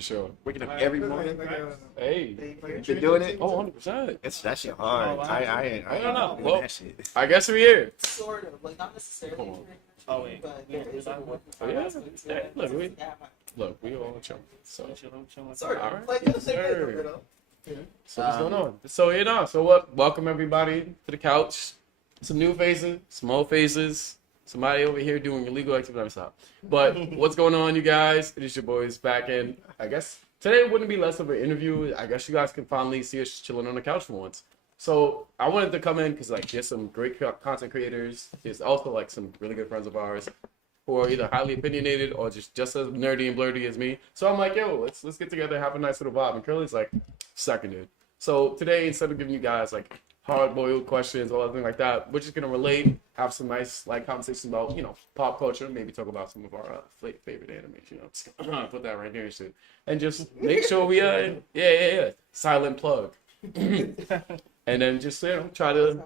For sure. Waking up every morning. Hey, Like you been doing it? Oh, 100%. It's that shit hard. I ain't know. doing Well, that shit. I guess we're here. Sort of, like not necessarily. Come on. Oh wait, But there is like a work Oh, yeah. Yeah, look, we all chill. So, Sort all of. right. Like, Yes, sir. So what's going on? So so what? Welcome everybody to the couch. Some new faces, some old faces. Somebody over here doing illegal activity. Stop. But what's going on, you guys? It is your boys back in. I guess today wouldn't be less of an interview. I guess you guys can finally see us chilling on the couch for once. So I wanted to come in because there's some great content creators. There's also some really good friends of ours who are either highly opinionated or just as nerdy and blurty as me. So I'm like, yo, let's get together, have a nice little vibe. And Curly's like, seconded. So today, instead of giving you guys hard-boiled questions or anything like that, we're just gonna relate, have some nice conversations about pop culture, maybe talk about some of our favorite animation. Just put that right there and shit, and just make sure we silent plug, and then just try to.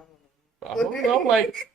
I'm like,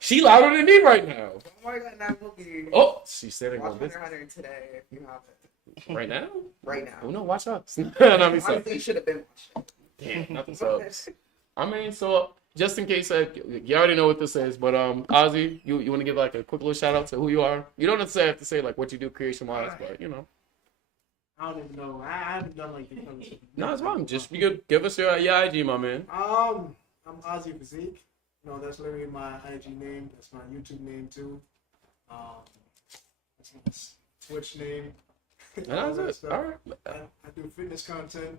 she louder than me right now. Oh my god, that will be. Oh, she's sitting Watch on this Hunter today if you haven't. right now. Right now. Oh no, watch us. Not me. Honestly, you should have been watching. Damn, nothing subs. I mean, so just in case you already know what this is, but Ozzy, you want to give a quick little shout out to who you are? You don't necessarily have to say what you do creation wise, but I don't even know. I haven't done the kind of shit. No, it's wrong. Just you could give us your IG, my man. I'm Ozzy Physique. No, that's literally my IG name. That's my YouTube name too. That's my Twitch name. And that's it. stuff. All right. I do fitness content.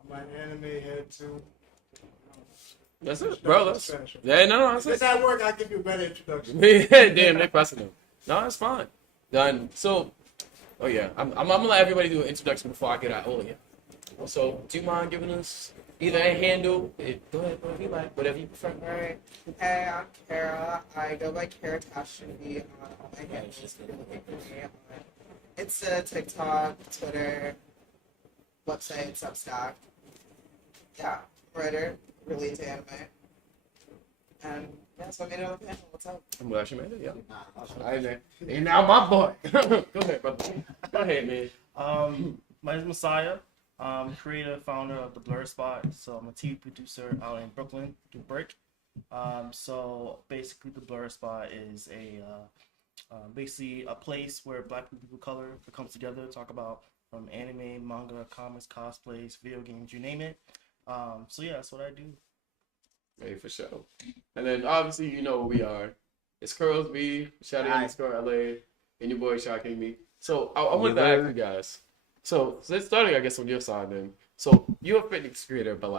I'm an anime head too. That's it, bro. That's If it. that work, I'll give you a better introduction. Damn, they're pressing them. No, that's fine. Done. So, oh yeah, I'm gonna let everybody do an introduction before I get out. Oh yeah. So, do you mind giving us either a handle? Go ahead, if you like, whatever you prefer. Alright. Hey, I'm Kara. I go by Kara Tashivi on all my handles. If you're looking for me on Insta, TikTok, Twitter, website, Substack. Yeah, writer, really into anime. And yeah, so I made it on the panel. What's up? I'm glad you made it. Yeah. All right, man. And now my boy. Go ahead, brother. Go ahead, man. My name is Messiah. I'm creator, founder of the Blur Spot. So I'm a TV producer out in Brooklyn, do Brick. So basically, the Blur Spot is basically a place where Black people of color comes together to talk about from anime, manga, comics, cosplays, video games, you name it. So yeah, that's what I do. Hey, for sure. And then obviously you know who we are. It's Curls B, Shady underscore LA, and your boy Shocking Me. So I wanted to ask you guys. So let's starting I guess on your side then. So you're a fitness creator, but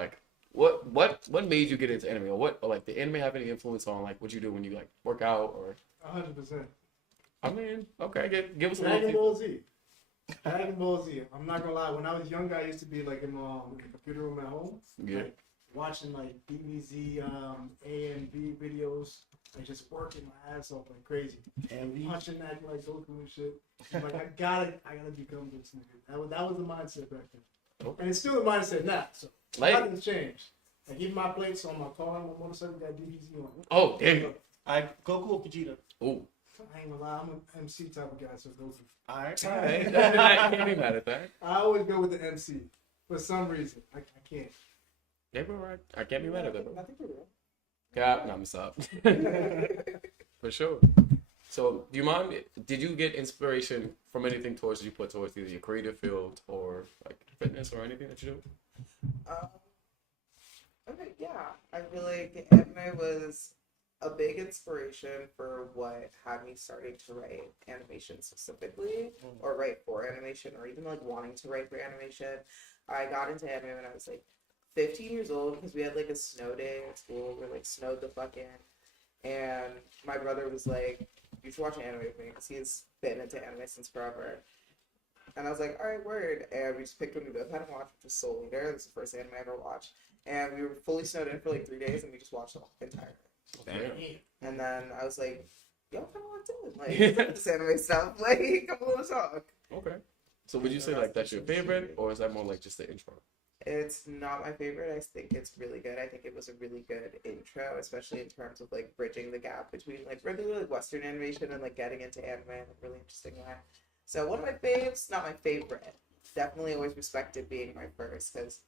what made you get into anime? Or did anime have any influence on what you do when you work out or 100%. I mean, okay, give us a Dragon little Ball Z. Dragon Ball Z. I'm not gonna lie. When I was younger, I used to be in the computer room at home, Yeah. Watching DBZ, A and B videos, just working my ass off like crazy, and watching that Goku and shit. I'm like, I gotta become this nigga. That was the mindset back then, and it's still the mindset now. So nothing's changed. Even my plates on my car, my motorcycle got DBZ on it. Oh damn. I Goku or Vegeta. Oh. I ain't gonna lie, I'm an MC type of guy, so Goku. Alright. I can't be mad at that. I always go with the MC for some reason. I can't. Yeah, bro, right. I can't be mad at that, bro. I think we're real. Yeah, no, I'm stop. For sure. So, do you mind? Did you get inspiration from anything you put towards either your creative field or fitness or anything that you do? Okay, yeah. I feel like anime was a big inspiration for what had me starting to write animation specifically, or write for animation, or even wanting to write for animation. I got into anime when I was 15 years old because we had a snow day at school where snowed the fuck in, and my brother was like, you should watch anime with me because he's been into anime since forever. And I was like, alright, word. And we just picked one we both hadn't watched, which was Soul Eater. This is the first anime I ever watched. And we were fully snowed in for 3 days, and we just watched the entire thing. And then I was like, yo, I kind of want to do it. This anime stuff. Come on, let's talk. Okay. So would you say that's your favorite, or is that more just the intro? It's not my favorite. I think it's really good. I think it was a really good intro, especially in terms of bridging the gap between really Western animation and getting into anime in a really interesting way. So one of my faves, not my favorite, definitely always respected being my first because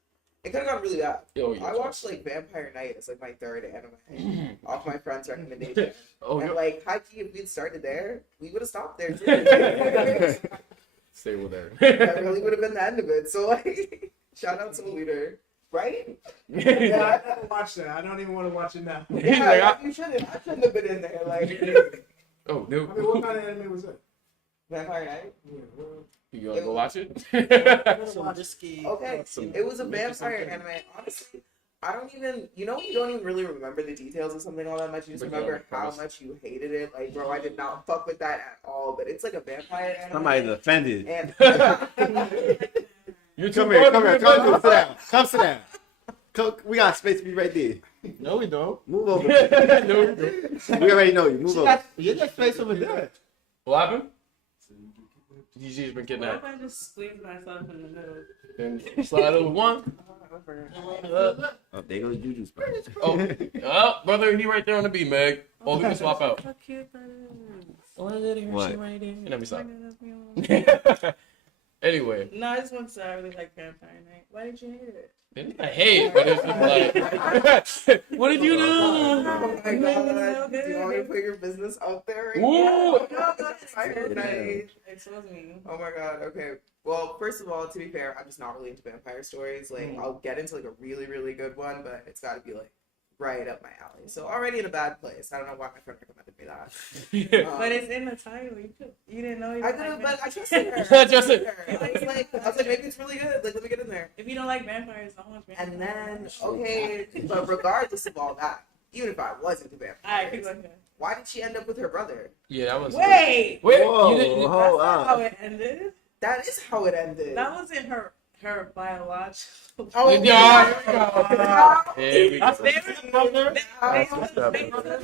it could have gone really bad. I watched like Vampire Knight as like my third anime off my friend's recommendation. And like high key, if we'd started there, we would have stopped there too. Stay with there. That really would have been the end of it. So like, shout out to the leader, right? Yeah, I never watched that. I don't even want to watch it now. Yeah, you shouldn't. I shouldn't have been in there. Like, oh no. I mean, what kind of anime was that? Vampire Knight. You gonna go watch it? Some risky. Okay, it was a vampire anime. Honestly, I don't even, you don't even really remember the details of something all that much. You just remember how much you hated it. Like, bro, I did not fuck with that at all. But it's like a vampire anime. Somebody's offended. And You come here, sit down. Come sit down. We got space for you right there. No, we don't. Move over. No, you don't. We already know you. Move over. You got space over there. What happened? DG's been What kidnapped. if I just squeeze myself in the middle? Then slide over one. Oh, there goes Juju's spot. Oh, brother, he right there on the B, Meg. Oh, we can swap out. How cute that is. What? Right there. Let me stop. No, Anyway, I just want to say I really like Vampire Night. Why did you hate it? it's not hate, but it's just like, what did you do? oh my god, do you want me to put your business out there? Right Woo! now? Vampire Knight. Expose me. Oh my god, okay. Well, first of all, to be fair, I'm just not really into vampire stories. Like, I'll get into like a really, really good one, but it's gotta be like right up my alley. So already in a bad place. I don't know why my friend recommended me that. But it's in the title. You didn't know. I didn't, but I trusted her. I trusted her. I was like, maybe it's really good. Like, let me get in there. If you don't like vampires, don't watch vampires. And then, okay, but regardless of all that, even if I wasn't a vampire, Alright, keep going. why did she end up with her brother? Yeah, that was. Wait. Whoa, you didn't. hold That's not how up. it ended. That is how it ended. That wasn't her biological. Oh, Yeah, here we go. They were brother. That's what's up. They were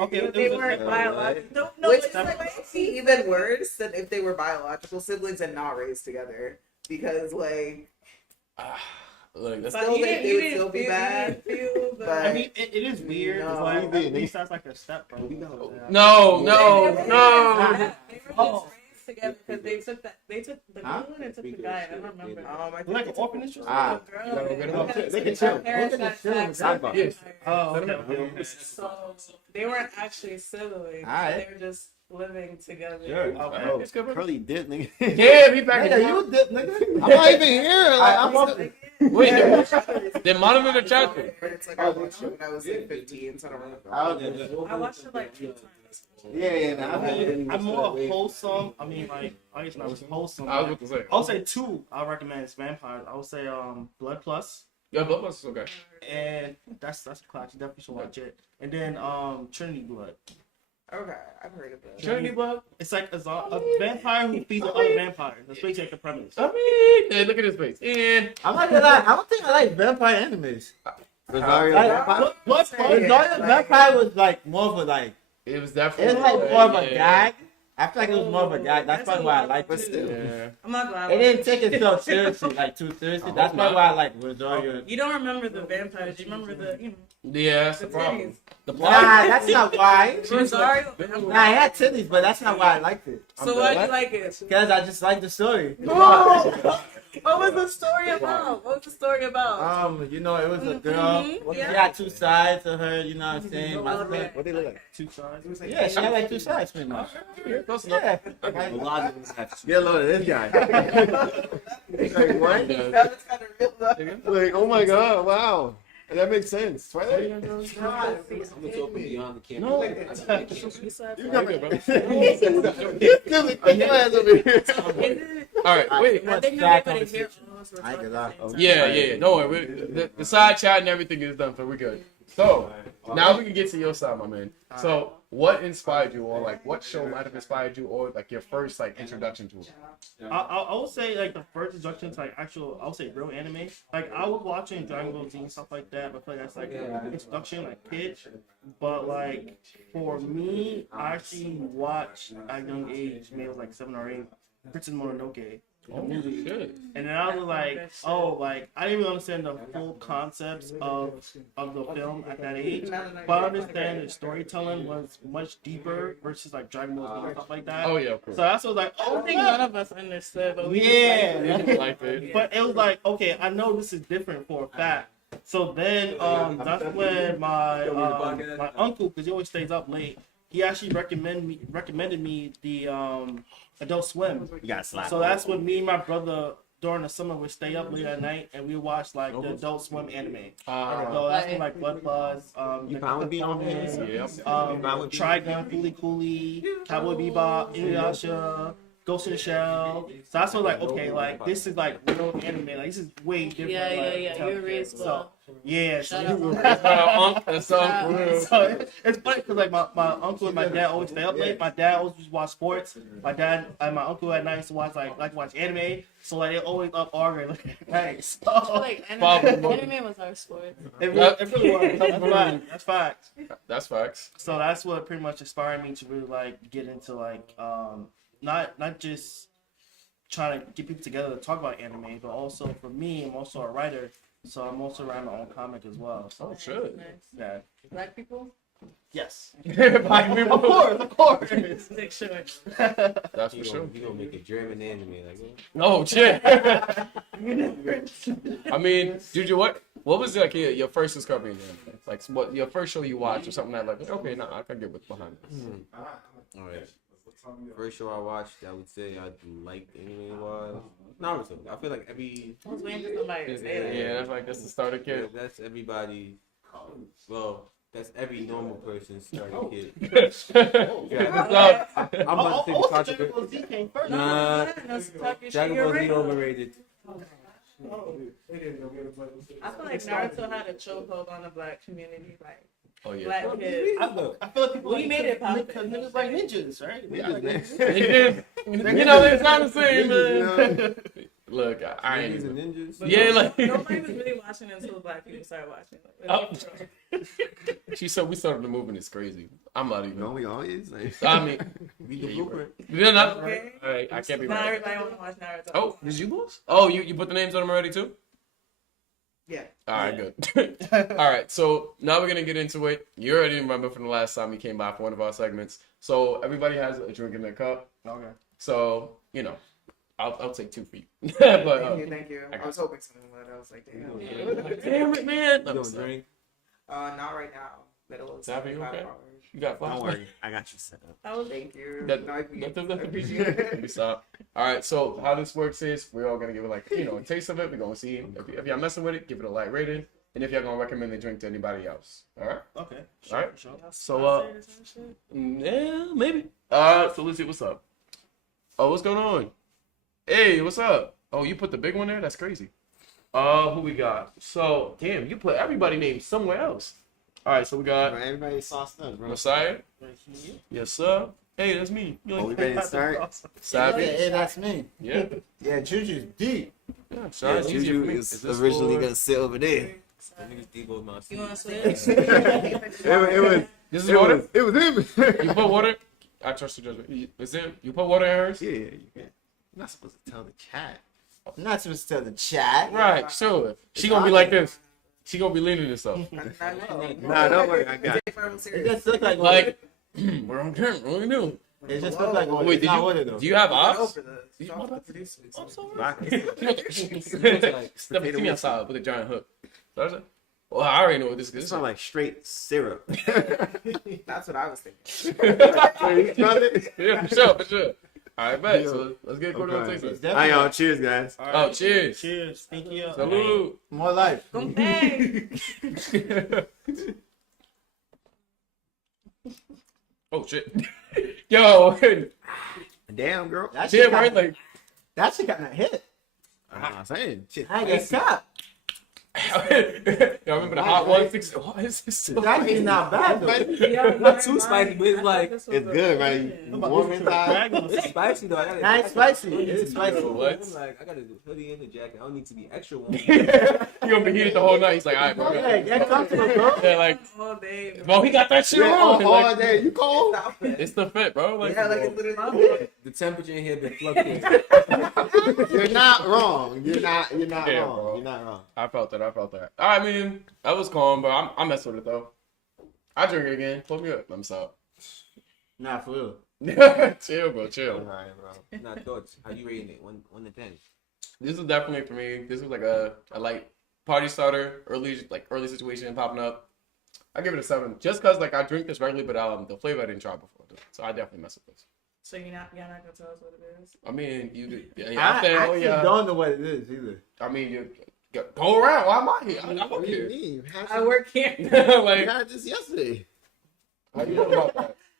Okay, they weren't biological. No, Which it's is like maybe even worse than if they were biological siblings and not raised together. Because like, Look, that's But still you they didn't would still be feel- bad. you didn't feel the- But- I mean, it is weird. No. It's like, They at least that's like a step, bro. no, no. They were just raised together because they took the Huh? woman and took the guy. I don't remember. I Like an orphanage or Ah. The girl, You gotta go get them because They can chill. her parents They can got chill in the attacked by sidebar. Yes. vampires. Oh, okay. So they weren't actually siblings. Alright. They were just living together. Sure. Okay. Oh, It's good, bro. Curly dip, nigga. Yeah, he back in you dip, nigga. I'm not even here. Like, I'm still... Wait, they monitor the chapter. It's like I watched it when I was like 15, so I don't remember. I watched it like 2 times. Yeah, nah, I'm more wholesome. I mean, like, I guess not wholesome. I was about to say. I'll say two. I recommend it's vampires. I would say Blood Plus, Yeah, Blood Plus is okay. and that's a class. You definitely should watch it. And then Trinity Blood. Okay, I've heard of it. Trinity Blood. It's like a vampire who feeds on other vampires. That's basically like the premise. I mean, hey, look at his face. Yeah. I'm not gonna lie. I don't think I like vampire animes. Rosario Vampire? Blood Plus. Rosario Vampire was like more of a like. It was It's definitely. like more of a yeah. gag. I feel like it was more of a gag. That's probably why I like But it. still. Yeah. I'm not glad. It didn't take itself seriously, like too seriously. That's probably why I like Rosario. You don't remember the vampires. You remember the Yeah, that's the the problem. titties. The Nah, plot. that's not why. Rosario. Nah, I had titties, but that's not why I liked it. So why do you like it? Because I just like the story. What was the story about? What was the story about? You know, it was a girl. Mhm, She yeah. had two sides to her. You know what I'm saying? My Okay. son- What they look like? Two sides. Yeah, she had like two sides, pretty much. Yeah, close enough. Yeah. Get a load of this guy. Like, what? Yeah. That was kind of real though. Like, oh my god, wow. That makes sense. Twilight? No. You You're good, bro. Put your ass over here. Is it? All right, wait. I think you're able to hear all of us. I ain't gonna lie. Yeah. Don't worry. The side chat and everything is done, so we're good. So now we can get to your side, my man. So what inspired you, or like what show might have inspired you, or like your first like introduction to it? I would say like the first introduction to like actual, I would say real anime. Like I was watching Dragon Ball Z and stuff like that, but I feel like that's like introduction, like pitch. But like for me, I actually watched at a young age, maybe I was like 7 or 8, Princess Mononoke. Oh, shit. And then I was like, oh, like I didn't even understand the full concepts of the film at that age. But I understand the storytelling was much deeper versus like Dragon Ball Z and stuff like that. Oh, yeah, of course. So that's what I was like, I oh, don't think none of us understood, but we Yeah. just They like it. But it was like, okay, I know this is different for a fact. So then, that's when my uncle, because he always stays up late, he actually recommended me the Adult Swim. You got slapped. So that's when me and my brother during the summer would stay up late at night and we watch like the Adult Swim anime. So that's when like Blood Plus, You found would be on there. Yep. Trigun, Fooly Cooly, Cowboy Bebop, Inuyasha, Ghost in the Shell. So that's what like, okay, like this is like real anime. Like this is way different. Yeah, like, yeah. You were raised well. Yeah, Shut so, up. That's so real. so it's funny because like my uncle and my dad always stay up late. My dad always just watch sports. My dad and my uncle at night used to watch like to watch anime. So like they always up arguing at night. So Like Bob- anime was our sport. it really was. That's facts. That's facts. So that's what pretty much inspired me to really like get into like not just trying to get people together to talk about anime, but also for me, I'm also a writer. So I'm also writing my own comic as well. So Oh, shit. Nice. yeah. Black people? Yes. Black people. Of course. Make sure. That's for sure. You gonna make a German anime like Oh, shit. I mean, Juju, what was like your first discovery in anime? Like, what your first show you watched or something that like, okay, nah, I can get with behind this. All right. First show I watched, I would say I liked anime was Naruto. I feel like every I was waiting for somebody to say that. Yeah, that's the starter kid. that's everybody. Well, that's every normal person's starting kid. Yeah, I'm about to say the controversy. Ball Z came first. Nah, That's talking shit. Dragon You're Ball Z right. overrated. They didn't go get it, but I feel like Naruto had a chokehold on the black community, like oh yeah. black kids. I feel like people We made it pop. because niggas like ninjas, right? They did. You know, it's not the same, man. Look, I Ninjas ain't. and ninjas. Yeah, like Nobody was really watching until black people started watching. Like, she said, we started the movement. It's crazy. I'm not even. No, we always like. I mean, Read the yeah, you blueprint. You're not. Okay. All right, I can't be Not right. everybody want to watch Naruto. Oh, did you boss? Oh, you put the names on them already too? Yeah. All right, good. All right, so now we're gonna get into it. You already remember from the last time you came by for one of our segments. So everybody has a drink in their cup. Okay. So you know, I'll take two for you. But Thank you. I I got was hoping someone would. I was like, damn. damn it, man. You gonna drink? Not right now. Middle of Savvy, you 75 okay? hours. You got Don't flowers? worry, I got you set up. I was Thank you. That- No, I Nothing. appreciate it. Let me stop. All right, so how this works is we're all gonna give it like a taste of it. We're gonna see if y'all messing with it, give it a light rating, and if y'all gonna recommend the drink to anybody else. All right. Okay. All right. Sure. So yeah, maybe. So let's see what's up. Oh, what's going on? Hey, what's up? Oh, you put the big one there? That's crazy. Who we got? So damn, you put everybody named somewhere else. All right, so we got Everybody sauced up, bro. Messiah. Yes, sir. Hey, that's me. Oh, we ready to start? Savage. Hey, that's me. Yeah. Yeah, Juju's deep. Yeah, Yeah, sorry, it's easier for me. is Is this originally for- gonna sit over there. That nigga's Debo's my You want to seat. switch? It was. This is It water. was. It was him. You put water. I trust your judgment. Is it? You put water in hers? Yeah, you can. I'm not supposed to tell the chat. I'm not supposed to tell the chat. Right. Sure. She gonna be like this. She gonna be leaning this up. Nah, don't worry, I got it. It It just looked like Like, we're on camera. What do we do? It just looked like one. Wait, It's did not you? water, though. Do you have ops? I'm Stephanie outside with a giant hook. That's it. Well, I already know what this It is. smelled like straight syrup. That's what I was thinking. You smelled it? Yeah, for sure. All right, bet. So let's get quarter on Okay. taste. All right, y'all. Cheers, guys. All Oh, cheers. Cheers. Thank you. Salud. More life. Oh shit. Yo, Damn, girl. That shit, shit right? got, Like, that shit got a hit. I'm saying. Shit. I get stop. Y'all remember the hot 160? What is this? It's actually not bad though. Not too spicy, but it's like It's good, right? Warm inside. it's spicy though. I gotta, Nah, it's spicy. It's spicy. What? I'm like, I got a hoodie and a jacket. I don't need to be extra warm. You gonna be heated the whole night? He's like, all right, bro. Yeah, get comfortable, bro. Yeah, like, All day. well, he got that shit Yeah, on. all Like, day. You cold? it's the fit, bro. Like, Yeah, like it's literally. The temperature in here been fluctuating. You're not wrong. You're not Yeah, wrong. bro. You're not wrong. I felt that. I mean, that was calm, but I'm messing with it though. I drink it again. Pull me up. Let me stop. Nah, for real. Chill, bro. All Chill. right, bro. Nah, thoughts. How you rating it? 1 to 10. This is definitely for me. This was like a light party starter, early situation popping up. I give it a 7, just cause like I drink this regularly, but the flavor I didn't try before, so I definitely mess with this. So y'all not gonna tell us what it is? I mean, I I feel, actually don't know what it is either. I mean, you go around. Why am I here? I'm What do you here. mean? You had I some- work here. you Like, had this yesterday. how you feel about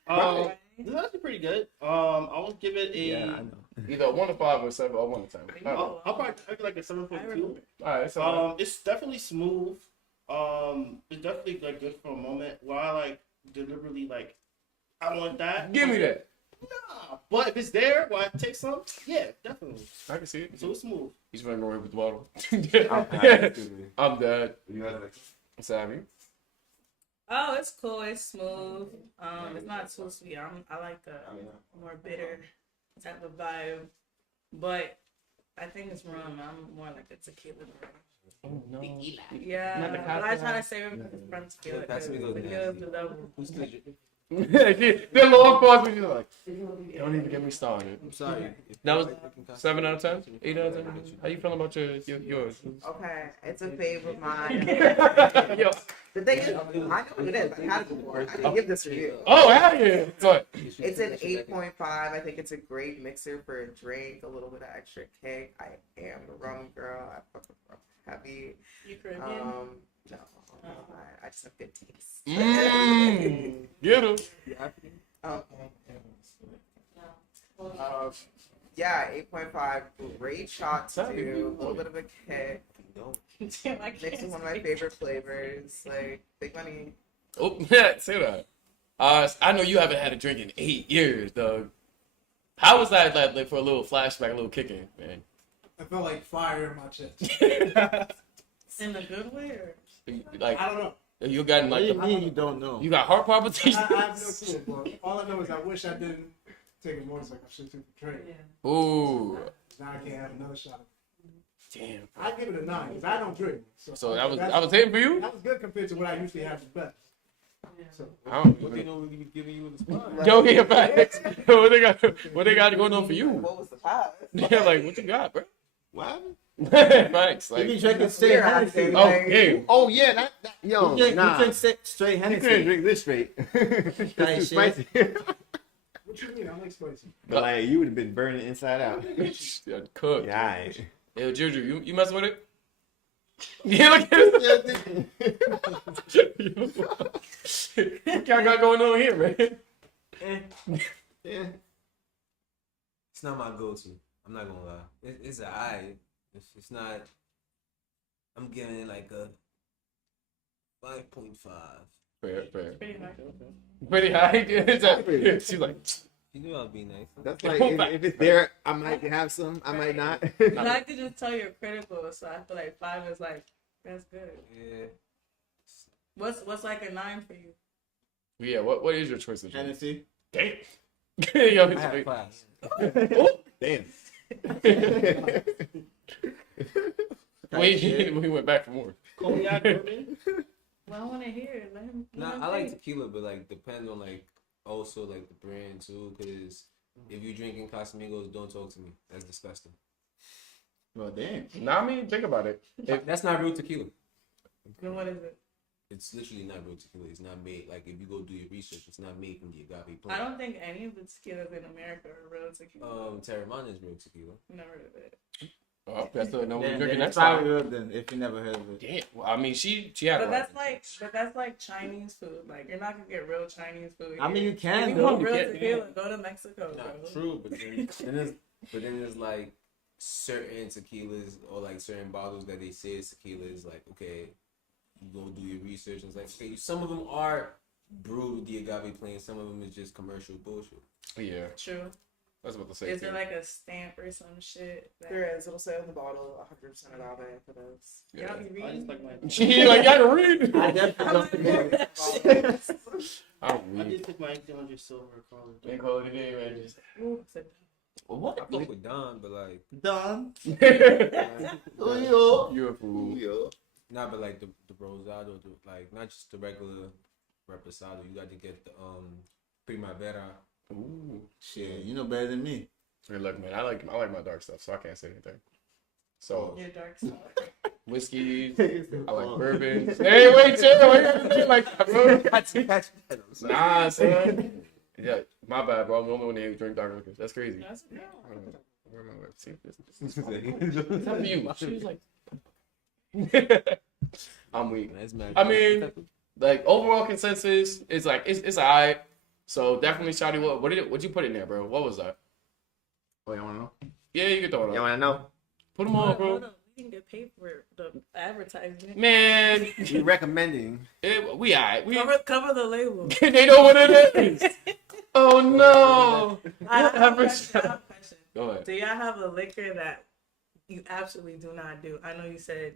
that? This is actually pretty good. I would give it a. Either a 1 to 5 or 7 or 1 to 10. I don't know. I'll probably give like a 7.2. All right, so It's definitely smooth. It's definitely like good for a moment. Where I like deliberately like, I want that. give me that. Nah, but if it's there, will I take some? Yeah, definitely. I can see it. So it's smooth. He's running away with the bottle. I'm I'm dead. Savvy. Oh, it's cool. It's smooth. It's not too sweet. I like the more bitter type of vibe, but I think it's rum. I'm more like a tequila. Oh, no. Yeah, Not the but I try Casa. to save it from tequila. Yeah, Casa 'cause Migo's tequila's nasty. the devil. Who's the The long pause when you're like, don't even get me started. I'm sorry. That was 7 out of 10? 8 out of 10? How you feeling about yours? Okay, it's a favorite of mine. Yo. The thing is, I know what it is. I had it before. I can give this review. Oh, hell yeah. So, It's an 8.5. I think it's a great mixer for a drink, a little bit of extra kick. I am a rum girl. I fuck with rum heavy. You Caribbean? No, I just have good taste. get him. Yeah, 8.5. Great shot to do. A little bit of a kick. Damn, I Mixed can't with one of my favorite flavors. Like, big money. Oh, yeah, say that. I know you haven't had a drink in 8 years, dog. How was that like for a little flashback, a little kicking, man? I felt like fire in my chest. In a good way, or? Like, I don't know. you got What like, do you mean you don't know? you got heart palpitations? I have no clue. But all I know is I wish I didn't take a motorcycle. I should have took the train. Yeah. Ooh, Now I can't have another shot. damn. I give it a 9 because I don't drink. So I was hitting for you. That was good compared to what I usually have the best. So I don't What they know. normally be giving you in the spot? Yo, yeah, facts. What they got going on for you? What was the past? Yeah, like what you got, bro? What happened? Thanks. You Like, be drinking straight Beer, Hennessy. actually. oh, yeah. Oh yeah, that yo, You drink straight You Hennessy. couldn't drink this straight. That's too shit. spicy. what you mean? I like spicy. But like you would have been burning inside out. Yeah, cook. Yeah, alright. Yo, Juju, you mess with it? Yeah, look at this. What y'all got going on here, man? Yeah. It's not my go-to. I'm not gonna lie. It's an eye. It's not. I'm giving it like a 5.5. Fair. Pretty much. Pretty high. She's like, You knew I'd be nice. That's like if it's there, I might have some, I might not. But I could just tell you're critical, so I feel like 5 is like that's good. Yeah. What's like a 9 for you? yeah. What is your choice of drink? Hennessy. Damn. Yo, I have class. Damn. we went back for more. Cognac bourbon. Well, I want to hear it. Let him. Nah, I like tequila, but like depends on like also like the brand too. Cause if you drinking Casamigos, don't talk to me. That's disgusting. Well, damn. Nah, I mean, think about it. That's not real tequila. Then what is it? It's literally not real tequila. It's not made like if you go do your research, it's not made from the agave I plant. don't think any of the tequilas in America are real tequila. Terramana is real tequila. Never heard of it. Oh, that's the no Then, drinking then next it's probably time. good then, if you never heard of it. Damn. Well, I mean, she had. But a that's like Chinese food. Like you're not gonna get real Chinese food. I mean, you If can you though. want real You can, tequila, go to Mexico, Not bro. true, but then it's like certain tequilas or like certain bottles that they say is tequilas, like okay, you go do your research and it's like okay, some of them are brewed with the agave plant, some of them is just commercial bullshit. Yeah, True. I was about to say. Is too. there like a stamp or some shit? There is. It'll say on the bottle 100% agave for those. Yeah. Y'all be I reading? just like my. She like y'all can read. I definitely don't forget. I'm I weak. just took my 1800 silver college. They call it a day, man. Just Ooh, so- what? I fuck with Don, but like Done. You're a fool. not but like the rosado, like not just the regular reposado. You got to get the primavera. Ooh. Shit, you know better than me. Hey, look, man, I like my dark stuff, so I can't say anything. So Your dark side. whiskey, I like bourbon. Hey, wait, chill. Wait, like bro. Nah, son. Yeah, my bad, bro. I'm the only one that drink dark liquors. That's crazy. That's okay. I don't know. Where am I with? See, this Tell you. She was like, I'm weak. That's mad. I mean, like overall consensus is like it's alright. So definitely, Shotty. What'd you put in there, bro? What was that? Wait, I want to know. Yeah, you can throw it You on. want to know? Put them on, bro. Hold on. We didn't get paid for the advertisement. Man, We recommending. we alright. We Cover the label. they know what it is. Oh no. I have a Whatever. question. Go ahead. Do y'all have a liquor that you absolutely do not do? I know you said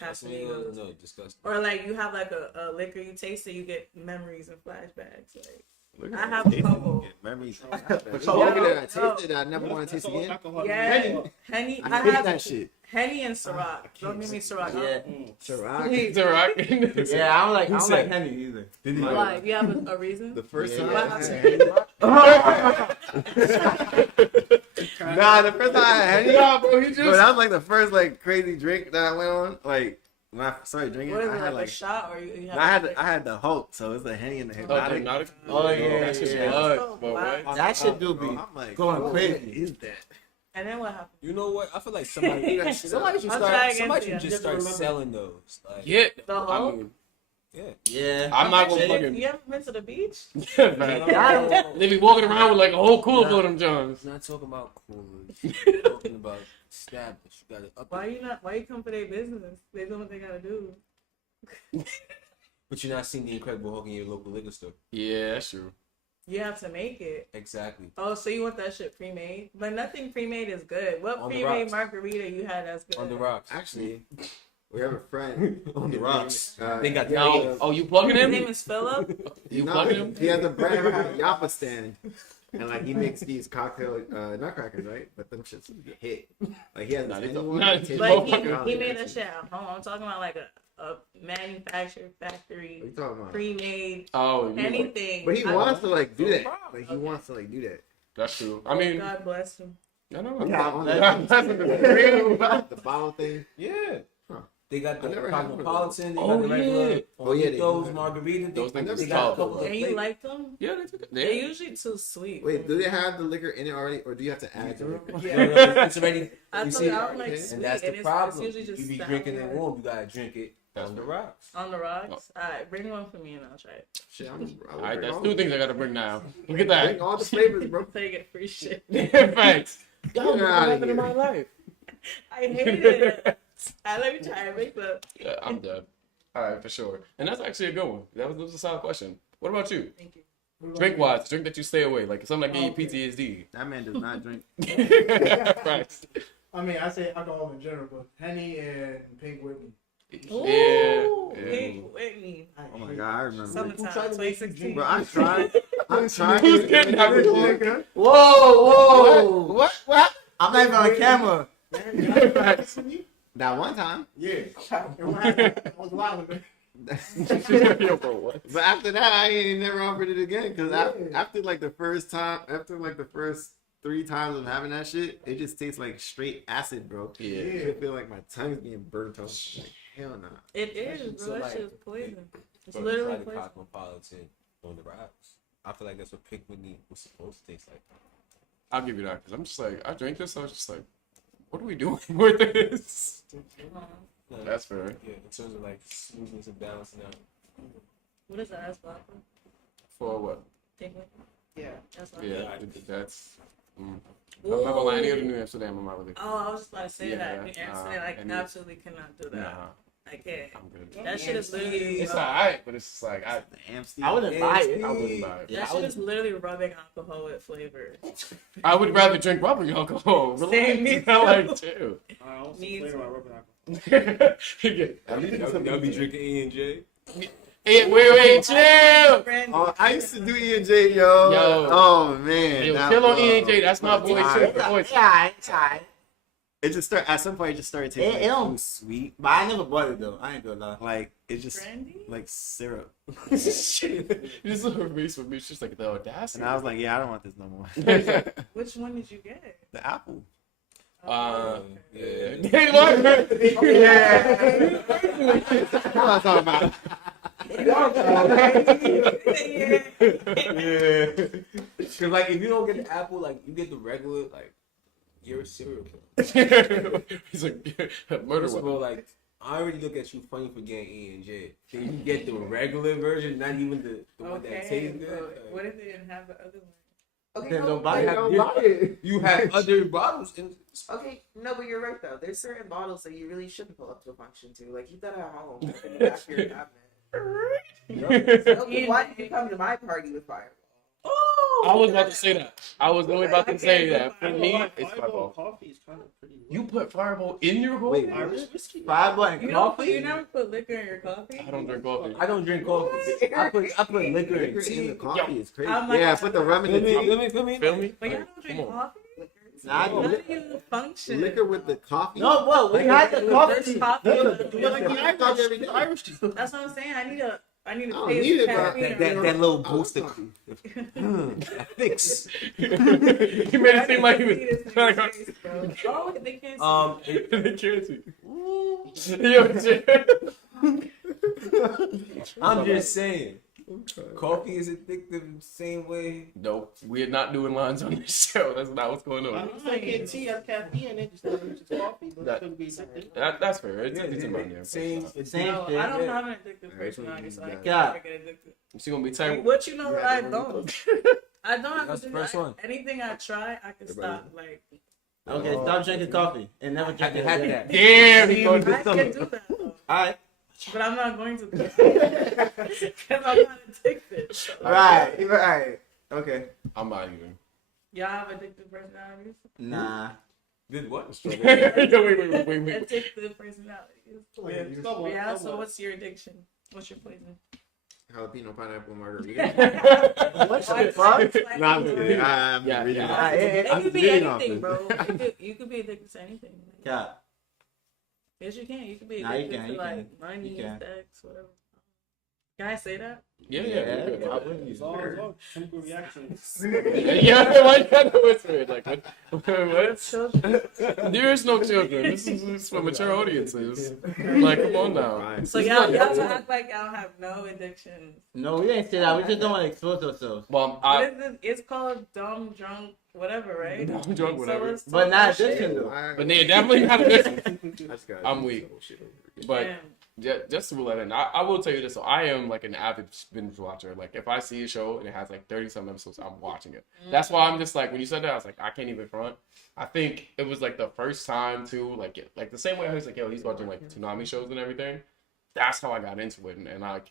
Casamigos. No, disgusting. Or like you have like a liquor you taste it, you get memories and flashbacks. Like Look I have a couple. Memories. But But you you know, that I tasted that I never want to taste again. Yeah, Henny. I I hate have that shit. Henny and Ciroc. Don't give me Ciroc. Ciroc. Please. It's alright. Yeah, I don't like Henny either. Why? You have a reason? The first Yeah. time I Wow. had Henny. Nah, the first time I had Henny. Nah, bro, he just. Bro, that was like the first like crazy drink that I went on. Like when I started drinking, What is I it, had like a like shot or you have I had the Hulk, so it's the Henny and the Oh, hypnotic. hypnotic? Oh, yeah, That shit's yeah. blood, bro. Wow. What? That shit do be I'm like going what crazy. is that? And then what happened? You know what? I feel like somebody I'll should try start. again Somebody for you. should just start selling those. Like, Yeah. The I Hulk? mean, yeah. Yeah. I'm not gonna You fucking. ever been to the beach? Man. They be walking around with like a whole cooler full of them Johns. It's not talking about coolers. It's talking about established. You gotta up Why it. why you come for their business? They do what they gotta do. But you're not seeing the Incredible Hulk in your local liquor store. Yeah, that's true. You have to make it. Exactly. Oh, so you want that shit pre-made? But nothing pre-made is good. What On the pre-made rocks. margarita you had that's good? On the rocks. Actually, we have a friend On the rocks. Uh, They got he No. has a- Oh, you plugging His him? name is Philip. You no, plugging him? He has a brand Yappa stand, and like he makes these cocktail nutcrackers, right? But them shits hit. Like he has Nah, this they Henny don't- one nah, that tastes But like he alcohol. made that shit at home. I'm talking about like a manufactured What factory, you talking about? pre-made, Oh, you, anything. But he I- wants to like do No that. problem. Like he wants to like do that. that's true. I mean, God bless him. I know. Yeah, on That's the, the the bottle thing. Yeah. Huh. They got the I never had one of cosmopolitan. They Oh, got the regular. yeah. Oh, yeah, they Those do. margarita. Those they, niggas they is got a tall, couple though. of And you flavors. like them? Yeah, they took it. They're Yeah. usually too sweet. Wait, do they have the liquor in it already, or do you have to add the liquor? No, no, it's already. I You told see, you I don't like and sweet. and that's the It's problem. usually just You be sour. drinking it warm. You gotta drink it That's on the right. rocks. On the rocks? Alright, bring one for me and I'll try it. Shit, All right, that's two things I gotta bring now. Look at Bring that. all the flavors, bro. So you get free shit. Thanks. Get Yo, what outta happened in here. my life? I hate it. Let me try it. Make the. Yeah, I'm done. All right, for sure. And that's actually a good one. That was a solid question. What about you? Thank you. Drink wise, drink that you stay away, like something that gave you PTSD. That man does not drink. Facts. I mean, I say alcohol in general, but Henny and Pink Whitney. Ooh, Yeah. Pink Whitney. I Oh my hate god, I remember. Summertime, tried to make you 2016. Bro, I'm trying. I'm trying. Who's getting that Whoa, shit? whoa. What? I'm not even on camera. Facts. That one time. Yeah. And what happened? I was wild. Yo, bro, what? But after that, I ain't never offered it again. Cause Yeah. after like the first time, after like the first 3 times of having that shit, it just tastes like straight acid, bro. Yeah. I feel like my tongue's being burnt off. Like, hell no. It is, So, bro. That like, shit is poison. It's Bro, literally try the poison. cosmopolitan on the rocks. I feel like that's what Pink Whitney was supposed to taste like. I'll give you that because I'm just like I drank this. I was just like, what are we doing with this? No, That's fair. Yeah, in terms of like smoothness and balancing out. What is that? That's vodka. For what? Pink Whitney. Yeah. That's vodka. Yeah, that's I remember like any of the New Amsterdam. I'm not really. Oh, I was just about to say Yeah, that. New Amsterdam, I and- absolutely cannot do that. Nah, I can't. I'm good. That shit is literally. It's alright, but it's just like The Amstel. I wouldn't buy it. I wouldn't buy it. Yeah, That I shit would. is literally rubbing alcohol with flavor. I would rather drink rubbing alcohol. Same, me I like too. I also Me flavor too. my rubbing alcohol. Y'all be drinking E&J? Hey, wait, chill. Oh, I used to do E&J, yo. Yo. Oh man. Yo, that chill on was- E&J. That's my boy. Alright. Chill. Yeah, it's alright. It just start at some point. It just started tasting It like don't- too sweet. But I never bought it though. I ain't gonna lie. Like it just Brandy? like syrup. This is her face with me. It's just like the audacity. And I was like, yeah, I don't want this no more. Which one did you get? The apple. Oh, Yeah. Hey, what? What am I talking about? Yeah. Cause like if you don't get the apple, like you get the regular, like you're a serial killer. He's like murder First of weapon. all, like I already look at you funny for getting E&J. Can you get the regular version, not even the one that tastes Okay, good? but what if they didn't have the other one? Okay, Then no, don't buy but- it. Don't buy it. You have other bottles. Okay, no, but you're right though. There's certain bottles that you really shouldn't pull up to a function to. Like keep that at home, like, in the back of your cabinet. So, why did you come to my party with Fireball? I was about to say that. I was only about to I say can't that. For do me, Fireball it's Fireball. coffee is kind of pretty. You put Fireball in your coffee? Wait, Irish whiskey. Fireball and You coffee. you never put liquor in your coffee? I don't drink coffee. I don't drink coffee. I put liquor in the coffee. It's crazy. I'm like- Yeah, I put the rum in the tea. Feel me? Feel me? But y'all don't drink Come on. coffee? Nah, I How do. do you function? Liquor with the coffee. No, bro, we had the First coffee. coffee. We're like the Irish every day. Irish tea. That's what I'm saying. I need a I taste don't need it, bro. caffeine. That little I love boost of coffee. fix. He made it seem like he was trying to Oh, they can't see. They can't see. Yo, Jay. I'm just saying, coffee is addictive the same way. Nope, we are not doing lines on this show. That's not what's going on. It's like a tea has caffeine in it, just not just coffee, but That- it could be addictive. That's fair. It's about there. Same. Same No, shit. I don't have an addictive Alright, personality, so I can't Yeah. ever get addicted. She's gonna be tight. What you know You what had I to don't? I don't have That's to the do first one. anything I try, I can stop. Like Okay, stop drinking coffee and never drink it Had again. Damn, he going I to can something. do that though. Alright. But I'm not going to because I'm not addicted. So. Right. Okay. I'm not even. Y'all have addictive personalities? Nah. Did what? Yo, wait. Addictive personalities. Oh, yeah, someone, Yeah, so someone. what's your addiction? What's your poison? Jalapeno pineapple margarita. What Why the fuck? is it like- No, I'm just kidding. I'm Yeah, reading yeah. off. It I'm could be reading off anything, it. bro. You could be addicted to anything. Yeah. Yes, you can. You could be Nah, you addicted can, to you like can. money, You can. sex, whatever. Can I say that? Yeah. Yeah. It's all chemical reactions. Yeah, why you gotta whisper it? Like, what? Children. There is no children. This is for mature audiences. Like, come on now. Right. So y'all act like y'all have no addiction. No, we didn't say that. We just don't want to expose ourselves. Well, What is it? It's called dumb, drunk, whatever, right? I'm drunk, whatever. let's talk But not that shit. addiction though. But they're definitely not addiction. I just gotta I'm do weak. this whole shit over again. But Damn. just to rule that in, I will tell you this. So I am like an avid binge watcher. Like if I see a show and it has like 30-some episodes, I'm watching it. That's why I'm just like, when you said that, I was like, I can't even front. I think it was like the first time too, like the same way I was like, yo, he's watching like tsunami shows and everything. That's how I got into it, and like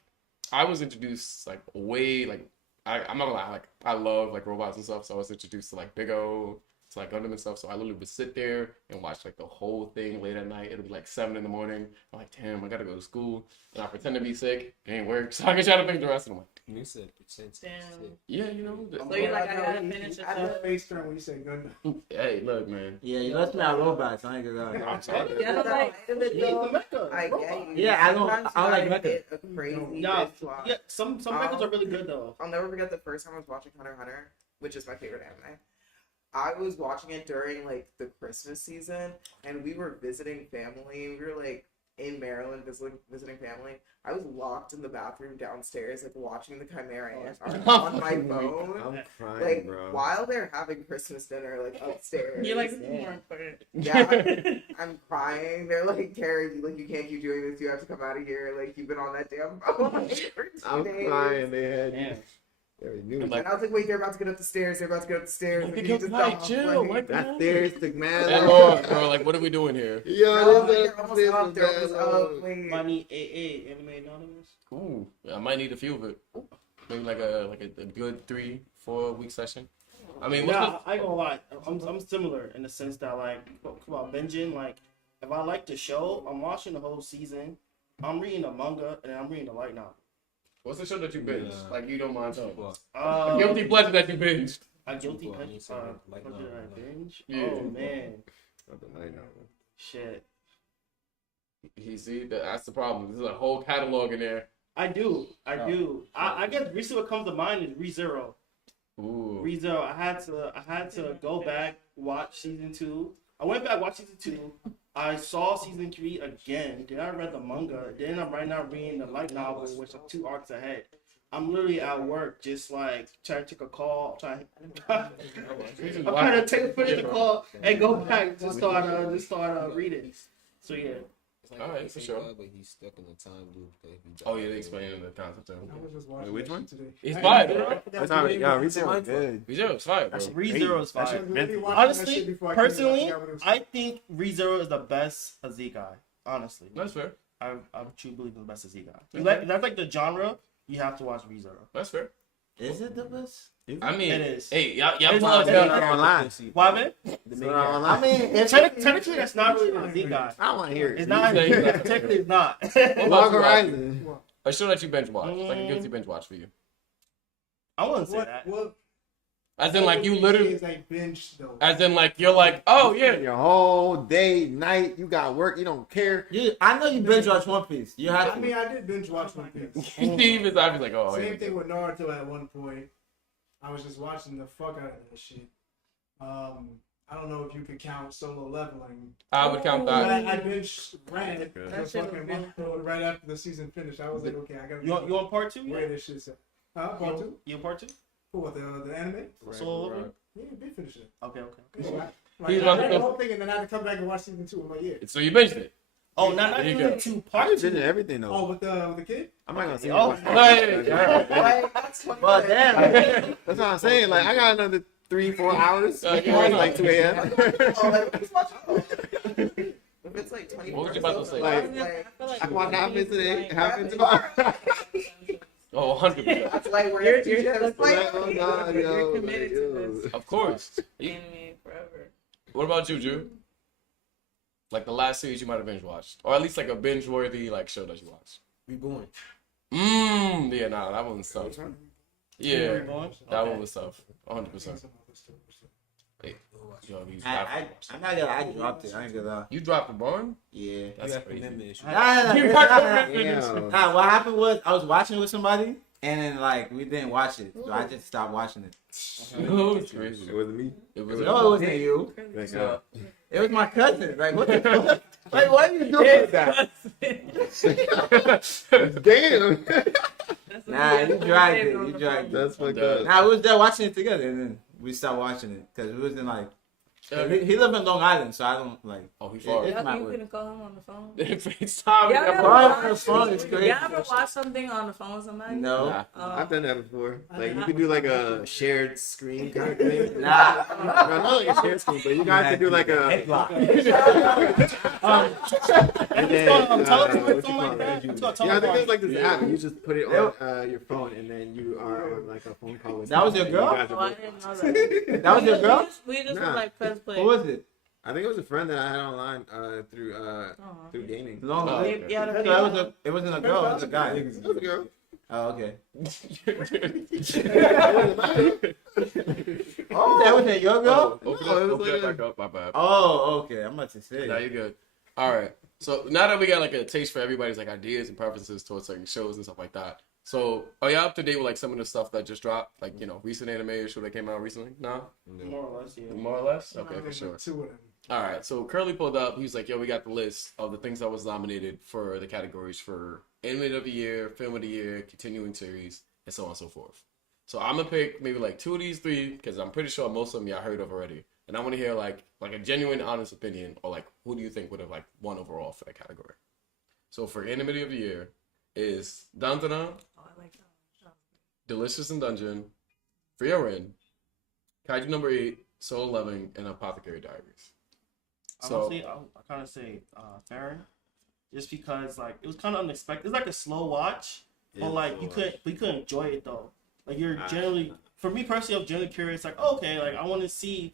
I was introduced like way like I'm not gonna lie, like I love like robots and stuff. So I was introduced to like Big O, to like Gundam and stuff. So I literally would sit there and watch like the whole thing late at night. It'll be like 7 a.m. I'm like, damn, I gotta go to school, and I pretend to be sick. It ain't work, so I can try to think the rest of them. Like, You said percent. Damn. yeah, you know. So you're like, I gotta finish it. I had a face turn when you said Gundam. Hey, look, man. Yeah, you must smell robots. I ain't gonna lie. I'm sorry. Yeah, I don't like. I get you. Yeah, I don't- Sometimes I don't like you Mecca. get a crazy Yeah, bitch swap. yeah. Some records are really good though. I'll never forget the first time I was watching Hunter x Hunter, which is my favorite anime. I was watching it during like the Christmas season, and we were visiting family. We were like in Maryland visiting family. I was locked in the bathroom downstairs, like watching the Chimera Ant art on my phone. I'm crying, Like bro. while they're having Christmas dinner, like upstairs. You're like, this is more important. Yeah, I'm crying. They're like, Carrie, like you can't keep doing this. You have to come out of here. Like you've been on that damn phone for 2 I'm days. crying. They had Damn. Very new. And, like, And I was like, wait, they're about to get up the stairs. They're about to get up the stairs. Like, And yo, he just like, stopped, chill, like- like, That stairs took mad And long. Lord, bro, like, what are we doing here? Yo, No, this they're almost up. They're almost up. Wait. Might need AA Anime Anonymous. Ooh, I might need a few of it. Maybe like a good 3-4 week session. I mean, what's Nah, I ain't gonna lie. I'm similar in the sense that like, come on, binging. Like, if I like the show, I'm watching the whole season. I'm reading the manga and then I'm reading the light novel. what's the show that you binged? Yeah. Like, you don't mind telling me. Um, Guilty pleasure that you binged. A guilty Well, pleasure. you said light What novel, did I right? binge? Yeah. Oh man, I know. shit. That's the problem. There's a whole catalog in there. I do. Oh. I guess recently what comes to mind is ReZero. Ooh. ReZero. I had to go back, watch season 2. I went back, watched season 2. I saw season 3 again. Then I read the manga. Then I'm right now reading the light novel, which I'm 2 arcs ahead. I'm literally at work, just like trying to take a call. I'm trying to finish the call and go back to start reading. So yeah. It's like Alright, for sure. But he's stuck in a time loop. That he Oh yeah, they explained the concept of I it. was just watching Which that one? shit today. It's I fire, didn't bro. know That's the how, name yeah, of the Rizzo show. was good. We do. It's fire, bro. ReZero is I fire. was literally watching that Honestly, shit before I came, personally, forgot what it was I think ReZero is the best Azikai. Honestly, That's fair. I truly believe it's the best Azikai. If that's like the genre, you have to watch ReZero. That's fair. Is it the best? I mean, It is. hey, y'all It's pause not- it. Online. Why, man? So online. I mean, if Technically, that's not really an Azikai. I don't want to hear it. It's not. You say it's not. Technically, it's not. What about Log you, Rocky? Horizon. A show that you binge watch, like a guilty binge watch for you. I wouldn't say What, that. what, As in, like, you what literally, is a binge though? as in, like, you're like, oh yeah, Your whole day, night, you got work, you don't care. I know you binge watch One Piece. You have I to. mean, I did binge watch One Piece. Steve is obviously like, oh Same yeah. thing with Naruto at one point. I was just watching the fuck out of that shit. I don't know if you could count solo leveling. I would count But that. I binge ran it Good. the That shit was fucking really month right after the season finished. I was like, okay, I gotta You want part 2? where this shit's at. Huh? Part two? You want part 2? For what, the anime? So Yeah, you did finish it. okay. Yeah, like, He's I about to read the go- whole thing and then I had to come back and watch season 2 in my year. So you binged it. Oh, not There you even go. 2 I part was 2. into everything though. Oh, with the kid? I'm not gonna say. Oh. Hey, Like, that's funny. But damn. That's what I'm saying. Like I got another 3-4 hours. Yeah. It's like 2 a.m. Oh, like, who's watching? If it's like 20 What was you about to say? Like, I can watch half of it today, half of it Like, tomorrow. Oh, 100%. that's like where You're just like, Oh, God, yo, You're committed like, to yo. this. Of course. Anime forever. What about you, Drew? Like the last series you might have binge watched, or at least like a binge worthy like show that you watched. Reborn. Yeah, nah, that one was tough. Yeah, Reborn? that Okay. one was tough. 100%. Yo, you I'm not gonna. I dropped it. I ain't gonna lie. you dropped the barn? Yeah. That's You have crazy. commitment issues. You got Nah, Damn. what happened was I was watching it with somebody, and then like we didn't watch it, so I just stopped watching it. No, it's crazy. It wasn't me. It was No, it wasn't you. Thank So- God. It was my cousin. Like what the fuck? Like what are you doing with that? Damn. Nah, you dragged it. You dragged it. That's fucked done. up. Nah, we was there watching it together, and then we stopped watching it because we wasn't like. He lived in Long Island, so I don't like. Oh, he far. It's Y'all my think you way. couldn't call him on the phone? FaceTime. Y'all ever Why watch- on the phone is crazy. Y'all ever watch something on the phone with somebody? No. Nah. I've done that before. Like you could do like a shared screen kind of thing. Nah. No, not like a shared screen, but you guys could do like a. Head block. And then, Telephone, what you something call like that? it? It's called Yeah, I think telephone. there's like this app. You just put it on your phone, and then you are on like a phone call with. That was your someone, girl? and you Oh, I guys are didn't know that. That was your girl? We just Nah. were like press play. Who was it? I think it was a friend that I had online through Aw. gaming. Long. Oh, So okay. Yeah, it wasn't a girl. It was a guy. It was a girl. Oh, okay. Oh, Oh, that wasn't your girl. Open No, it was open like that a- back up. My bad. Oh, okay. I'm about to say. Now you're good. All right. So now that we got like a taste for everybody's like ideas and preferences towards certain shows and stuff like that. So are y'all up to date with like some of the stuff that just dropped? Like, you know, recent anime or show that came out recently? No? More or less, yeah. More or less? Okay, for sure. Two of them. All right. So Curly pulled up. He was like, yo, we got the list of the things that was nominated for the categories for Anime of the Year, Film of the Year, Continuing Series, and so on and so forth. So I'm going to pick maybe like 2 of these 3 because I'm pretty sure most of them y'all heard of already. And I want to hear like a genuine, honest opinion or like who do you think would have like won overall for that category? So for Anime of the Year is Danzana, Oh, I like that Delicious in Dungeon, Frieren, Kaiju number 8, Solo Leveling, and Apothecary Diaries. So Honestly, I kind of say Farron, just because like it was kind of unexpected. It's like a slow watch, but like you couldn't enjoy it though. Like you're generally, for me personally, I'm generally curious. Like okay, like I want to see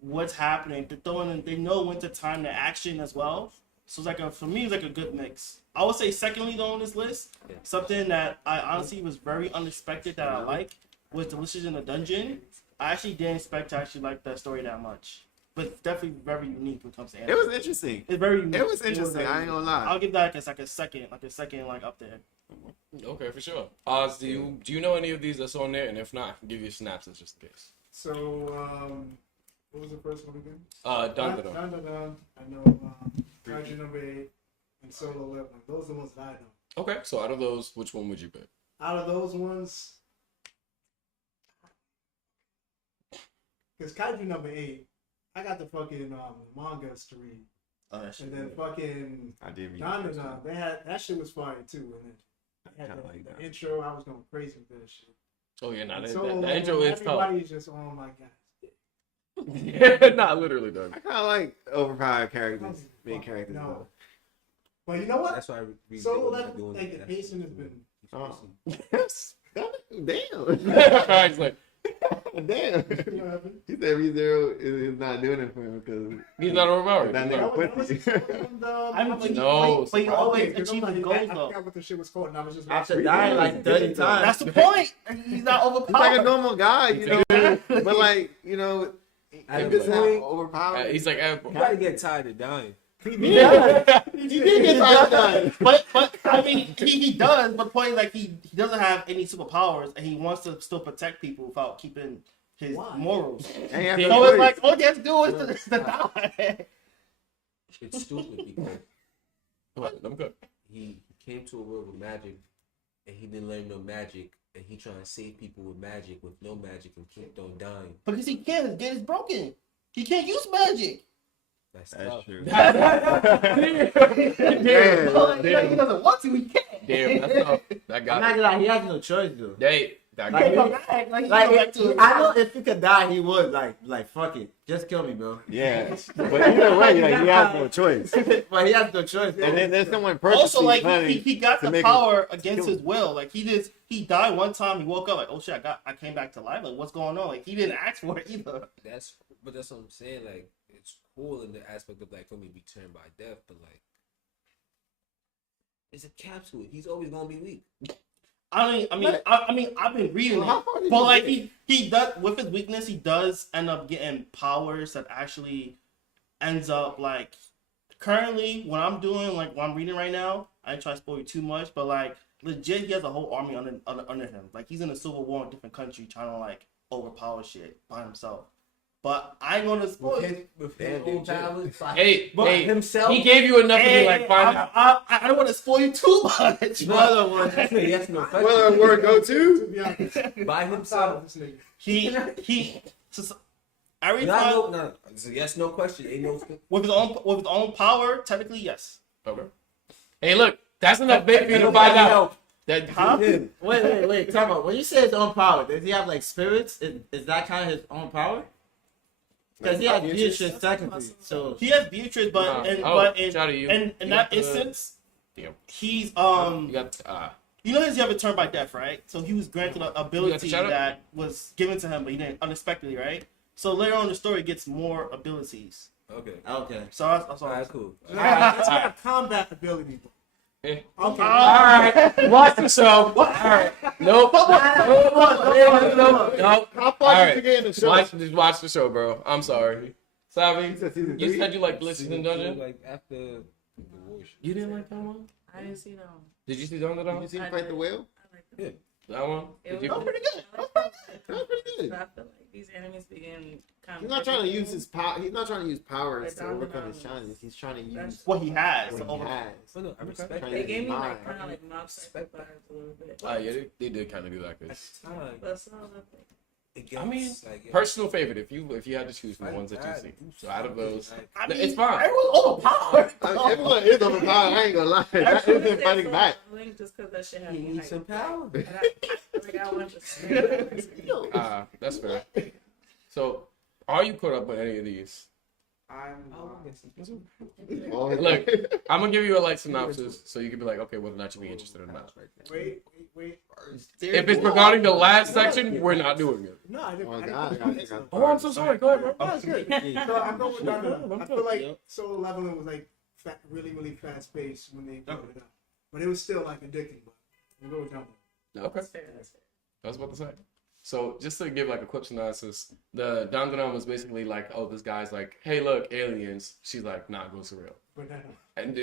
what's happening. They're throwing in, they know when to time the action as well. So it's like for me, it's like a good mix. I would say secondly though on this list, something that I honestly was very unexpected that I like was Delicious in the Dungeon. I actually didn't expect to actually like that story that much. But it's definitely very unique when it comes to anime. It was interesting. It's very unique. It was interesting. I ain't gonna lie. I'll give that like a second up there. okay, for sure. Oz, do you know any of these that's on there? And if not, I can give you a synopsis just in case. So, what was the first one again? Dun. I know Kaiju number 8 and Solo Leveling. Those are the ones that I know. Okay, so out of those, which one would you pick? Out of those ones, because Kaiju number 8, I got the fucking mangas to read. Oh, that shit. And then fucking I did read Dun, they had that shit was fire too. And then I had Kinda the, like the that. intro. I was going crazy with that shit. Oh yeah, nah, And that, Solo that, Leveling, intro is tough. everybody's just on my god. Yeah, not literally though. I kind of like overpowered characters, main characters. No. But you know what? That's why I read Solo like Leveling, doing like the that. pacing has been. Oh. Yes. Damn. He's like, Damn. You know what I mean? He said ReZero is not doing it for him because he's not overpowered. that He's nigga not- pussy. I mean, No, but you always Okay, achieve I his goals I though. forgot what the shit was called, and I was just After dying like 30 times. That's the point. He's not He's like a overpowered. normal guy, you know. But like, you know, if it's not overpowered, he's like, You gotta get tired of dying. he did get tired of dying. But I mean he does. But the point is like he doesn't have any superpowers and he wants to still protect people without keeping his Why? morals. And he has So no So it's choice. like all you have to do is to die. It's stupid because what? I'm good. he came to a world with magic and he didn't learn no magic and he trying to save people with magic with no magic and keep on dying. Because he can't. His gate is broken. He can't use magic. That's That's tough. true. Like, he doesn't want to. He can't. Damn, that's tough. That I'm got not it. gonna lie, he has no choice though. That He got can't it. come back. Like, he Like, go back to his I know if he could die, he would. Like fuck it, just kill me, bro. Yeah, but either way, like he has no choice. But he has no choice. And then there's someone purposely Also, like planning he got to the make power against kill his will. Like he died one time. He woke up like, oh shit, I came back to life. Like what's going on? Like he didn't ask for it either. That's what I'm saying. Like it's cool in the aspect of like for me be turned by death, but like it's a capsule. He's always gonna be weak. I mean, I've been reading Well, how it, far did but you like get? he does with his weakness, he does end up getting powers that actually ends up like currently what I'm doing, like what I'm reading right now. I ain't trying to spoil you too much, but like legit, he has a whole army under him. Like he's in a civil war in a different country trying to like overpower shit by himself. But I ain't gonna spoil it. With Damn, his own dude, powers. Hey, But hey, himself. he gave you enough to be Hey, like, find out. I don't want to spoil you too much. Another one. Yes, no question. Well, word go To to. be honest, By I'm proud himself. of this nigga. he every Not time no. It's a yes, no question. Ain't no. with his own power, technically yes. Okay. Hey, look, that's enough bait for you to find out. That Huh? Wait. Talk about when you say his own power. Does he have like spirits? Is that kind of his own power? Because he has Beatrice technically. So He has Beatrice, but shout out you. in You that got the- instance, Damn. he's You got you know he's ever turned by death, right? So he was granted an ability shout out? that was given to him, but he didn't unexpectedly, right? So later on in the story, he gets more abilities. Okay. okay. So that's all. Alright, cool. That's got a combat ability. Eh. Okay. All right, watch the show. All right, nope. Nope. How All far right. did you get in the show? Just watch the show, bro. I'm sorry. Savi, You said season you three? said you like Delicious in Dungeon. Like after the war. You didn't like that one? I didn't see them. Did you see the Did you see him fight the whale? I like them. That one? It Did was you? pretty good. That was pretty good. I feel like these enemies begin kind He's of. not trying to use his power. He's not trying to use powers But to overcome Domino's- his challenges. He's trying to use What he has. what he has. Oh, no, I respect Trying They to gave me mine. like kind of like mob psycho vibes a little bit. Yeah, they did kind of do that. At Cause the time, But so lovely. against, I mean, like, personal favorite. If you had to choose from the ones that you see, so out of those, I it's mean, fine. Everyone's overpowered. Everyone is overpowered. I ain't gonna lie. That isn't fighting back. Just because that shit had You me need hyped. some power. And I want to say That's fair. So, are you caught up with any of these? I'm Look, I'm gonna give you a light synopsis so you can be like, okay, whether or not you be interested or not. Wait. If it's regarding the last section, we're not doing it. No, I didn't. Oh, I God, didn't. God. Oh, I'm so sorry. Go ahead, bro. No, it's good. So I'm going with Donna. I feel like Yep. Solo Leveling was like really fast paced when they brought it up, but it was still like addicting. But we'll go with Donna. Okay. I was about to say. So just to give like a quick synopsis, the Dandanon was basically like, oh, this guy's like, hey, look, aliens. She's like, nah, go surreal. Banana. And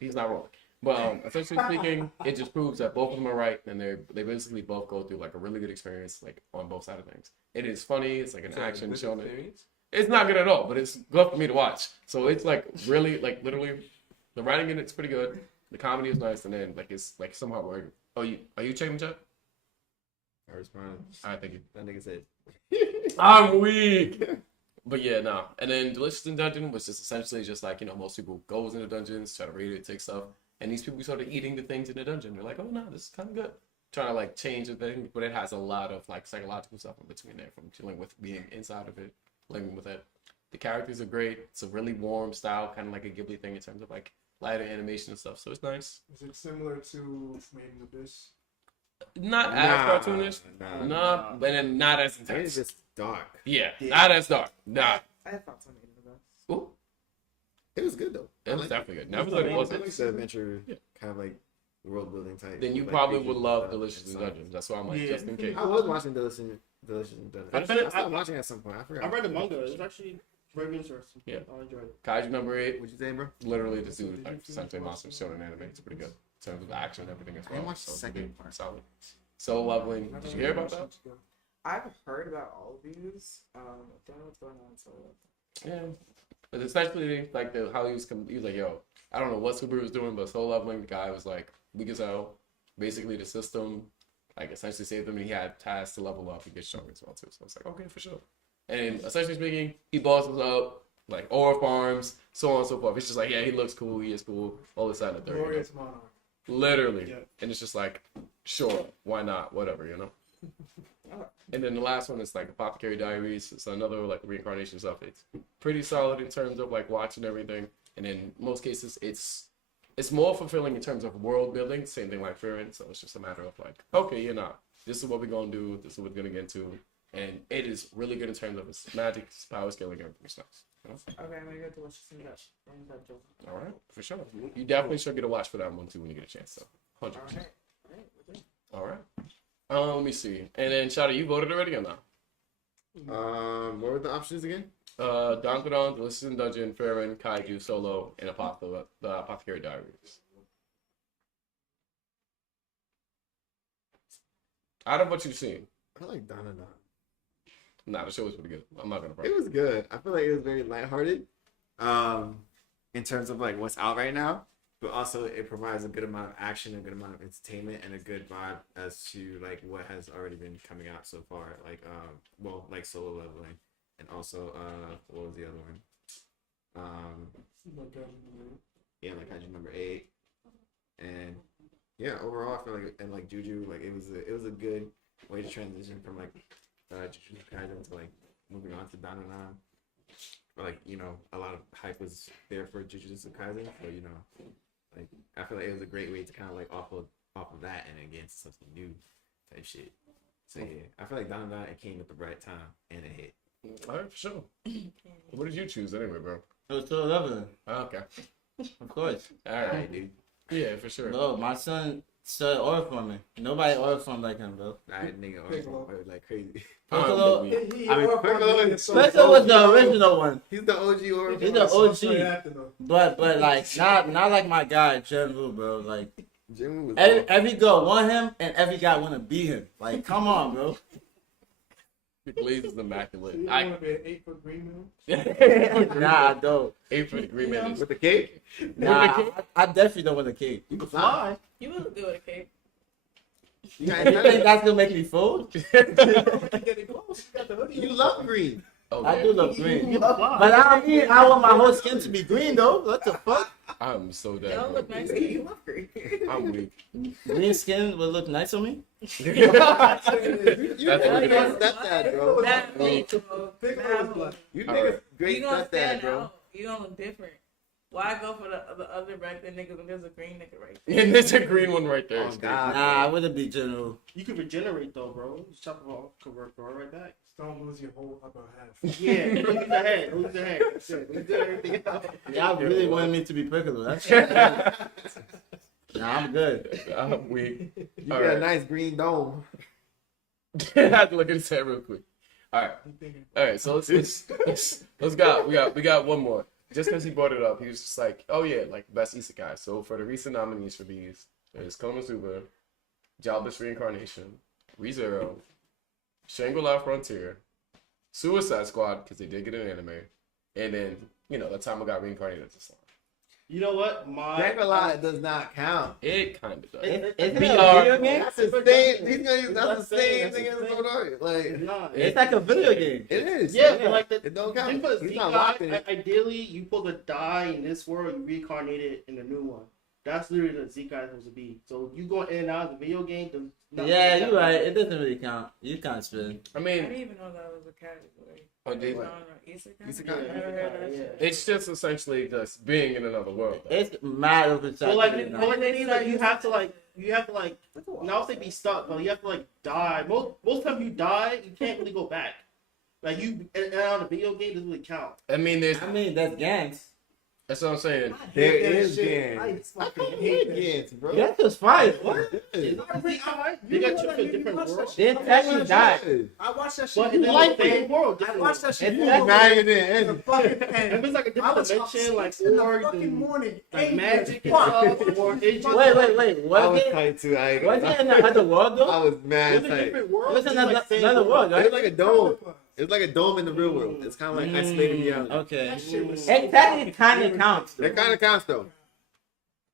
he's not wrong. But essentially speaking, it just proves that both of them are right, and they basically both go through like a really good experience, like on both sides of things. It is funny. It's like an action show. It's not good at all, but it's good for me to watch. So it's like really, like literally, the writing in it's pretty good. The comedy is nice, and then like it's like somehow working. Oh, are you checking chat? I responded. All right, thank you. That nigga said. I'm weak. But yeah, no. And then Delicious in Dungeon was just essentially just like, most people goes into dungeons, try to raid it, take stuff. And these people started eating the things in the dungeon. They're like, oh no, this is kind of good. Trying to like change the thing, but it has a lot of like psychological stuff in between there, from dealing with being inside of it, living with it. The characters are great. It's a really warm style, kind of like a Ghibli thing in terms of like lighter animation and stuff. So it's nice. Is it similar to Made in Abyss? Not as cartoonish. Nah. No, but then not as It's intense. just dark. Yeah, not as dark. Nah. I thought something about Ooh, It was good though. it was definitely good. Never thought it I wasn't. like the adventure, kind of like world building type. Then you like, probably creatures would and love stuff Delicious and in stuff. Dungeons. That's why I'm like, Yeah. just in case. I was watching Delicious in Dungeons. I started watching at some point. I forgot. I read the manga. It's actually very interesting. Yeah. I enjoyed it. Kaiju number 8, What you saying, bro? literally this dude like Sentai Monster shonen anime. It's pretty good in terms of action and everything as I didn't well. watch the So second pretty solid. So leveling. Did you hear about that? I've heard about all of these. Don't know what's going on. So Yeah. But essentially, like how he was like, yo, I don't know what Subaru was doing, but Soul Leveling, the guy was like weak as hell. Basically, the system like essentially saved him, and he had tasks to level up and get stronger as well too. So it's like, okay, for sure. And essentially speaking, he bosses up like ore farms, so on and so forth. It's just like, yeah, he looks cool, he is cool. All this, that, and the third. Glorious Monarch. Literally. Yeah. And it's just like, sure, why not? Whatever. And then the last one is like Apothecary Diaries. It's another like reincarnation stuff. It's pretty solid in terms of like watching everything. And in most cases, it's more fulfilling in terms of world building. Same thing like Fearing. So it's just a matter of like, okay, this is what we're gonna do. This is what we're gonna get into. And it is really good in terms of its magic, its power scaling, everything's nice. okay, I'm gonna go to Delicious in Dungeon. All right, for sure. You definitely should get a watch for that one too when you get a chance. So, 100%. All right. Let me see. And then, Shada, you voted already or not? What were the options again? Dandadan, Delicious in Dungeon, Fearing, Kaiju, Solo, and the Apothecary Diaries. Out of what you've seen, I like Donna. nah, the show was pretty good. I'm not gonna It front. was good. I feel like it was very lighthearted. In terms of like what's out right now, but also it provides a good amount of action, a good amount of entertainment, and a good vibe as to like what has already been coming out so far. Like like Solo Leveling, and also what was the other one? Yeah, like Kaiju number 8, and yeah, overall I feel like and like Juju, like it was a good way to transition from like Jujutsu Kaisen to like moving on to Dandadan. Like, a lot of hype was there for Jujutsu Kaisen, so like I feel like it was a great way to kind of like off of that and then get into something new type shit. So yeah, I feel like Dandadan it came at the right time and it hit. All right, for sure. What did you choose anyway, bro? It was Solo Leveling, Okay. of course. All right, dude. Yeah, for sure. Bro, my son started order farming. Nobody order farm like him, bro. That nigga was like crazy. Piccolo, Yeah. Piccolo was the original one. He's the OG or He's the OG. But like not like my guy Jen Wu, bro. Like Jimmy was every girl want him and every guy want to beat him. Like come on, bro. The glaze is immaculate. You I want to be an 8-foot green man? Nah, I don't. 8-foot agreement is with the cape. Nah, I definitely don't want a cake. You can fly. You would look good with a cape. You You think that's gonna make me fold? Getting close. You got the hoodie. You love green. I do love green. You But I don't mean I want my whole skin to be green though. What the fuck? I'm so Y'all dead. look nice. You love green. I'm weak. Green skin would look nice on me. You That's niggas what stepdad, bro. That me, bro. Piccolo is black. You All niggas right. great You gonna stepdad, stand bro. out. You gonna look different. Why go for the other regular niggas when there's a green nigga right there? And there's a green one right there. Oh, God. Nah, I wouldn't be general. You can regenerate though, bro. Just chop it off, could work right back. Don't lose your whole upper half. Yeah, lose the head, lose the head. That's it. We did everything else. Y'all really wanted me to be Piccolo. That's Nah, I'm good. I'm weak. You All got a right. nice green dome. I have to look at his head real quick. All right. So let's we got one more. Just because he brought it up, he was just like, oh yeah, like best isekai. So for the recent nominees for these, there's Konosuba, Jobless Reincarnation, ReZero, Shangri-La Frontier, Suicide Squad because they did get an anime, and then the time I got reincarnated as a song. You know what? Shangri-La does not count. It kind of does. Isn't it a VR. video game? That's the same. He's gonna use That's that's the the same same, thing as that's the Soda. Like Nah, It's like a video game. it is. yeah, but like It don't count. think for He's not locked in Zekai, it. ideally, you supposed to die in this world, you reincarnated in the new one. That's literally the Zekai is supposed to be. So you going in and out of the video game. Does not Yeah, really you're count. right. It doesn't really count. You can't spin. I I mean, didn't even know that was a category. oh, they- Genre. Isekai? Isekai. Never heard of that Yeah. shit. it's just essentially just being in another world. though. It's mad over So like, saturated but now. like the thing is like you have to like not say be stuck, but you have to like die. Most time you die, you can't really go back. Like you and on the video game doesn't really count. I mean, I mean, that's gangs. that's what I'm saying. There Hate that is shit. games. I I fucking hate hate that shit. games, bro. Gangs was fire. What? It's not Zekai. They got you in a different world. They actually died. I watched that shit. But it's like the same world. I different watched that world. shit. It's all like the Now way you to the didn't. fucking If end. it's like a I different was up dimension, like 6 in the Lord fucking and morning. like angry magic and as fuck. stuff, or it's just Wait. I Was was it? tight too. I ain't Was gonna it in lie. another world I though? was mad It's a tight. different It world. was It's another like same another world, It was right? like a dome. It's like a dome in the real world. It's kind of like isolated reality. Okay. That shit was It technically kind of counts. That kind of counts though.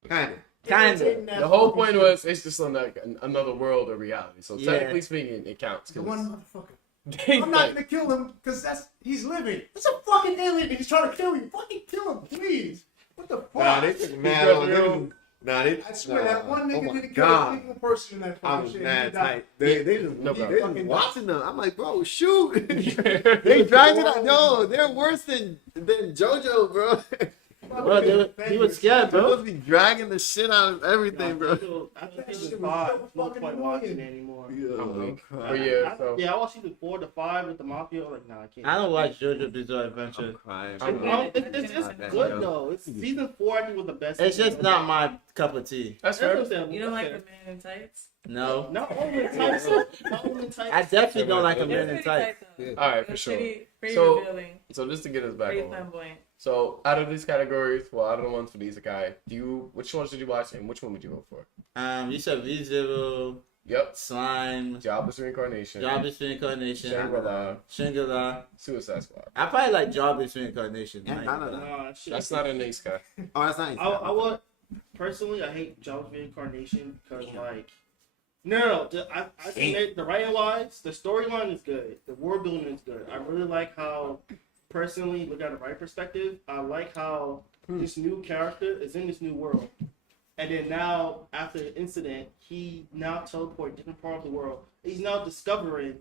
Kind of. Kinda. The whole point was it's just on like another world of reality. So Yeah. technically speaking, it counts. The 'cause one motherfucker. they I'm not like- gonna kill him because he's living. It's a fucking alien and he's trying to kill you. Fucking kill him, please. What the fuck? Nah, they took mad Because on they're- him. Nah, they. I swear nah. that one Oh nigga my didn't kill a God. single person in that I fucking was shit. mad He died. tight. They just, No they problem. just watching them. I'm like, bro, shoot. They dragged it out. No, they're worse than JoJo, bro. Bro, he was scared, They're bro. supposed to be dragging the shit out of everything, bro. After That season shit 5, was so no fucking point watching it anymore. I'm weak. I'm But crying. yeah, so I watched season 4 to 5 with the mafia. Like, nah, I can't. I don't watch JoJo Bizarre I'm Adventure. crying. I'm bro. weak. It's good though. It's season 4. I think was the best. It's season. just not my cup of tea. that's That's what fair. I'm saying. You don't like That's the man in tights? No. Not only types. Not only types. I definitely don't like a It's man in pretty tight. tight, though. All right, for It's sure. pretty So- revealing. So just to get us back Pretty on. flamboyant. So out of these categories, well, out of the ones for these guy, which ones did you watch and which one would you vote for? You said ReZero, Yep. Slime, Jobless Reincarnation, Jobless Reincarnation, Shangri-La, Shangri-La. Suicide Squad. I probably like Jobless Reincarnation. Yeah, Like, I know that. Nah, shit. That's not an ace guy. Oh, that's nice. I would personally. I hate Jobless Reincarnation because like. No. I think the writing wise, the storyline is good. The world building is good. I really like how, personally, look at the right perspective. I like how this new character is in this new world, and then now after the incident, he now teleported different part of the world. He's now discovering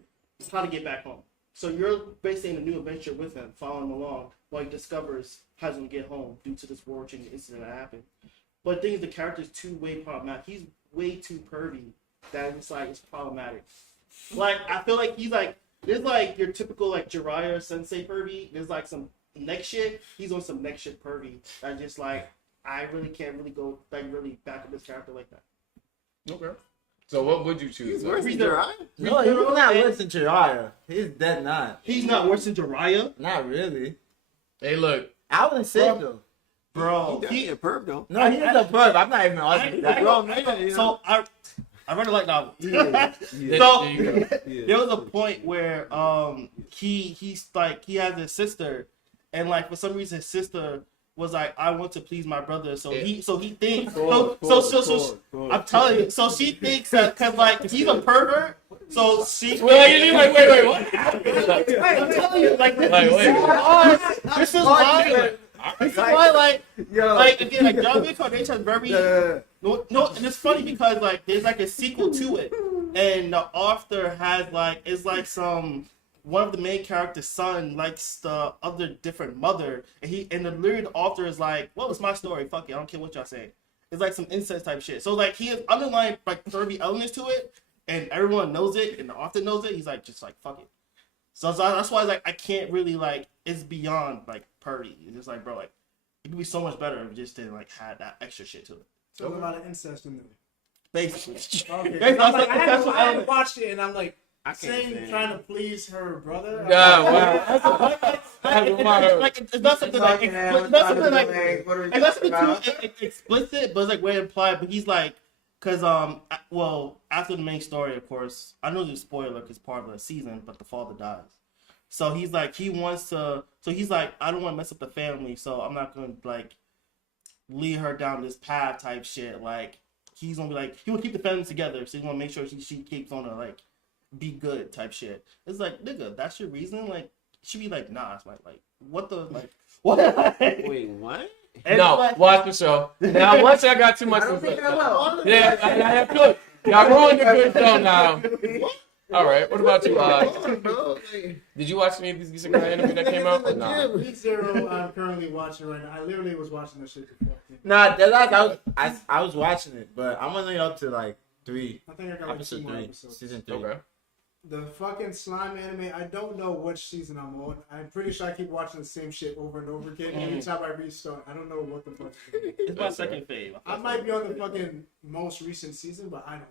how to get back home. So you're basically in a new adventure with him, following him along while he discovers how to get home due to this world-changing incident that happened. But the thing is, the character's way problematic. He's way too pervy that it's like it's problematic. Like I feel like he's like there's like your typical like Jiraiya Sensei pervy. There's like some neck shit. He's on some neck shit pervy. That just like I really can't really go like really back up this character like that. Okay. So what would you choose? He's though? worse than ReZero. Jiraiya. no, he's not worse than Jiraiya. He's dead not. He's not worse than Jiraiya, Not really. Hey, look. I wouldn't say Bro. so. bro. He a perv though. No, he's a perv. I'm not even arguing that. Bro, man, you know. So I read a light novel. There So you go. Yeah. there was a point where he's like he has his sister, and like for some reason his sister was like, I want to please my brother, so he thinks Cool, I'm telling you, so she thinks that because like he's a pervert, so she. Wait, what? I'm telling you, like this Like, is wait. why. This is why. This is why, like, Yo. like again, like John Reincarnation is very no, and it's funny because like there's like a sequel to it, and the author has like it's like some one of the main character's son likes the other different mother, and literally the author is like, well, it's my story, fuck it, I don't care what y'all say. It's like some incest type shit. So like he has underlying like pervy elements to it, and everyone knows it, and the author knows it. He's like just like fuck it. So that's why like I can't really like it's beyond like pervy. It's just like bro, like it could be so much better if it just didn't like had that extra shit to it. So there's a lot of incest in there. Basically. Okay. I'm like, I haven't watched it, and I'm like, I can't saying stand trying to please her brother. Yeah, wow. Like it's not something like it's not something like it's not something too explicit, but it's like way implied. But he's like, cause well after the main story, of course, I know there's a spoiler because part of the season, but the father dies. So he's like he wants to. So he's like I don't want to mess up the family, so I'm not gonna like lead her down this path type shit. Like he's gonna be like he will keep the family together, so he's gonna make sure she keeps on to like be good type shit. It's like nigga, that's your reason. Like she be like nah. It's like what the like what? Wait, what? And No, like, watch the show. Now, once I got too much. I don't think I will. Yeah, I have to. Y'all ruined the good show now. All right, what about you? Bro, like, Did you watch any of these Isekai anime that came out? Or nah? Week Zero, I'm currently watching right now. I literally was watching this shit before. Nah, I was watching it, but I'm only up to like 3 I think I got like 2 episode more 3, episodes. season 3. Okay. The fucking slime anime, I don't know which season I'm on. I'm pretty sure I keep watching the same shit over and over again. Every time I restart, I don't know what the fuck. it's my second fave. I might be on the fucking most recent season, but I don't.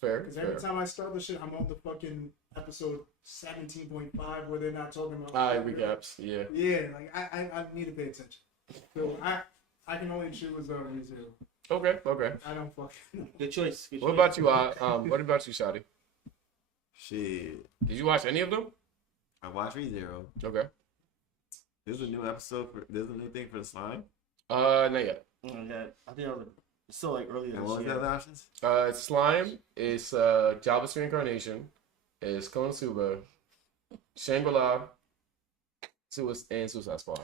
Fair. Because every time I start the shit, I'm on the fucking episode 17.5 where they're not talking about. Recaps. Yeah. Yeah, like I need to pay attention. So I can only choose ReZero. Okay. I don't fucking. Good choice. Good What choice. about you? What about you, Shadi? shit. Did you watch any of them? I watched ReZero. Okay. There's a new episode there's a new thing for the slime. Not yet. Yeah, I think I was still like earlier And this what was the year. other options? Slime is Java's reincarnation. Is Konosuba, Shangri-La, and Suicide Squad.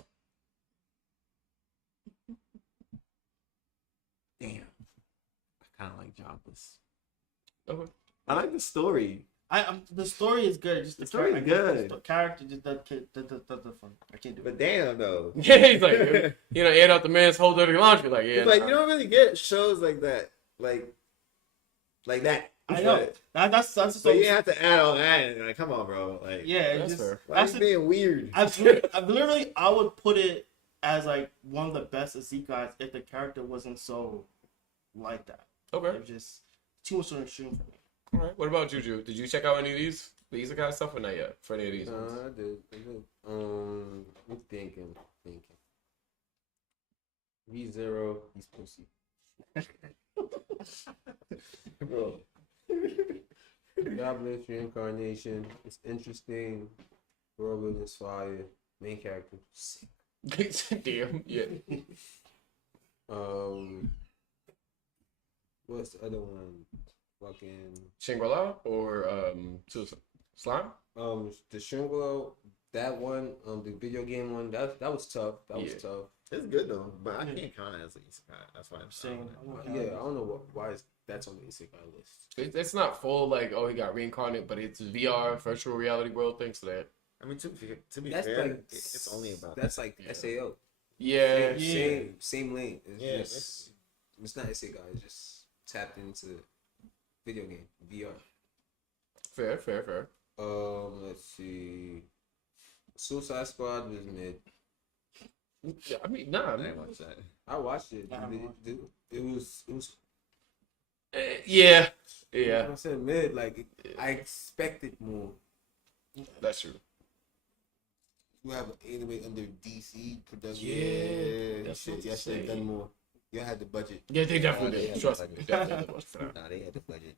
Damn. I kind of like Jobless. Okay. I like the story. The story is good. Just the story's character, good. The character just the fun. I can't do But it. damn, though. Yeah, he's like, aired out the man's whole dirty laundry. Like, yeah. It's like nah. you don't really get shows like that, like that. I know. That's So so. you have to add all that. And like, come on, bro. Like, Yeah, it's That's just fair. why that's you being weird? I would put it as like one of the best isekais if the character wasn't so like that. Okay. It was just too much on the extreme for me. All right. What about Juju? Did you check out any of these? The Isekai stuff or not yet? For any of these ones? I did. I'm thinking. ReZero, he's pussy. Bro. Goblin reincarnation. It's interesting. World Wilderness Fire. Main character. Sick. Damn. Yeah. What's the other one? Fucking Shangri-La or Suicide Slime? the Shingolo, that one, the video game one, that was tough. That was Yeah. tough. It's good though, but I can't count it as an isekai. That's why I'm Saying, saying. Yeah, I don't know why that's on the Isekai list. It's not full like he got reincarnated, but it's VR virtual reality world thanks to that. I mean, to be That's fair, like it's only about. that's like Yeah. SAO. Yeah. Same lane. It's Yeah, just it's not Isekai. It's just tapped into video game VR. Fair. Let's see. Suicide Squad was mid. I mean, nah. I didn't watch that. I watched it. I haven't It was. Yeah. I said mid. Like I expected more. That's true. You have an anime under DC production. Yeah, That shit. that's Y'all should have done insane. more. Y'all had the budget. Yeah, they definitely Oh, did. yeah, Trust me. yeah. Definitely had the budget for that. Nah, they had the budget.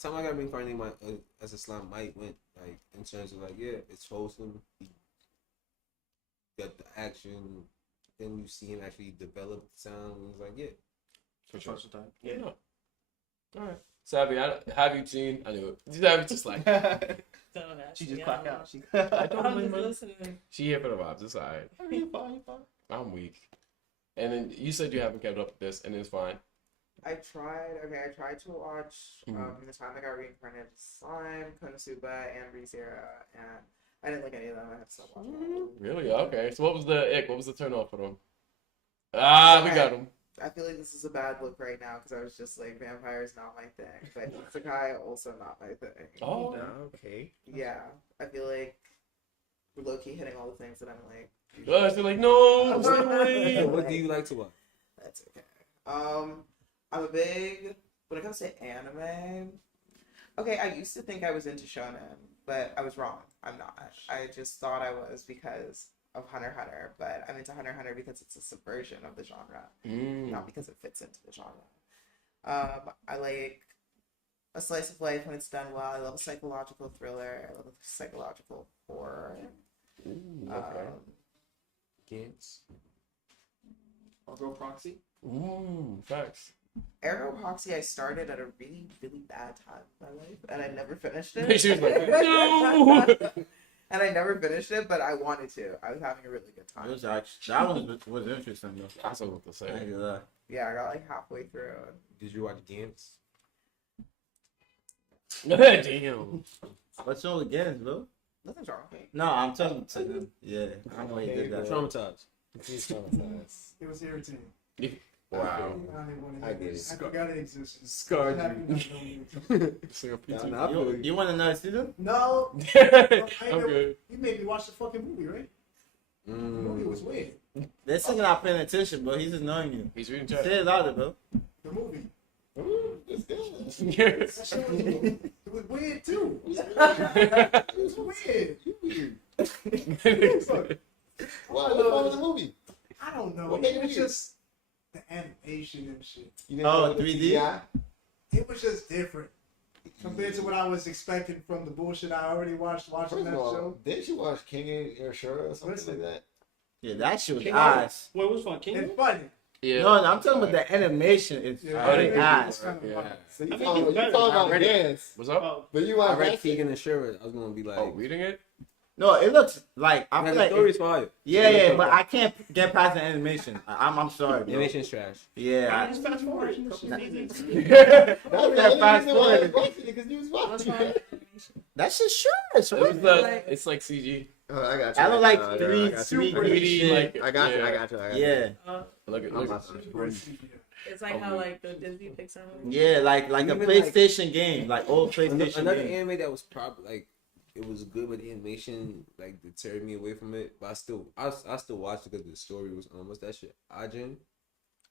Time I got reincarnated as a slime might went like in terms of like it's wholesome. got the action. Then you see him actually develop the sound. And it's like, yeah. For sure. Yeah. Yeah. All right. Savvy, have you seen? I knew it. Savvy just like She just clocked out. She. I don't I'm blame just her. listening. She here for the vibes. It's alright. You fine. I'm weak. And then you said you haven't kept up with this, and it's fine. I tried. Okay, I tried to watch Mhm. the time I got reincarnated slime, Konosuba, and ReZero, and I didn't like any of them. I had to stop watching. them. Really? Okay. So what was the ick? What was the turn off for them? Ah, we Okay. got him. I feel like this is a bad look right now because I was just like, vampires not my thing, but Isekai also not my thing. Oh. Okay. Yeah, I feel like we're low key hitting all the things that I'm like. She's like, no, stay away. So what do you like to watch? That's okay. I'm a big when it comes to anime. Okay, I used to think I was into shonen, but I was wrong. I'm not. I just thought I was because of Hunter x Hunter, but I'm into Hunter x Hunter because it's a subversion of the genre, not because it fits into the genre. I like a slice of life when it's done well. I love a psychological thriller. I love a psychological horror. Ooh, okay. Gantz. Girl proxy. Ooh, facts. Arrow Proxy I started at a really, really bad time in my life, and I never finished it. She was like, no. And I never finished it, but I wanted to. I was having a really good It time. was actually, that one was interesting though. That's what to I say. ain't gonna lie. Yeah, I got like halfway through. Did you watch Gantz? Damn. What's wrong with Gans, bro? Nothing's wrong with me. No, I'm telling to him. Yeah, I know he did that. Traumatized. It was irritating. Wow. I get it. I forgot it existed. Scarred You want another season? No, I'm good. you made me watch the fucking movie, right? The movie was weird. They're still not paying attention, bro. He's annoying you. He's reading Say chat. it louder, bro. The movie. It's good. That shit was, it was weird too. It was weird. Why? What's wrong with the movie? I don't know. What made It it was weird? just the animation and shit. You didn't Oh, know the 3D? CGI? It was just different compared to what I was expecting from the bullshit I already watching First that of all, show. didn't you watch King and Ashura or something like that? Yeah, that shit was King ass. Wait, which one? King? It's funny. Yeah. No, I'm talking about the animation. It's Yeah, very animation ass. is kinda Yeah. funny. So you I think talking it's about, better. you talking I about read it. dance, What's up? Oh, but you I watch read that Keegan and Sherwood. I was gonna be like, Oh, reading it? No, it looks like I man, feel the like story's fire. yeah, but I can't get past the animation. I'm sorry, bro. Animation's trash. Yeah, just fast forward. a couple seasons. That's the that only fast reason why I forward. watched it, because you was What's watching wrong it. with That's just trash. It was Right? it's like CG. Oh, I got you. I don't like got you. 3D, I got you. 3D shit. like I got you. yeah. I got you. I got you. Yeah, Look at I'm look. watching it. It's like how like the Disney Pixar movies. yeah, like a Even PlayStation game, like old Another PlayStation game. anime that was probably like it was good, but the animation like deterred me away from it. But I still watched it because the story was what's that shit? Ajin.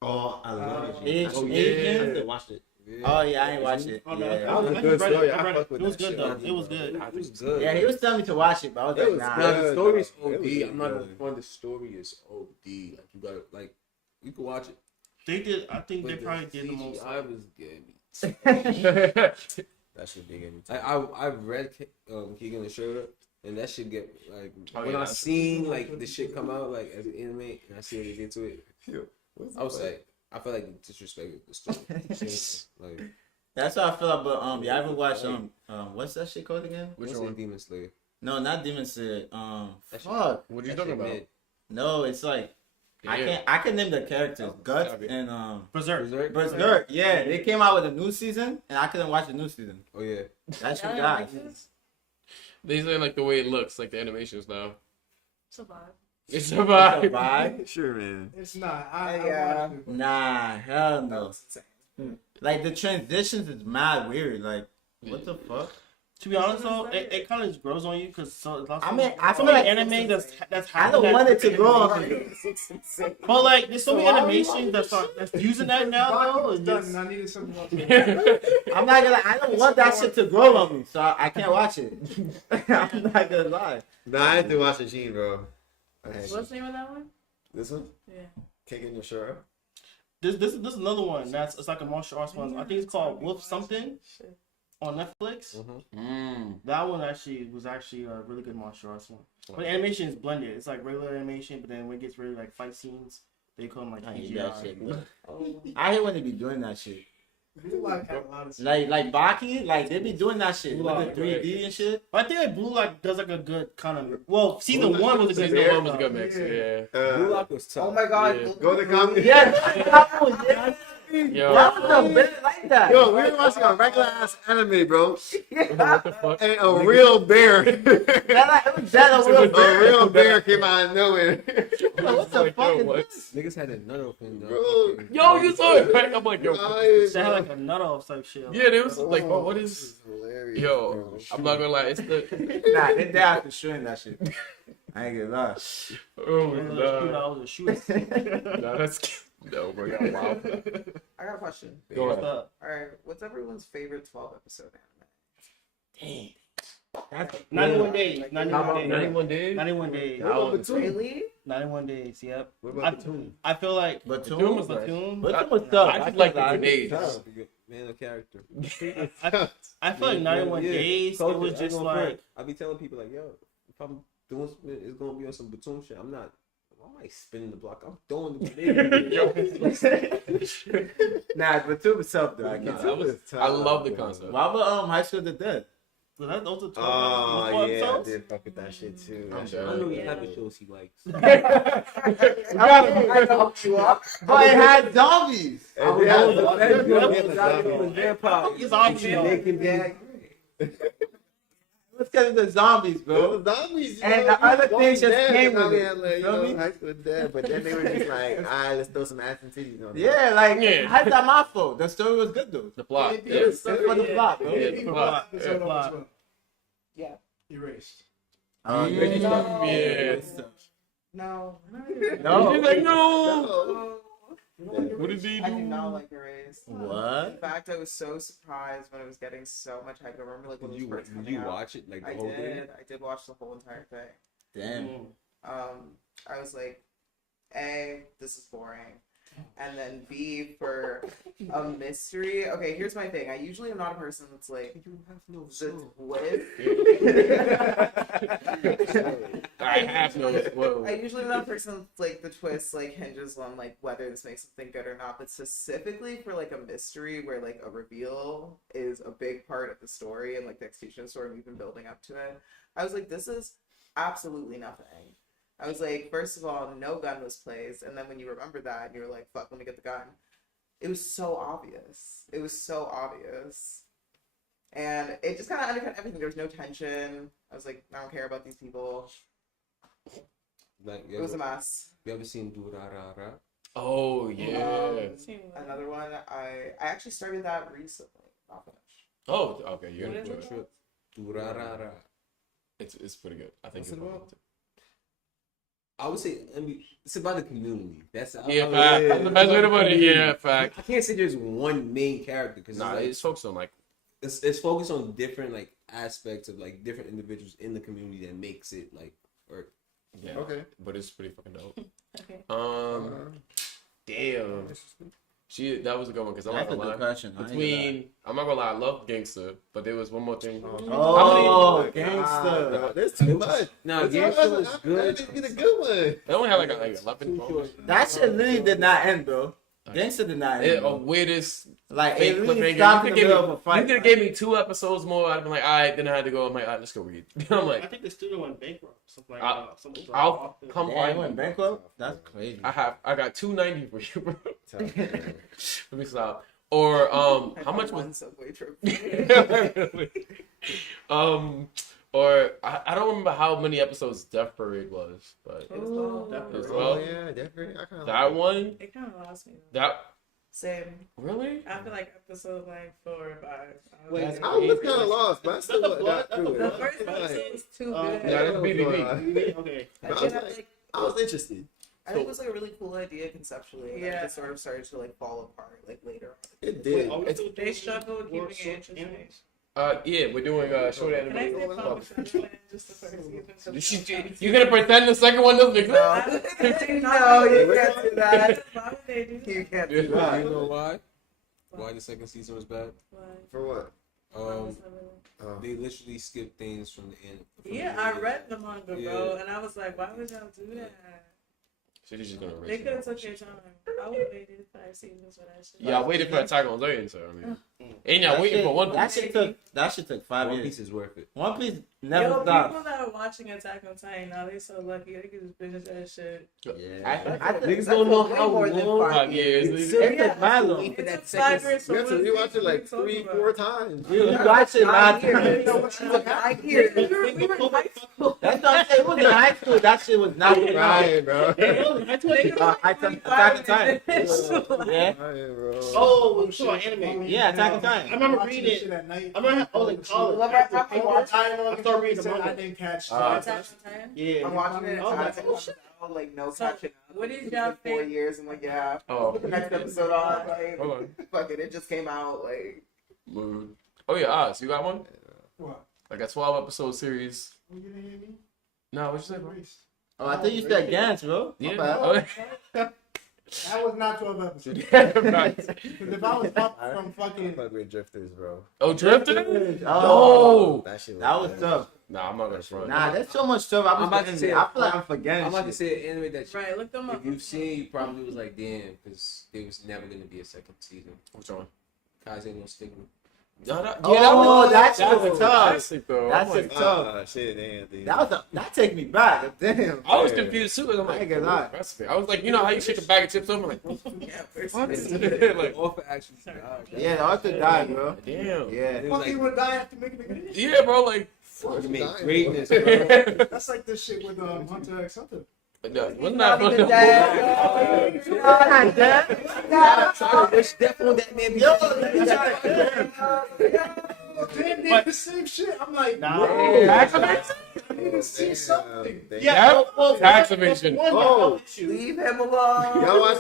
Oh, I love it. Age- Oh, Asian? yeah. I watched it. Oh yeah, I ain't watched it. Oh, no, Yeah, I was a just good read it. story. I I read fuck it. with It was that good shit. though. It was good. It was good. yeah, he was telling me to watch it, but I was It like, was nah. good. Now, the story's It was OD. I'm not good. gonna front. The story is OD. Like you gotta like you can watch it. They did. I think But they probably did the most. CGI was good. That shit big in I read Keegan and Sherwood, and that shit get like Oh, when yeah, I that's- seen like the shit come out like as an anime and I see what they did to it. I was like, I feel like they disrespected the story. Like That's how I feel about yeah, I haven't watched what's that shit called again? Which what's one? it, Demon Slayer? No, not Demon Slayer. That shit- Fuck. What are you that talking shit about? mid. No, it's like Yeah. I can name the characters. Guts Savvy. and Berserk. Berserk? Berserk. Yeah, they came out with a new season and I couldn't watch the new season. Oh yeah. That shit Y'all died. like this? They say like the way it looks, like the animations now. It's a vibe. It's a vibe. Bye. Sure, man. It's not. I Yeah. watched it, but Nah, hell That no. was insane. Like the transitions is mad weird. Like what the fuck? To be honest though, it kind of just grows on you because I mean, I so feel many like anime that's I don't want it to grow on me. But like, there's so many So why animations that's using that now though. it's It's done. just- And I needed something else. I'm not gonna. I don't want that shit to grow on me, so I can't watch it. I'm not gonna lie. Nah, I had to watch the Gene, bro. What's the name of that one? This one? Yeah. King and Ashura? This is another one it's like a martial arts one. I think it's called Wolf something. Shit. on Netflix. Mm. That one was actually a really good martial arts one. But the animation is blended. It's like regular animation, but then when it gets really like fight scenes, they call them like I hate that PGI. shit, bro. I hate when they be doing that shit. Blue Lock had a lot of Like Baki, like they be doing that shit Blue with Lock, the 3D and shit. But I think like Blue Lock does like a good kind of. Well, season Blue one Lock was a good. Season mix, one was a good though. mix. Yeah. Blue Lock was tough. Oh my god. Yeah. Go to comedy. Yeah, that was Yo, that was a bit like that. Yo, we were watching a regular ass anime, bro. what the fuck? And a real bear. That it was that a real A real bear came out of nowhere. What the Like, fuck yo, is what? this? Niggas had a nut open though. Bro. Fucking- Yo, you saw it, right? I'm like, yo. They had like a nut off type shit. Yeah, there was like, oh, what This is? hilarious, Yo, bro. I'm not gonna lie, it's the. Nah, they out for shooting that shit. I ain't gonna lie. Oh That no, was a shoot. no, that's no, bro. Y'all wow. I got a question. Go ahead. Alright, what's everyone's favorite 12 episode anime? That's 91 days. 91 days. 91 days. 91 days. What about Batum? Really? 91 days. Yep. What about Batum? I feel like Batum was nice. Batum. Batum was tough. I just like the can't lie. grenades. Man of character. I feel like 91 days. It was just like. I be telling people like, yo, if I'm doing something, it's gonna be on some Batum shit. I'm like spinning the block. I'm throwing the grenade. Nah, Batum was tough though. I Nah, guess. that was, I love the concept. Why about High School of the Dead? Was that those are 12 Oh, yeah, I episodes? did fuck with that shit too. I'm That shit down. I know was what good. type of shows he likes. I know you are. But it had zombies. And they had- It's because of the zombies, bro. The zombies, And you know, the other you things know, just dead, came and with it. I mean, like, you Feel know, me? High School Dead, but then they were just like, alright, let's throw some ass and titties on it. Yeah, like, Yeah. how's that my fault? The story was good, though. The plot. It Yeah. is. It's for the plot, bro. Yeah, the plot. episode Yeah. number 12. Yeah. Erased. Yeah. No. No. She's like, no. No. What did he I do do? not like Erased. In What? fact, I was so surprised when it was getting so much hype. I remember like when it was first Did coming you out. watch it like the I whole thing? did. I did watch the whole entire thing. Damn. I was like, A, this is boring. And then B, for a mystery. Okay, here's my thing. I usually am not a person that's like, You have no the soul. twist. I have no. Whoa. I usually am not a person that's like the twist like hinges on like whether this makes something good or not. But specifically for like a mystery where like a reveal is a big part of the story and like the execution of the story, and we've been building up to it. I was like, this is absolutely nothing. I was like, first of all, no gun was placed, and then when you remember that, you were like, fuck, let me get the gun. It was so obvious. It was so obvious. And it just kind of undercut everything. There was no tension. I was like, I don't care about these people. Like, It was a mess. you ever seen Durarara? Oh yeah. Another one, I actually started that recently. Not finished. Oh, okay. You're What gonna is do it? it. Durarara. It's pretty good. I think What's you'll it probably about? I would say, I mean, it's about the community. That's Yeah, fact. That's the best way to put it. Yeah, fact. I can't say there's one main character because Nah, it's focused on like. it's focused on different like aspects of like different individuals in the community that makes it like work. Yeah. Okay. But it's pretty fucking dope. Okay. Damn. That was a good one because I'm That's not a gonna good lie. question. I'm not gonna lie, I love Gangster, but there was one more thing. Oh, God, gangster. There's too much. No, That's Gangsta all- was good. That didn't get a good one. They only had like 11 moments. That shit literally did not end, bro. Gangster did not end. It, a bro. weirdest Like, fake it really cliffhanger. stopped You in could the give middle of a me, fight. you could have gave me 2 episodes more. I'd have been like, alright, then I had to go. I'm like, alright, let's go read. I'm I like, think the studio went bankrupt. Something like I'll- that. Something I'll off the- come Damn, find he went you. bankrupt? That's crazy. I got 290 for you, bro. Let me stop. Or how much was One Subway trip. or I don't remember how many episodes Death Parade was, but It was well. Definitely. Oh Well, yeah, definitely. I kind of that one, It kind of lost me. that Same. really. I feel like episode like 4 or 5. Wait, I was kind of lost, but I still That's the got blood- through it. The that's the first Like, episode was too Oh, good. Yeah, that's BBB. Okay. I was like, I was interested. I think it was like a really cool idea conceptually. And Yeah. it just sort of started to like fall apart like later on. It did. Are we still They doing struggle with more keeping it short interesting. animes? Yeah, we're doing short Can I anime. say Promise Neverland just the first season? You're gonna pretend the second one doesn't exist? No, you can't do that. Why would they do You that? can't do You that. know why? Why the second season was bad? For what? They literally skip things from the end. Yeah, I read the manga, bro, and I was like, why would y'all do that? Shit is just gonna They could have took their time. I would have waited 5 seasons for that shit. Yeah, I waited for Attack on Titan, so I mean, ain't y'all waiting for One That Piece? shit took 5 One years. Piece is worth it. One Piece Yo, never stopped. people that are watching Attack on Titan now, they so lucky. They can just binge that shit. Yeah. Niggas don't know how more than long. 5 years. It took my long. Wait for that It's 5 second. years for We have to one rewatch season. it like What are you 3-4 talking times. You watch it last You time. know what you look like here. about? We were in high school. That's what I'm saying. It was in high school. That shit was not right. Ryan, bro. Attack on Titan. Yeah. Ryan, bro. Oh, we saw anime. Yeah, Attack on Titan. I remember Watching reading this it. shit at night. I remember I was in college. I watched I started reading the I manga. didn't catch. Attack on Titan? Yeah. I'm watching it. Oh, I that's- was like no So, catching up. what is It's y'all been 4 favorite- years. I'm like, yeah. Oh, Put the next episode on. Like, hold on. fuck it. It just came out. Like, Mood. Oh yeah, Oz, you got one? What? Like a 12 episode series? Oh, you didn't hear me? No, what you say, bro? Erased. Oh, I think you said Gantz, bro. My Yeah. bad. That was not 12 episodes. Right. Because if I was up from fucking. Fuck with drifters, bro. Oh, Drifter? Oh, No. That shit that was tough. Nah, I'm not gonna front. Nah, there's so much stuff. I'm about to I say- feel like I'm forgetting. I'm about to shit. say an anime that Right, look them up. if you've seen, you probably was like, damn, because there was never gonna be a second season. Which one? Kaze no Stigma. No, that, Oh, that shit that's was tough. classic, though. That's I'm it. like, Tough. Shit, damn, dude. That take me back. Damn. I was yeah. confused too. 'Cause I'm I like, ain't gonna lie. recipe. I was like, you know how you shake a bag of chips over? I'm like, what is it? Like, Offer actually. Yeah, the author died, bro. damn. Yeah. It was Fuck, you like, would die after making a good. Yeah, bro. Like, Fuck, made dying, greatness, bro. no, That's like this shit with Hunter x Hunter. wasn't that Not even fun? dead. Which step on that man? They did the same shit. I'm like, Nah. Tax I evasion? need to see something. Damn. Yeah, tax evasion. Oh. Leave him alone. Y'all watch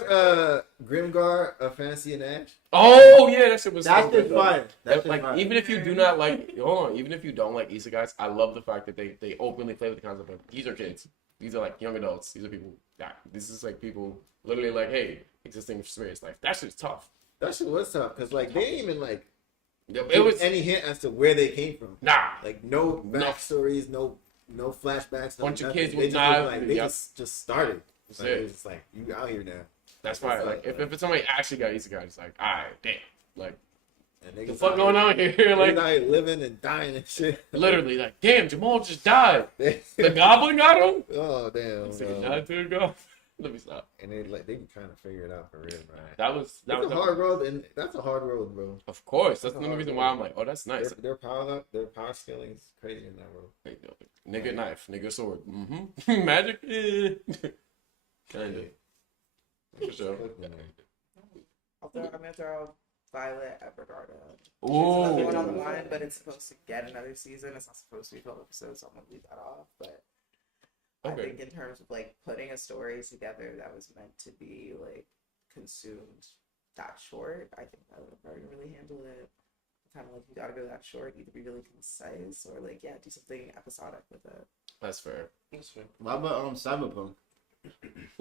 Grimgar, A Fantasy and Ash? Oh yeah, that shit was. That's so good, just though. fire. That's Like fire. even if you do not like, hold on, even if you don't like isekais, I love the fact that they openly play with the concept of these are kids, these are like young adults, these are people. Yeah, this is like people literally like, hey, existing experience life. That shit's tough. That shit was tough because like they didn't even like It give was any hint as to where they came from. nah. Like no backstories, no flashbacks. Bunch of nothing. kids They with just knives, was, like, they yep. just started. That's Like, it. it was just like you out here now. That's fire. Like if somebody actually got isekai, it's like, all right, damn, like And the niggas fuck out going on here? here- Like niggas out here living and dying and shit. literally, like damn, Jamal just died. The goblin got him. Oh damn. It's like, bro. nah, dude, go. Let me stop. And they like they be trying to figure it out for real, man. That was That's a hard road, and that's a hard road, bro. Of course, that's the only reason why I'm like, oh, that's nice. Their power scaling is crazy in that road. Nigga knife, nigga sword. Mm-hmm. Magic? Eh. Kinda. For sure. I'm gonna throw Violet Evergarden. It's another one on the Ooh. line, but it's supposed to get another season. It's not supposed to be 12 episodes, so I'm gonna leave that off. But I Okay. think in terms of like putting a story together that was meant to be like consumed that short, I think Violet Evergarden really handled it. Kind of like you gotta go that short, either be really concise or like do something episodic with it. That's fair. What about Cyberpunk?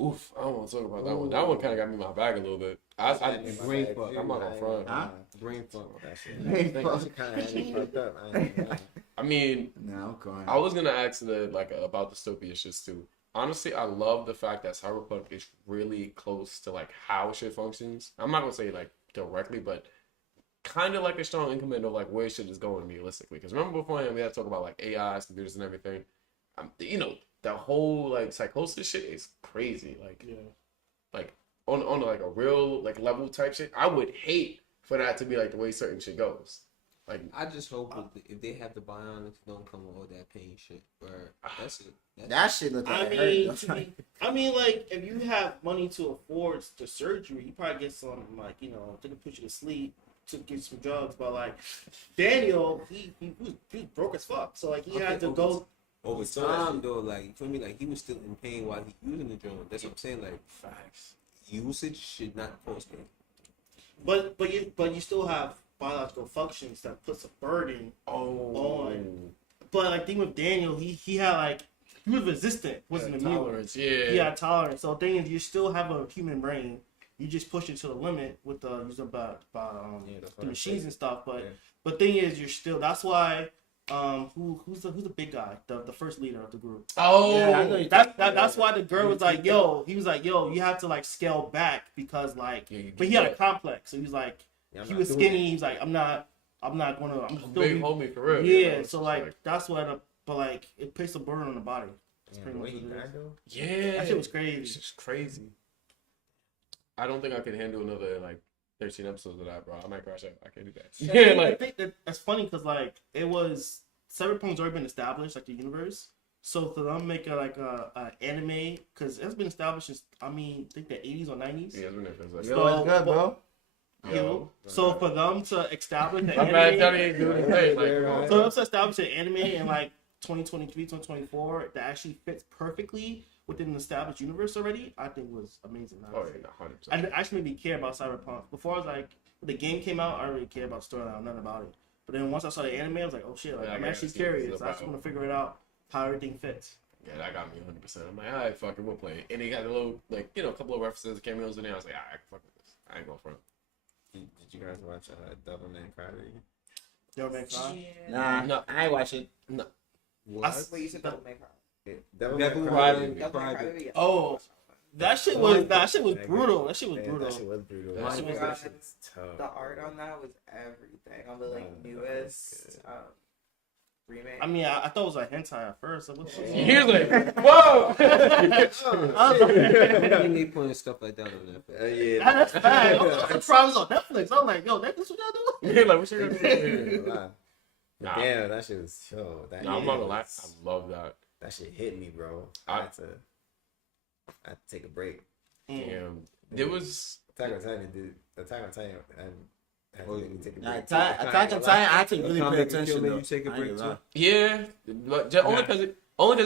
Oof, I don't want to talk about that one. That one kind of got me in my bag a little bit. I Brain fuck. I'm not gonna front. Huh? Brain fuck. That shit. Brain That fuck. shit kinda had me fucked up. I ain't gonna lie. I mean, Nah, I'm crying. I was gonna ask about dystopia shits too. Honestly, I love the fact that Cyberpunk is really close to like how shit functions. I'm not gonna say like directly, but kind of like a strong increment of like where shit is going realistically. Because remember before we had to talk about like AIs, computers, and everything. The whole like psychosis shit is crazy. Like, like on like a real like level type shit. I would hate for that to be like the way certain shit goes. Like, I just hope if they have the bionics, don't come with all that pain shit. Or that's it. That shit look like I mean, like if you have money to afford the surgery, you probably get some like they can put you to sleep to get some drugs. But like Daniel, he was broke as fuck, so like he had to go. Over time, though, like, you feel me? Like, he was still in pain while he using the drone. That's what I'm saying. Like, facts. usage should not cost him. But you still have biological functions that puts a burden on. But like thing with Daniel, he had like he was resistant, wasn't immune. Tolerance, He had tolerance. So the thing is, you still have a human brain. You just push it to the limit with the using about the machines and stuff. But But thing is, you're still. That's why. Who's the big guy? The first leader of the group. Oh, Yeah, I know you- That's why the girl was like, yo. He was like, yo, you have to like scale back because like. Yeah, you But he get had a that. complex, so he was like, Yeah, I'm he not was doing skinny. that. He was like, I'm not gonna. I'm still big be, homie for real. Yeah, it's so just like that's why but like it placed a burden on the body. That's Damn, pretty the much way he what it is. died, though. yeah, That shit was It's crazy. just crazy. I don't think I could handle another like 13 episodes of that, bro. I might crash out. I can't do that. Yeah, Yeah, I like think that's funny because like it was Cyberpunk's already been established, like the universe. So for them make a anime because it's been established since I think the 80s or 90s. yeah, it's been there for a Yo, second. what's good, bro? Yo. So for them to establish the I'm glad Johnny anime, ain't doing the thing. Like, come on. so them to establish an anime in like 2023, 2024 that actually fits perfectly within the established universe already, I think was amazing. Oh honestly. yeah, 100%. And it actually made me care about Cyberpunk. Before I was like, when the game came out, I didn't really care about storyline, nothing about it. But then once I saw the anime, I was like, oh shit, like, Yeah, I I'm gotta actually see what curious. it's I just about. want to figure it out how everything fits. Yeah, that got me 100%. I'm like, alright, fuck it, we'll play it. And he got a little, like, a couple of references, cameos in there. I was like, alright, fuck with this. I ain't going for it. Did you guys watch Devil May Cry? Yo, man, Cry? Nah, No. I ain't watch it. Wait, you said Devil May Cry. Devil Devil May May Cry. Cry. Devil May Cry, yeah. Oh, that shit was brutal. That shit was Yeah, brutal. That shit was brutal. That That shit shit was- was tough. The art on that was everything. On the newest remake. I mean, I thought it was like hentai at first. Like, what the fuck? He was like, whoa! They putting stuff like that on there. Yeah. That's bad. I was surprised on Netflix. I was like, yo, that's what y'all doing? Yeah, like, what you gonna do? Wow. Nah. Damn, that shit was yo. That Nah, I'm not gonna lie. was- I love that. That shit hit me, bro. I- I had to take a break. Damn. There was. Attack on Titan did. Attack on Titan had to make me take a Nah, break. Attack on Titan, I had to really pay Comic attention kill me, though. you take a I ain't break gonna lie. Yeah. But just, only because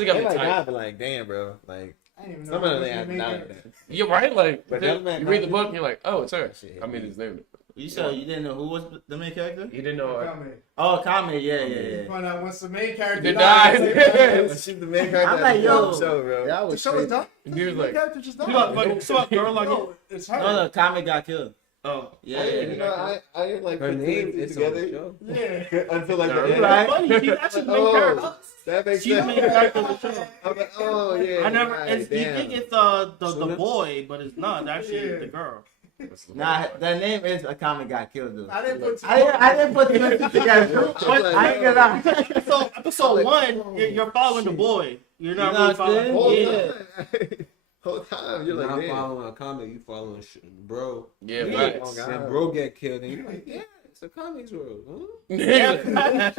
it got me Like, tight. I'd be like, damn, bro. Like, I didn't even know some of that them was they the had main not character. like that. You're right. Like, But you that man read the got book me. and you're like, oh, it's her. That shit hit I mean, me. his name. You said you didn't know who was the main character? You didn't know. Comment. Oh, Kame, yeah. You find out once the main character They dies. died. She's the main character. I'm like, of the yo, show, bro. That The was show is crazy. done. And he was The like, character just died. You got like, so a girl like No, it's her. No, Kame got killed. oh, Yeah. You know, I didn't like Her put two name and two is on the together show. Yeah. until like Nah, the end. right. funny. She's actually the main Oh, character. that makes She's the sense. main character of the show. I'm like, oh yeah. I never. right, You damn. think it's So the that- boy, but it's not. It's actually Yeah. the girl. Nah, that name is Kame got killed though. I didn't put two. I didn't put two and two together. I ain't gonna lie. So episode one, you're following the boy. You're not You know really following. what I'm saying? Yeah. Whole time You're you're not like, damn. following a comic, you following bro. Yeah, Yeah. right. Oh, God. Then bro get killed, and you're like, yeah, it's a comics world. Huh? Yeah.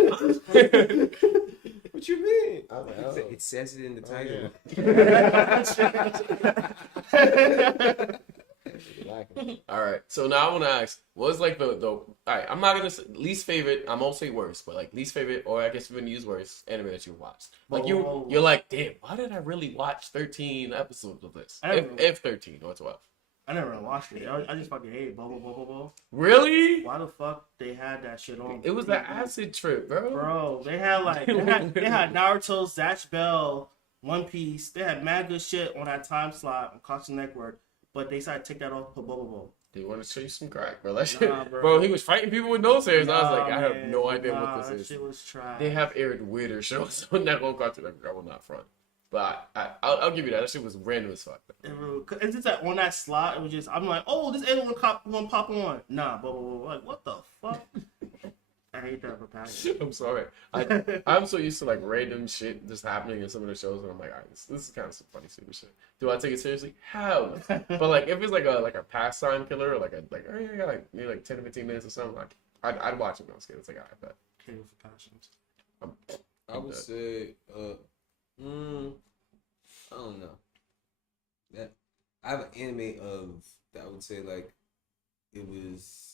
What you mean? I was like, oh. It says it in the title. All right. So now I want to ask, what's like the all right? I'm not gonna say least favorite. I'm gonna say worst, but like least favorite, or I guess we're gonna use worst anime that you watched. Like Oh. you're like, damn, why did I really watch 13 episodes of this? I don't know. If 13 or 12. I never really watched it. I just fucking hate it. Blah blah blah blah blah. Really? Why the fuck they had that shit on? It was the acid trip, bro. Bro, they had like they had Naruto, Zatch Bell, One Piece. They had mad good shit on that time slot on Cartoon Network, but they decided to take that off for Bubble Bubble. They want to show you some crack, bro. That shit, Nah, bro. bro. He was fighting people with nose hairs. I was like, I have man, no idea nah, what that this is. shit was trash. They have aired weirder shows on that on Cartoon Network. I will not front, but I'll give you that. That shit was random as fuck. It's just that on that slot, it was just I'm like, oh, this alien one pop on. Nah, blah blah blah. Like what the fuck? I hate that for passion. I'm sorry. I'm so used to like random shit just happening in some of the shows, and I'm like, all right, this is kind of some funny stupid shit. Do I take it seriously? Hell no. But like, if it's like a pastime killer, or like oh yeah, yeah, like maybe like 10 to 15 minutes or something, like I'd watch it. No, I'm scared. It's like all right, Okay, for passions. I would say, I don't know. That I have an anime of that I would say like it was.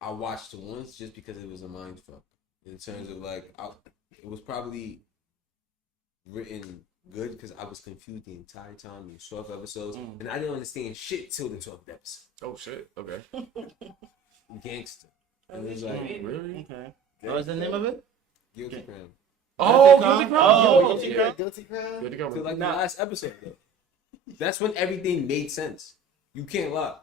I watched it once just because it was a mind fuck. In terms of like, it was probably written good because I was confused the entire time. It was 12 episodes, and I didn't understand shit till the 12th episode. oh shit, okay. Gangster. And it was like, Really? Okay. What was the name of it? Guilty Okay. Crown. Oh, Guilty Guilty Crown? Crown. Oh, Yo, Guilty yeah. Crown? Guilty Crown. Guilty To Crown. like the last episode though. That's when everything made sense. You can't lie.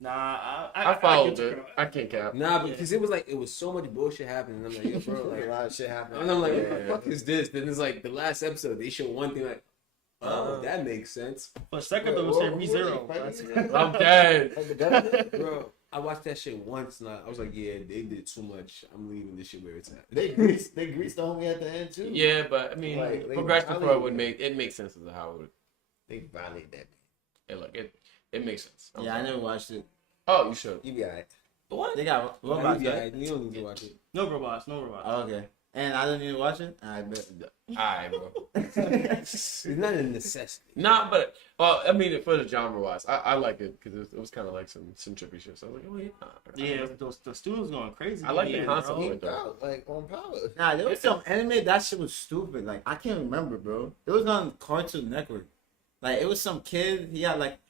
Nah, I followed get you, it. bro. I can't cap. Nah, because it was like it was so much bullshit happening. I'm like, yo, bro, Like, like, a lot of shit happened. and I'm like, what the fuck is this? Then it's like the last episode, they show one thing like, oh, Uh. that makes sense, For a second, though, it was saying ReZero. I'm dead. bro. I watched that shit once, and I was like, yeah, they did too much. I'm leaving this shit where it's at. They greased the homie at the end too. Yeah, but I mean, Like, they progression for it violated would make sense as to how it would. They violated that. Look, it makes sense. Yeah, I never watched it. Oh, you should. You be alright. What? They got Nah, robots, yeah, right? you don't need to watch it. No robots, no robots. Oh, okay. And I don't need to watch it? I bet. Alright, bro. It's not a necessity. Nah, but I mean, for the genre wise, I like it because it was kind of like some trippy shit. So I was like, oh yeah. Yeah, the studio's going crazy. I like the yeah, concept. bro. Like that. Out, like on power. Nah, there was some anime that shit was stupid. Like I can't remember, bro. It was on Cartoon Network. Like it was some kid.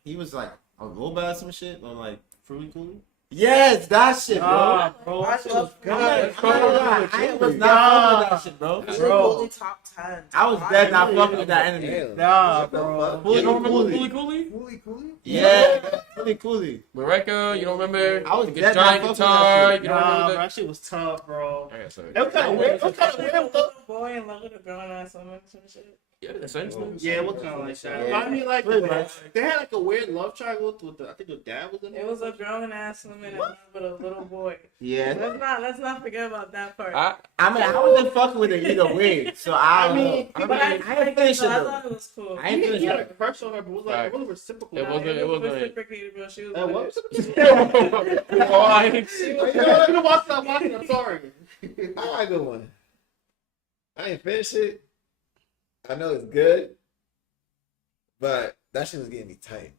He was like a robot or some shit. Or like Fruity Cooly? yes, that shit, bro. Nah, bro. I love I was not fucking with that shit, bro. Bro. Top 10. I was dead not fucking with that anime. Damn. Nah, bro. You don't remember Coolie. Coolie Coolie? Coolie, coolie. Yeah, really coolly. Mareka, you don't remember? I was the dead giant not fucking with guitar. that You don't Nah, remember bro, that? that shit was tough, bro. I guess so. It was kind of weird. It was kind of Wasn't weird. a little boy in love with a girl and ass woman or some shit. Yeah, that's interesting. Yeah, it was kind of like that. Yeah. I mean, like, Pretty much. they had like a weird love triangle with the, I think the dad was in It was a grown ass woman in love with a little boy. Yeah. Let's not forget about that part. I mean, I wasn't fucking with it either way, so I don't know. but I ain't finished it I though. thought it was cool. I ain't He finished had a it. crush on her, but it was like Right. it wasn't reciprocal. It wasn't- it wasn't- reciprocated, bro. She was Hey, with what? it. You know, watch that. I'm sorry. I got a good one. I ain't finished it. I know it's good, but that shit was getting me tight.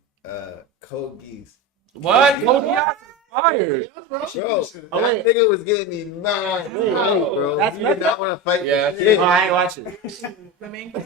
Code Geass. What? Code Geass is fire. Bro, Oh, that wait. nigga was getting me mad. Wait, bro. that's You did not want to fight Yeah. this shit. Oh, I ain't watching. The main I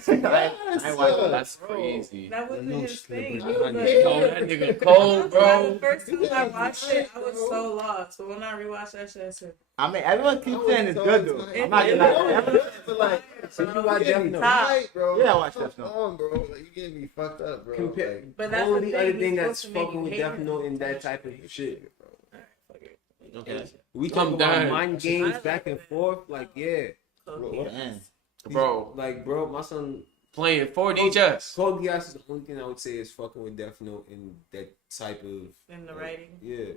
ain't watching. That's crazy. That wasn't his thing. He No, was Oh, like, that nigga cold, The bro. first time I watched it, I was so lost. But when I rewatched that shit, I said, I mean, everyone keeps saying it's good though. It- I'm not it- gonna lie. But like, So you watch getting me Death Note? tight, bro. Yeah, I watched Come Death Note. on, bro. Like, you getting me fucked up, bro. Compare. Like, but that's Only the other thing. thing He's that's supposed to make fucking you with hate Death him. Note and that type of shit. Okay. We I'm talk about done. mind games back and forth, like yeah, Damn. Bro, like bro, my son playing 4D chess. Code Geass is the only thing I would say is fucking with Death Note and that type of In the writing. yeah.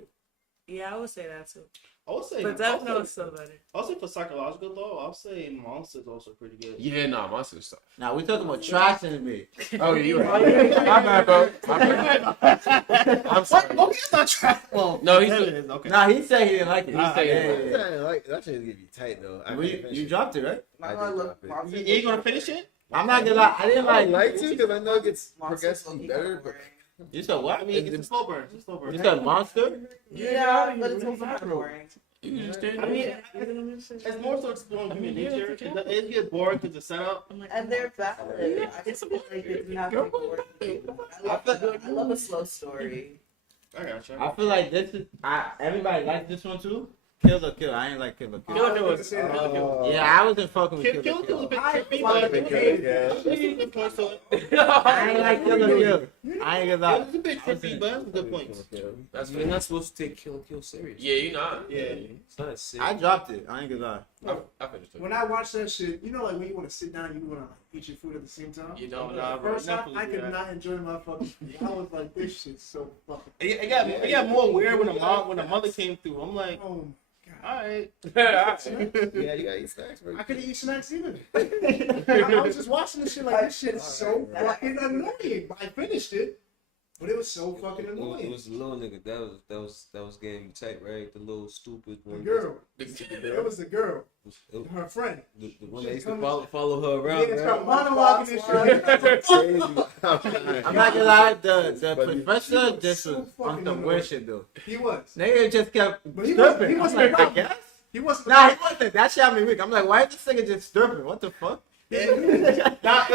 Yeah, I would say that too. I would say, But Death Note is still better. I'll say for psychological though, I'll say Monster's also pretty good. Yeah, nah, monster stuff. Now we talking about trash anime. Oh, yeah, you right. My bad, bro. My bad. I'm sorry. Okay, it's not trash. Well, No, he's- it is. Okay. Nah, he said he didn't like it. He said he didn't yeah, that, like, that shit is getting me tight, though. I yeah. can't finish You it. dropped it, right? I I did love drop it. Monsters. You ain't gonna finish it? I'm not gonna lie. I didn't I would like. like to because I know it gets Monsters progressively looking better, but boring. You said what? I mean, it's a slow burn. It's a slow burn. You said monster? Yeah, but it's also kind of boring. You just didn't. I mean, it's more so exploring human nature. It gets boring because the setup. And they're valid. I just feel like it didn't have to be boring. I love a slow story. I got you. I feel like this is. Everybody likes this one too. Kill or Kill. I ain't like Kill or Kill. Kill or Kill was- Yeah, I wasn't fucking with Kill Kill or Kill Kill. was a bit trippy, I but like it Yeah. was good points to it. I ain't like Kill or Kill. I ain't gonna It lie. was a bit trippy, but it was good points. That's You're not supposed to take Kill serious. Yeah, you not. Yeah. It's not a sin. I dropped it. I ain't gonna lie. I finished it. When I watch that shit, you know, like when you want to sit down, you want to like, eat your food at the same time. You don't Nah, know. bro. First time, I Netflix, could yeah. not enjoy my fucking food. I was like, this shit's so fucking. It got more weird when the mother came through. I'm like, Oh, all right. Yeah, you gotta eat snacks, bro. I couldn't eat snacks either. I was just watching this shit like this shit is so fucking annoying. I finished it, but it was so fucking It annoying. was the little nigga that was getting you tight, right? The little stupid The one. girl. It was the girl. It- Her friend. the one that used to follow her Yeah, around. it's right? got monologuing and shit. I'm not gonna lie. The professor just so was fucking on some annoying. weird shit though. He was. Nigga just kept But he wasn't- stirping. he I'm wasn't like, the I problem. guess. He wasn't. Nah, he wasn't. That shit had me weak. I'm like, why is this nigga just stirping? What the fuck? Nah, it That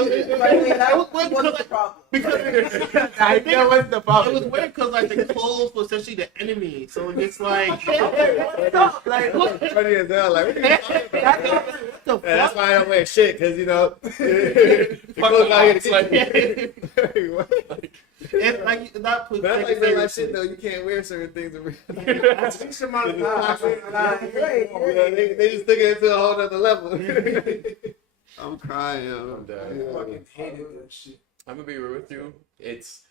was weird wasn't the because problem. Nah, he knew what's the it problem. was weird because like the clothes was essentially the enemy. So it's like What's up? Like, what Funny as hell. Like, what are you talking about? the Yeah, that's fuck? why I don't wear shit, because, you know, the clothes out here to Like- get you. It's like not put. But that's take like it real life seriously. shit though. You can't wear certain things. That's a decent amount of time. They just took it to a whole other level. I'm crying, yo. I'm dead. I fucking hated that shit. I'm gonna be real with you. It's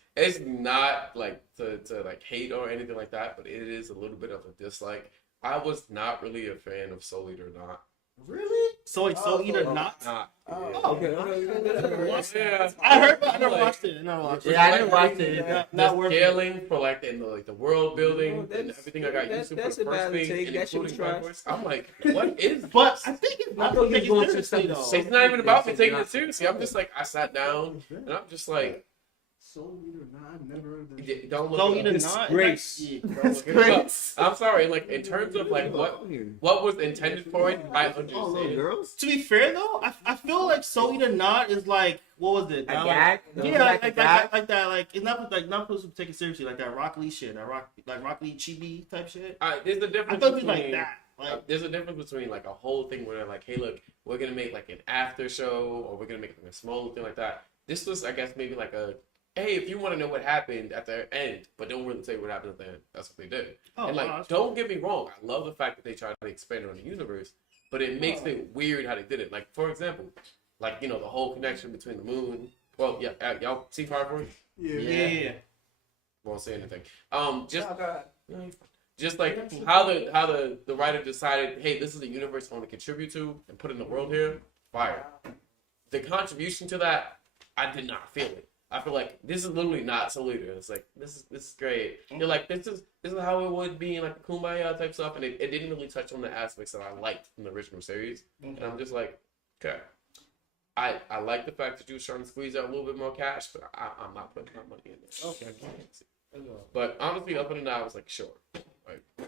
not like to like hate or anything like that, but it is a little bit of a dislike. I was not really a fan of Soul Eater Not. Really? So it's so either not. Not. Oh, Okay. Yeah. I heard, but I never Like, watched it. I never watched it. Yeah, I didn't watch it. Not The worth it. scaling for like the world building No, and that's- everything I got used to for that's the a first valid thing, take. and That shit was including my trash. voice. I'm like, what is? But this? I think it's I not thought he was taken going to seriously something though. It's not even about me taking Not- it seriously. I'm just like, I sat down and I'm just like, Soul Eater, nah, I've never heard of that. yeah, don't look So it either up. not. Disgrace. Yeah. Don't look it up. I'm sorry, like in terms of like what was intended for it, I Oh, little understand. girls. To be fair though, I feel like So Either Not is like what was it? A Like- gag? Yeah, like a gag? that. Like it's not supposed to take it seriously. Like that Rock Lee shit. That Rock Lee chibi type shit. There's a I difference thought it was between like that. Like there's a difference between like a whole thing where they're like, hey, look, we're gonna make like an after show or we're gonna make like a small thing like that. This was, I guess, maybe like a hey, if you want to know what happened at the end, but don't really tell you what happened at the end, that's what they did. oh, And like, wow, that's don't get me wrong, I love the fact that they tried to expand on the universe, but it makes it weird how they did it. Like, for example, like the whole connection between the moon. Well, yeah, y'all see Fire Force? Yeah. yeah. Won't say anything. Just Oh, God. just like how the writer decided, hey, this is the universe I want to contribute to and put in the world here. Fire. The contribution to that, I did not feel it. I feel like this is literally not Soul Eater. It's like this is great. You're like this is how it would be in like the Kumbaya type stuff, and it didn't really touch on the aspects that I liked from the original series. And I'm just like, okay. I like the fact that you were trying to squeeze out a little bit more cash, but I'm not putting my money in there. Okay. But honestly, up until now, I was like, sure.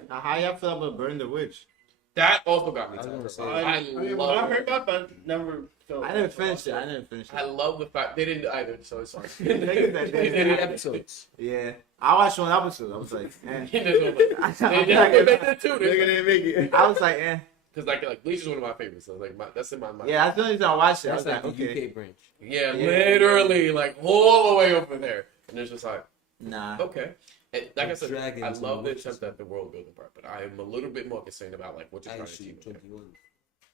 Now, how y'all feel about Burn the Witch? That also got me I was tired. gonna say, I Well, I love heard it. about, but never felt. I didn't finish it. I love the fact they didn't either, so it's fine. They did that. They Eight did it. episodes. Yeah, I watched one episode. I was like, eh. They did too. Nigga didn't make it. I was like, eh. Because like Bleach is one of my favorites. So like that's in my mind. Yeah, that's the only reason I watched it. I That's was like like, the okay, UK branch. Yeah, Yeah. literally like all the way over there, and it's just like nah. okay. And like I said, Dragons I and love the witches. attempt at the world building part, but I am a little bit more concerned about like what you're trying to Actually, achieve. with it. 21.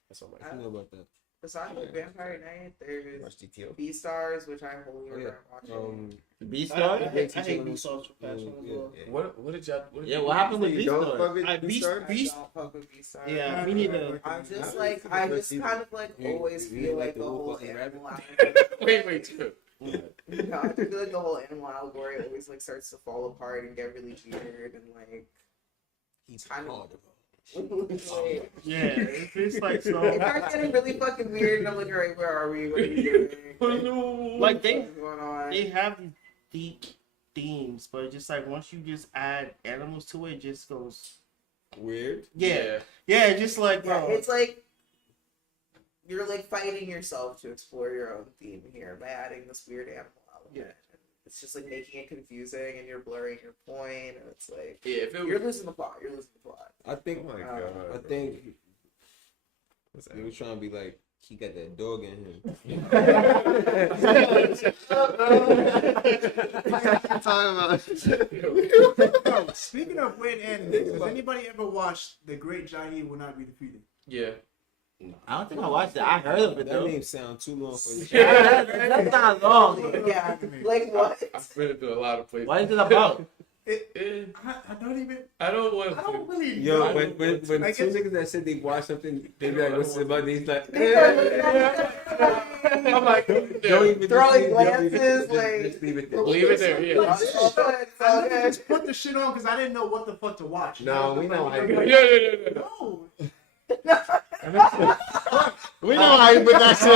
That's all I I'm know about that. Besides Vampire Knight, there's Watch GTO. B Stars, which I wholly Oh, yeah. regret watching. Beastar? I hate Beast Stars for past one as well. What did y'all? What did Yeah, you what happened with You don't Beastar? fuck with I Beast Star? I don't fuck with B Stars. Yeah, me neither. I'm just like, I just kind of like You- always you feel like like the the wolf whole fucking animal. Wait, too. No, I just feel like the whole animal allegory always like starts to fall apart and get really weird and like He's kind of. hard. Yeah, it's like It so. starts getting really fucking weird, and I'm like, alright, where are we? What are we doing? Like they What's going on? they have these deep themes, but it's just like once you just add animals to it, it just goes. Weird. Yeah, just like Yeah, bro. it's like you're like fighting yourself to explore your own theme here by adding this weird animal element. It's just like making it confusing and you're blurring your point and it's like Yeah, if it you're was, losing the plot. You're losing the plot. I think. Oh my God, I bro. think What's he was trying to be like he got that dog in him. Speaking of weird anime, has anybody ever watched The Great Giant Will Not Be Defeated? yeah. I don't think I watched it. I heard of it That though. name sound too long for you. That's not long. Yeah, like what? I've been to a lot of places. What is it about? Eh, I don't even. I don't want I don't to. really. Yo, know. when I two guess- niggas that said they watched something, they be like, "What's it about?" He's like, I'm like, "Don't yeah. even Throwing just leave it- glances, just- like- just leave it there." Leave it there. Yeah. I literally just put the shit on because I didn't know what the fuck to watch. No, we know how Yeah, you- yeah. No. We know how you put that shit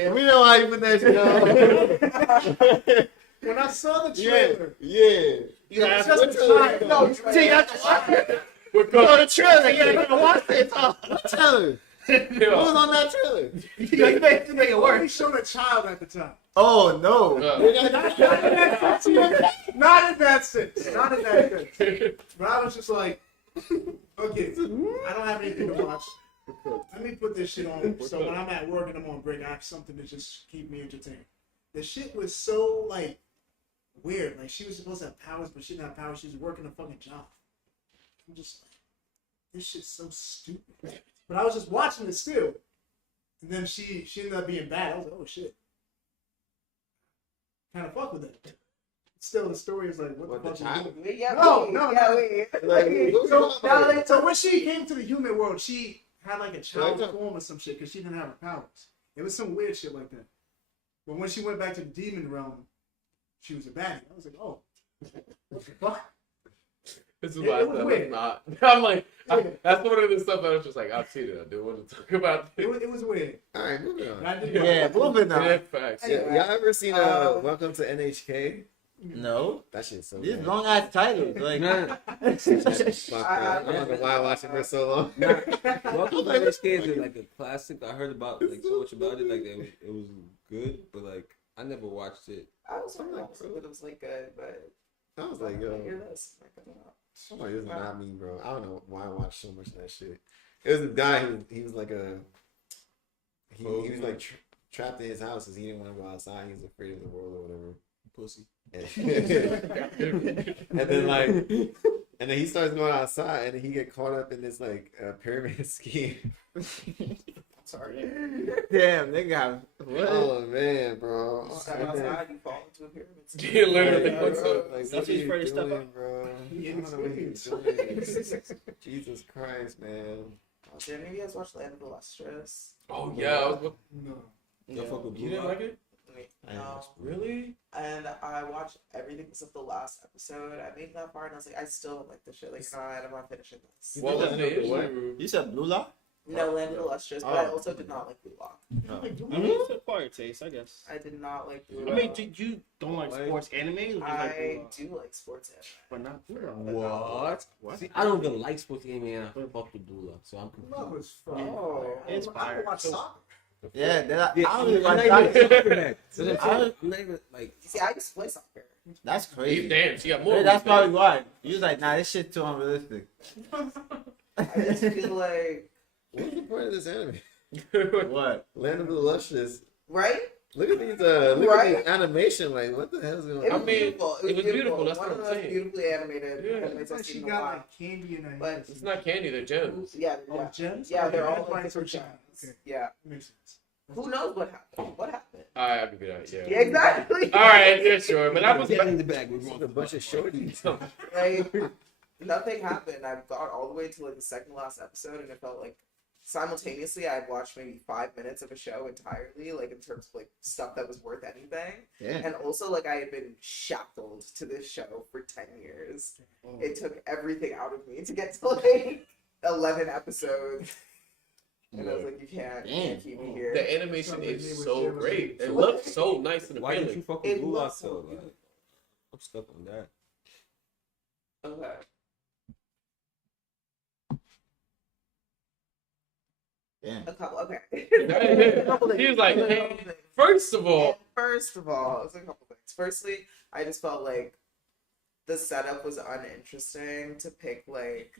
on. We know how you put that shit on. When I saw the Yeah, trailer, yeah. it's just a child. No, See, you have to watch it. We're Go going. to the trailer. You gotta watch it. What trailer? What was on that trailer? You make it They work. only showed a child at the time. Oh no. Not in that sense. Not in that sense. But I was just like, okay, I don't have anything to watch. Let me put this shit on. So when I'm at work and I'm on break, I have something to just keep me entertained. The shit was so like weird. Like she was supposed to have powers, but she didn't have powers. She was working a fucking job. I'm just like, this shit's so stupid. But I was just watching it still, and then she ended up being bad. I was like, oh shit. Kind of fuck with it. Still, the story is like, what the fuck? So when she came to the human world, she had like a child form or some shit because she didn't have her powers. It was some weird shit like that. But when she went back to the demon realm, she was a baddie. I was like, oh, what the fuck? This is why I said it's not. I'm like, that's one of the stuff that I was just like, I've seen it. I do want to talk about this. It was weird. All right, moving on. Yeah, moving on. Yeah, facts. Yeah, y'all ever seen Welcome to NHK? No. That shit's so These bad. long ass titles. Like, Fuck that. I don't know why I watched it for so long. Welcome to NHK is like a classic. I heard about like so much about it. Like it was good, but like I never watched it. I was wondering if it was like good, but I was like, yo, hear this. I'm like, this is not me, bro. I don't know why I watched so much of that shit. It was a guy. He was like he was like trapped in his house because he didn't want to go outside. He was afraid of the world or whatever. Pussy. And then he starts going outside, and then he get caught up in this like pyramid scheme. Sorry. damn, nigga. What? Oh man, bro. Step outside, you fall into a pyramid. Yeah, literally. Like, What's bro, up? like, That's what are his you first step doing, up. bro? He I don't know what he's doing. Jesus Christ, man. Did any of you guys watch Land of the Lustrous? Oh yeah, I was. No. Y'all fuck with You Blue didn't Lock? like it? No. Really? And I watched everything except the last episode. I made that far and I was like, I still don't like this shit. Like, no, I'm not finishing this. What was the What? issue? You said Blue Lock? No, Land of the Lustrous, but I also did not like Blue Lock. No. I mean, it's a acquired taste, I guess. I did not like Blue I Lock. mean, you don't like sports anime? Or do you like I Blue Lock? do like sports anime. But not Blue Lock. but not What? See, I don't even like sports anime, and I fuck with Blue Lock, so I'm Love confused. was fun. Oh. It's I fire. don't watch soccer. Yeah, I Yeah, don't even I'm like not even soccer. soccer. So that's I- I'm not even like. See, I used to play soccer. That's crazy. Damn, she got more. Hey, that's than probably why. You was like, nah, this shit too unrealistic. I just feel like, What's the point of this anime? What? Land of the Luscious. right? Look at these animation. Like, what the hell's going It on? was I mean, beautiful. it was beautiful, that's One what of I'm the most saying. beautifully animated Yeah. animes It's like I've she seen in a got while. like candy in her But hands. It's not candy, they're gems. Yeah, Oh, yeah. gems? Yeah, they're Okay, all that's why like it's so different shiny. gems. Okay, Yeah. makes sense. Who knows what happened? What happened? Alright, I'll give you that, Yeah, yeah. exactly. Alright, yeah, sure. But that was Get in the bag. We're It's wrong. like a bunch of shorties. Like, nothing happened. I got all the way to like the second last episode, and it felt like simultaneously I'd watched maybe 5 minutes of a show entirely, like in terms of like stuff that was worth anything. Yeah. And also, like, I had been shackled to this show for 10 years. It took everything out of me to get to like 11 episodes. And I was like, you can't keep me here. The animation Something is they would so give us. great. It looks so nice and Why didn't you appealing. fuck with It Blue Lock looks so though? good. Like, I'm stuck on that. Okay. Yeah. A couple, okay. He was like, hey, first of all, First of all, it's a couple things. Firstly, I just felt like the setup was uninteresting to pick like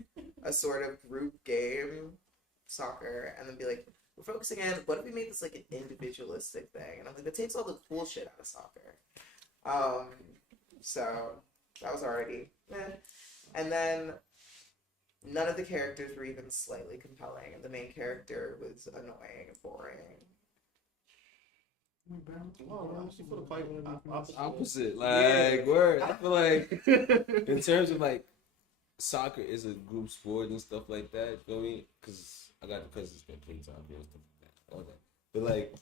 a sort of group game, soccer, and then be like, we're focusing on what if we made this like an individualistic thing? And I'm like, that takes all the cool shit out of soccer. So that was already eh. And then none of the characters were even slightly compelling, and the main character was annoying and boring. Oh, she feel quite opposite. Opposite, like word. I feel like in terms of like soccer is a group sport and stuff like that. You know what I mean? Because I got cousins that play soccer and stuff like that, all that. But like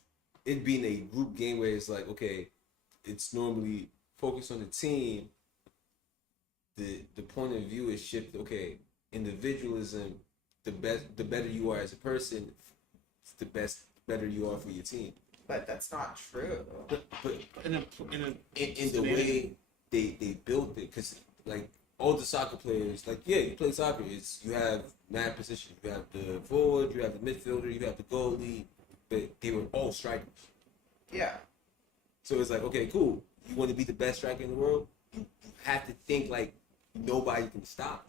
it being a group game where it's like okay, it's normally focused on the team. The point of view is shifted. Okay, individualism. The better you are as a person, the better you are for your team. But that's not true. But in the way they built it, because like all the soccer players, like yeah, you play soccer. It's you have mad positions. You have the forward, you have the midfielder, you have the goalie, but they were all strikers. Yeah. So it's like okay, cool. You want to be the best striker in the world, you have to think like nobody can stop.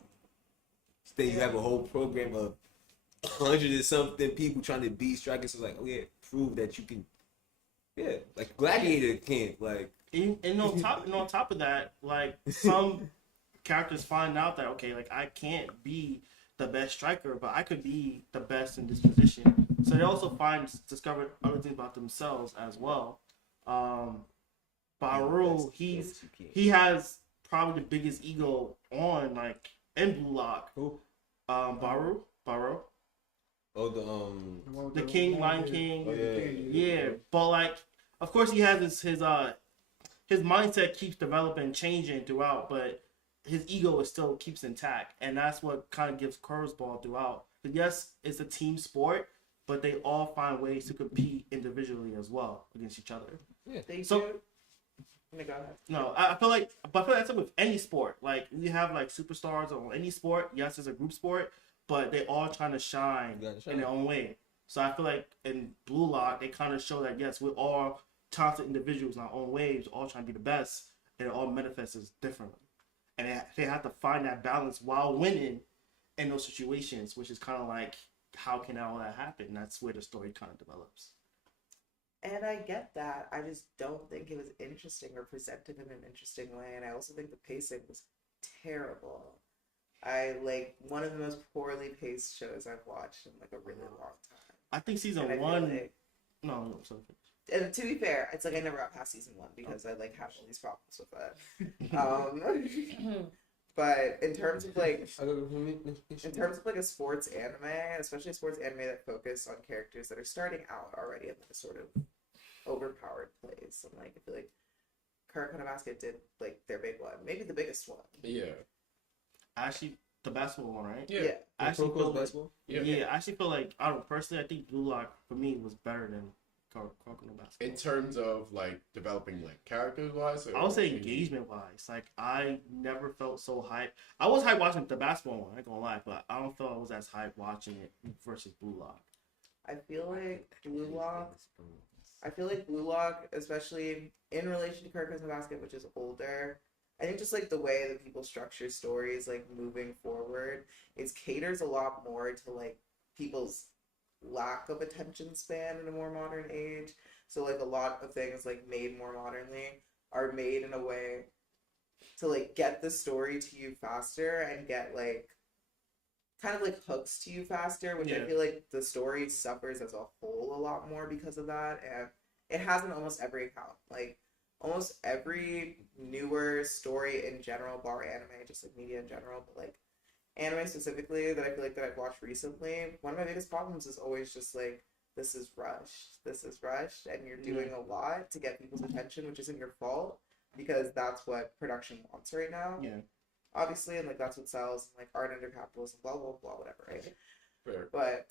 Then you have a whole program of 100 and something people trying to be strikers. So it's like, oh yeah, prove that you can. Yeah, like Gladiator camp, like And on top of that, like some characters find out that okay, like I can't be the best striker, but I could be the best in this position. So they also discover other things about themselves as well. Baru, he has probably the biggest ego on like in Blue Lock. Who? Baru. Oh, The King, Lion King. Oh, yeah. But like, of course, he has his mindset keeps developing and changing throughout, but his ego is still keeps intact, and that's what kind of gives curveball throughout. But yes, it's a team sport, but they all find ways to compete individually as well against each other. They So- do. Oh my God. No, I feel like that's with any sport. Like we have like superstars on any sport. Yes, it's a group sport, but they all trying to shine in their own way. So I feel like in Blue Lock, they kind of show that yes, we're all talented individuals in our own ways, all trying to be the best, and it all manifests differently. And they have to find that balance while winning in those situations, which is kind of like how can all that happen? That's where the story kind of develops. And I get that. I just don't think it was interesting or presented in an interesting way. And I also think the pacing was terrible. I like one of the most poorly paced shows I've watched in like a really long time. I think season And I feel one. like- No, sorry. and to be fair, it's like I never got past season one because I like have all these problems with that. But in terms of like a sports anime, especially a sports anime that focus on characters that are starting out already in a sort of overpowered place, and like I feel like Kuroko no Basket did like their big one, maybe the biggest one. Yeah. Actually, the basketball one, right? Yeah. I actually feel like, basketball. yeah, I actually feel like I don't personally. I think Blue Lock for me was better than Kuroko no Basketball. In terms of like developing like characters wise, I would say engagement wise, like I never felt so hyped. I was hyped watching the basketball one, I ain't gonna lie, but I don't feel I was as hyped watching it versus Blue Lock. I feel like Blue Lock, especially in relation to Kuroko no Basket, which is older, I think just like the way that people structure stories, like moving forward, it caters a lot more to like people's lack of attention span in a more modern age. So like a lot of things like made more modernly are made in a way to like get the story to you faster and get like kind of like hooks to you faster, which I feel like the story suffers as a whole a lot more because of that, and it has in almost every account. Like almost every newer story in general, bar anime, just like media in general, but like anime specifically that I feel like that I've watched recently, one of my biggest problems is always just like this is rushed, and you're doing a lot to get people's attention, which isn't your fault because that's what production wants right now. Yeah. Obviously, and like that's what sells, and like art under capitalism, blah blah blah, whatever, right? Fair. But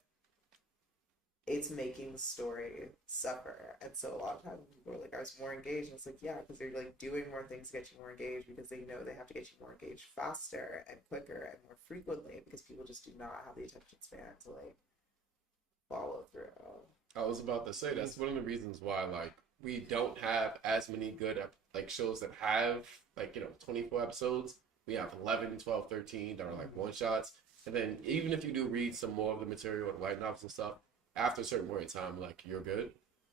it's making the story suffer, and so a lot of times people are like, I was more engaged, and it's like, yeah, because they're like doing more things to get you more engaged because they know they have to get you more engaged faster and quicker and more frequently because people just do not have the attention span to like follow through. I was about to say that's one of the reasons why like we don't have as many good like shows that have like 24 episodes. We have 11, 12, 13 that are like one shots, and then even if you do read some more of the material and light novels and stuff, after a certain period of time, like you're good.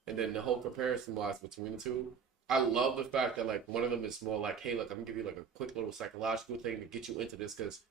And then the whole comparison wise between the two, I love the fact that like one of them is more like, hey, look, I'm gonna give you like a quick little psychological thing to get you into this because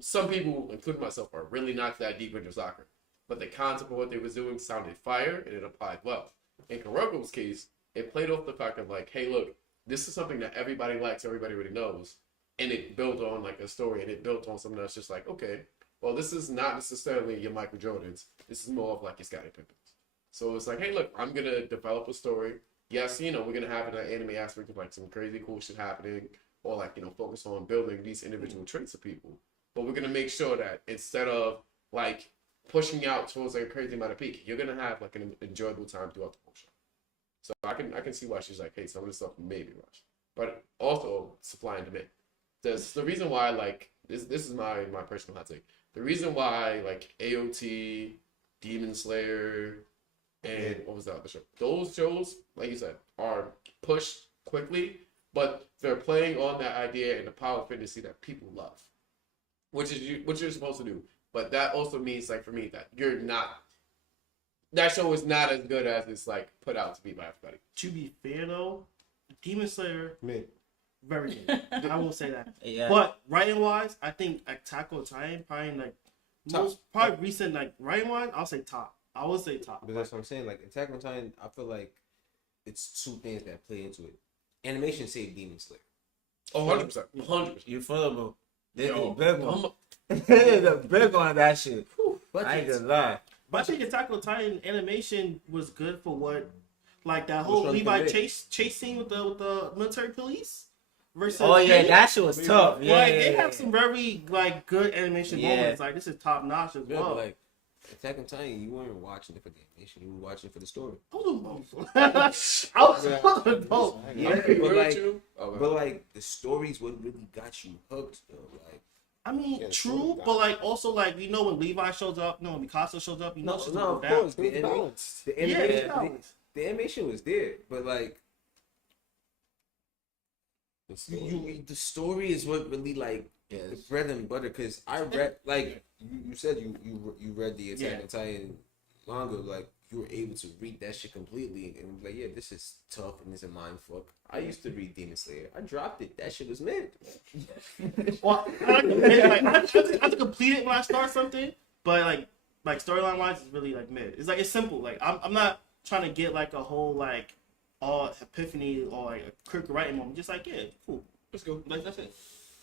some people, including myself, are really not that deep into soccer. But the concept of what they was doing sounded fire and it applied well. In Kuroko's case, it played off the fact of like, hey, look, this is something that everybody likes, everybody already knows. And it built on like a story and it built on something that's just like, okay, well, this is not necessarily your Michael Jordans. This is more of like your Scottie Pippins. So it's like, hey, look, I'm going to develop a story. Yes, we're going to have an anime aspect of like some crazy cool shit happening or like, focus on building these individual traits of people. But we're going to make sure that instead of like pushing out towards like a crazy amount of peak, you're going to have like an enjoyable time throughout the whole show. So I can see why she's like, hey, some of this stuff may be rushed. But also supply and demand. The reason why like this is my personal hot take. The reason why like AOT, Demon Slayer, and what was the other show? Those shows, like you said, are pushed quickly, but they're playing on that idea and the power of fantasy that people love, which is what you're supposed to do. But that also means like for me that that show is not as good as it's like put out to be by everybody. To be fair though, Demon Slayer, Man, very good. I will say that. Yeah. But writing wise, I think Attack on Titan probably like Top. most probably recent like writing wise. I'll say top. I would say top. but that's what I'm saying. Like Attack on Titan, I feel like it's two things that play into it. Animation saved Demon Slayer. Oh, 100%. 100%. You full of this is Yo, a big one. I'm- This is a big one of that shit. But I ain't gonna lie. I think Attack on Titan animation was good for what, like that Which whole one Levi did? chase scene with the military police. Versus Oh yeah, Kenny. that shit was tough. Yeah, Like yeah, they yeah. have some very like good animation Yeah. moments. Like this is top notch as Yeah, well. but like Attack on Titan, you weren't watching it for the animation. You were watching it for the story. I was a dope. Yeah, I agree but with like, you. Oh, but like the stories what really got you hooked though. Like I mean, Yeah, true, story but like also like when Levi shows up, when Picasso shows up, no, she's no, gonna of go down. course the, balanced. the Yeah, animation, it's balanced. the animation was there, but like the story is what really like Yes. the bread and butter. Cause I read like you said you read the Attack Yeah. on Titan manga, like you were able to read that shit completely and be like, yeah, this is tough and it's a mind fuck. I used to read Demon Slayer. I dropped it. That shit was mid. Well, I have to complete it when I start something, but like storyline wise, it's really like mid. It's like it's simple. Like I'm not trying to get like a whole like epiphany or like a quick writing moment. Just like yeah, cool. Let's go. Like that's it.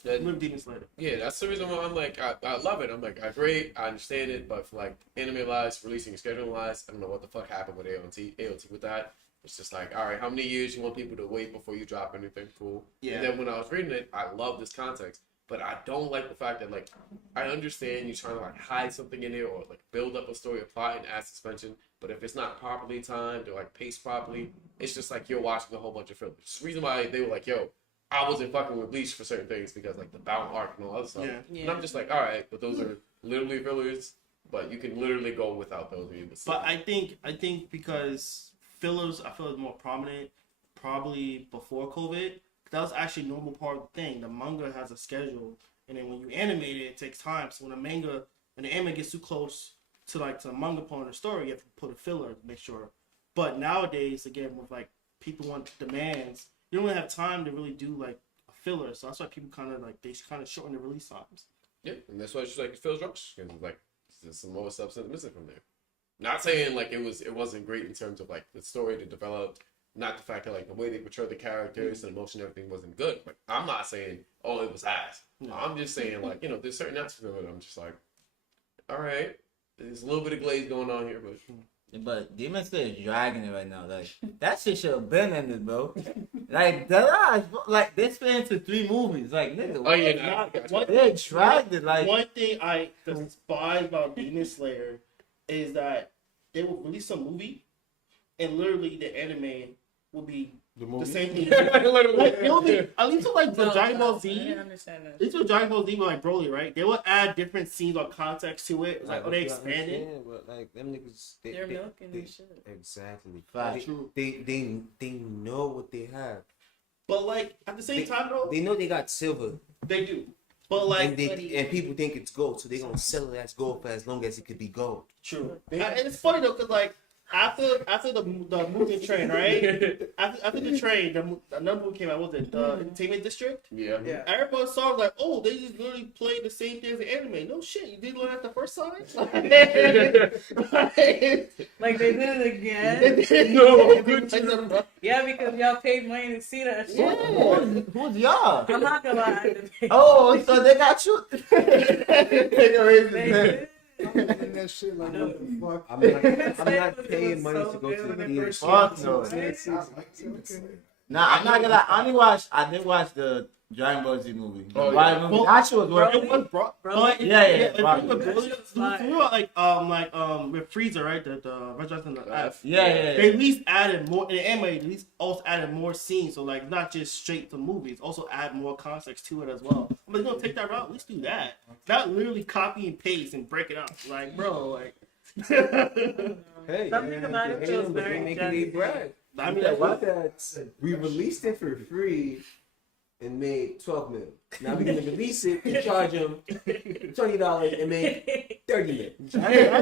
That- Live Demon Slayer. Yeah, that's the reason why I'm like, I love it. I'm like, I agree, I understand it, but for like anime wise, releasing and scheduling wise, I don't know what the fuck happened with AOT with that. It's just like, all right, how many years you want people to wait before you drop anything? Cool. Yeah. And then when I was reading it, I love this context, but I don't like the fact that like, I understand you trying to like hide something in there or like build up a story, a plot, and add suspension, but if it's not properly timed or like paced properly, it's just like you're watching a whole bunch of fillers. It's the reason why they were like, yo, I wasn't fucking with Bleach for certain things because like the bound arc and all other stuff. Yeah. And I'm just like, all right, but those are literally fillers. But you can literally go without those. And you would see. But I think because fillers, I feel is more prominent probably before COVID. That was actually a normal part of the thing. The manga has a schedule, and then when you animate it, it takes time. So when the anime gets too close to like to the manga part of the story, you have to put a filler to make sure. But nowadays, again, with like people want demands, you don't really have time to really do like a filler. So that's why people kind of shorten the release times. yeah, and that's why it's just like it feels rushed because like there's some more substance missing from there. Not saying like it wasn't great in terms of like the story to develop. Not the fact that like the way they portray the characters and emotion, everything wasn't good. Like I'm not saying it was ass. No. I'm just saying like there's certain aspects of it. I'm just like, all right, there's a little bit of glaze going on here, But Demon Slayer is dragging it right now. Like that shit should have been in it, bro. Like like they split into 3 movies. Like nigga, Oh yeah, they dragged it. Like One thing I despise about Demon Slayer is that they will release a movie and literally the anime will be the same thing. Like, it'll be, at least with like the Dragon Ball I Z, didn't understand that. at least with Dragon Ball Z with like Broly, right? They will add different scenes or context to it. It's like, but they you expanded. understand, but like them niggas, They're milking and shit. Exactly. Fact. True. They know what they have. But like at the same time though, They know they got silver, they do. But like and people think it's gold, so they gonna sell it as gold for as long as it could be gold. true. And it's funny though, cause like after the movie train, right? after the train, another movie came out. What was it? The Entertainment District. yeah. Yeah. Everybody saw like, oh, they just literally played the same thing as the anime. No shit, you didn't learn that the first time. Like they did it again. No, good. Yeah, because y'all paid money to see that shit. who's y'all? I'm not gonna lie. I didn't pay. Oh, so they got you. They did. And that shit like what the fuck. I'm not paying money to go to the theater. Fuck no. Nah, I'm not gonna lie. I did watch the Dragon Ball Z movie. The Oh, Why yeah. movie. That shit was worth It it. was bro. Bro, Yeah. With Frieza, right? The Resurrection of the F. Yeah. They at least added more in the anime. They at least also added more scenes. So like not just straight to movies, also add more context to it as well. I'm like, no, take that route. Let's do that. Not literally copy and paste and break it up. Like, bro, like. Hey, Something about it feels very making Japanese. they brag. I mean, Like, what that? We released it for free and made 12 million. Now we're gonna release it and charge them $20 and make 30 million.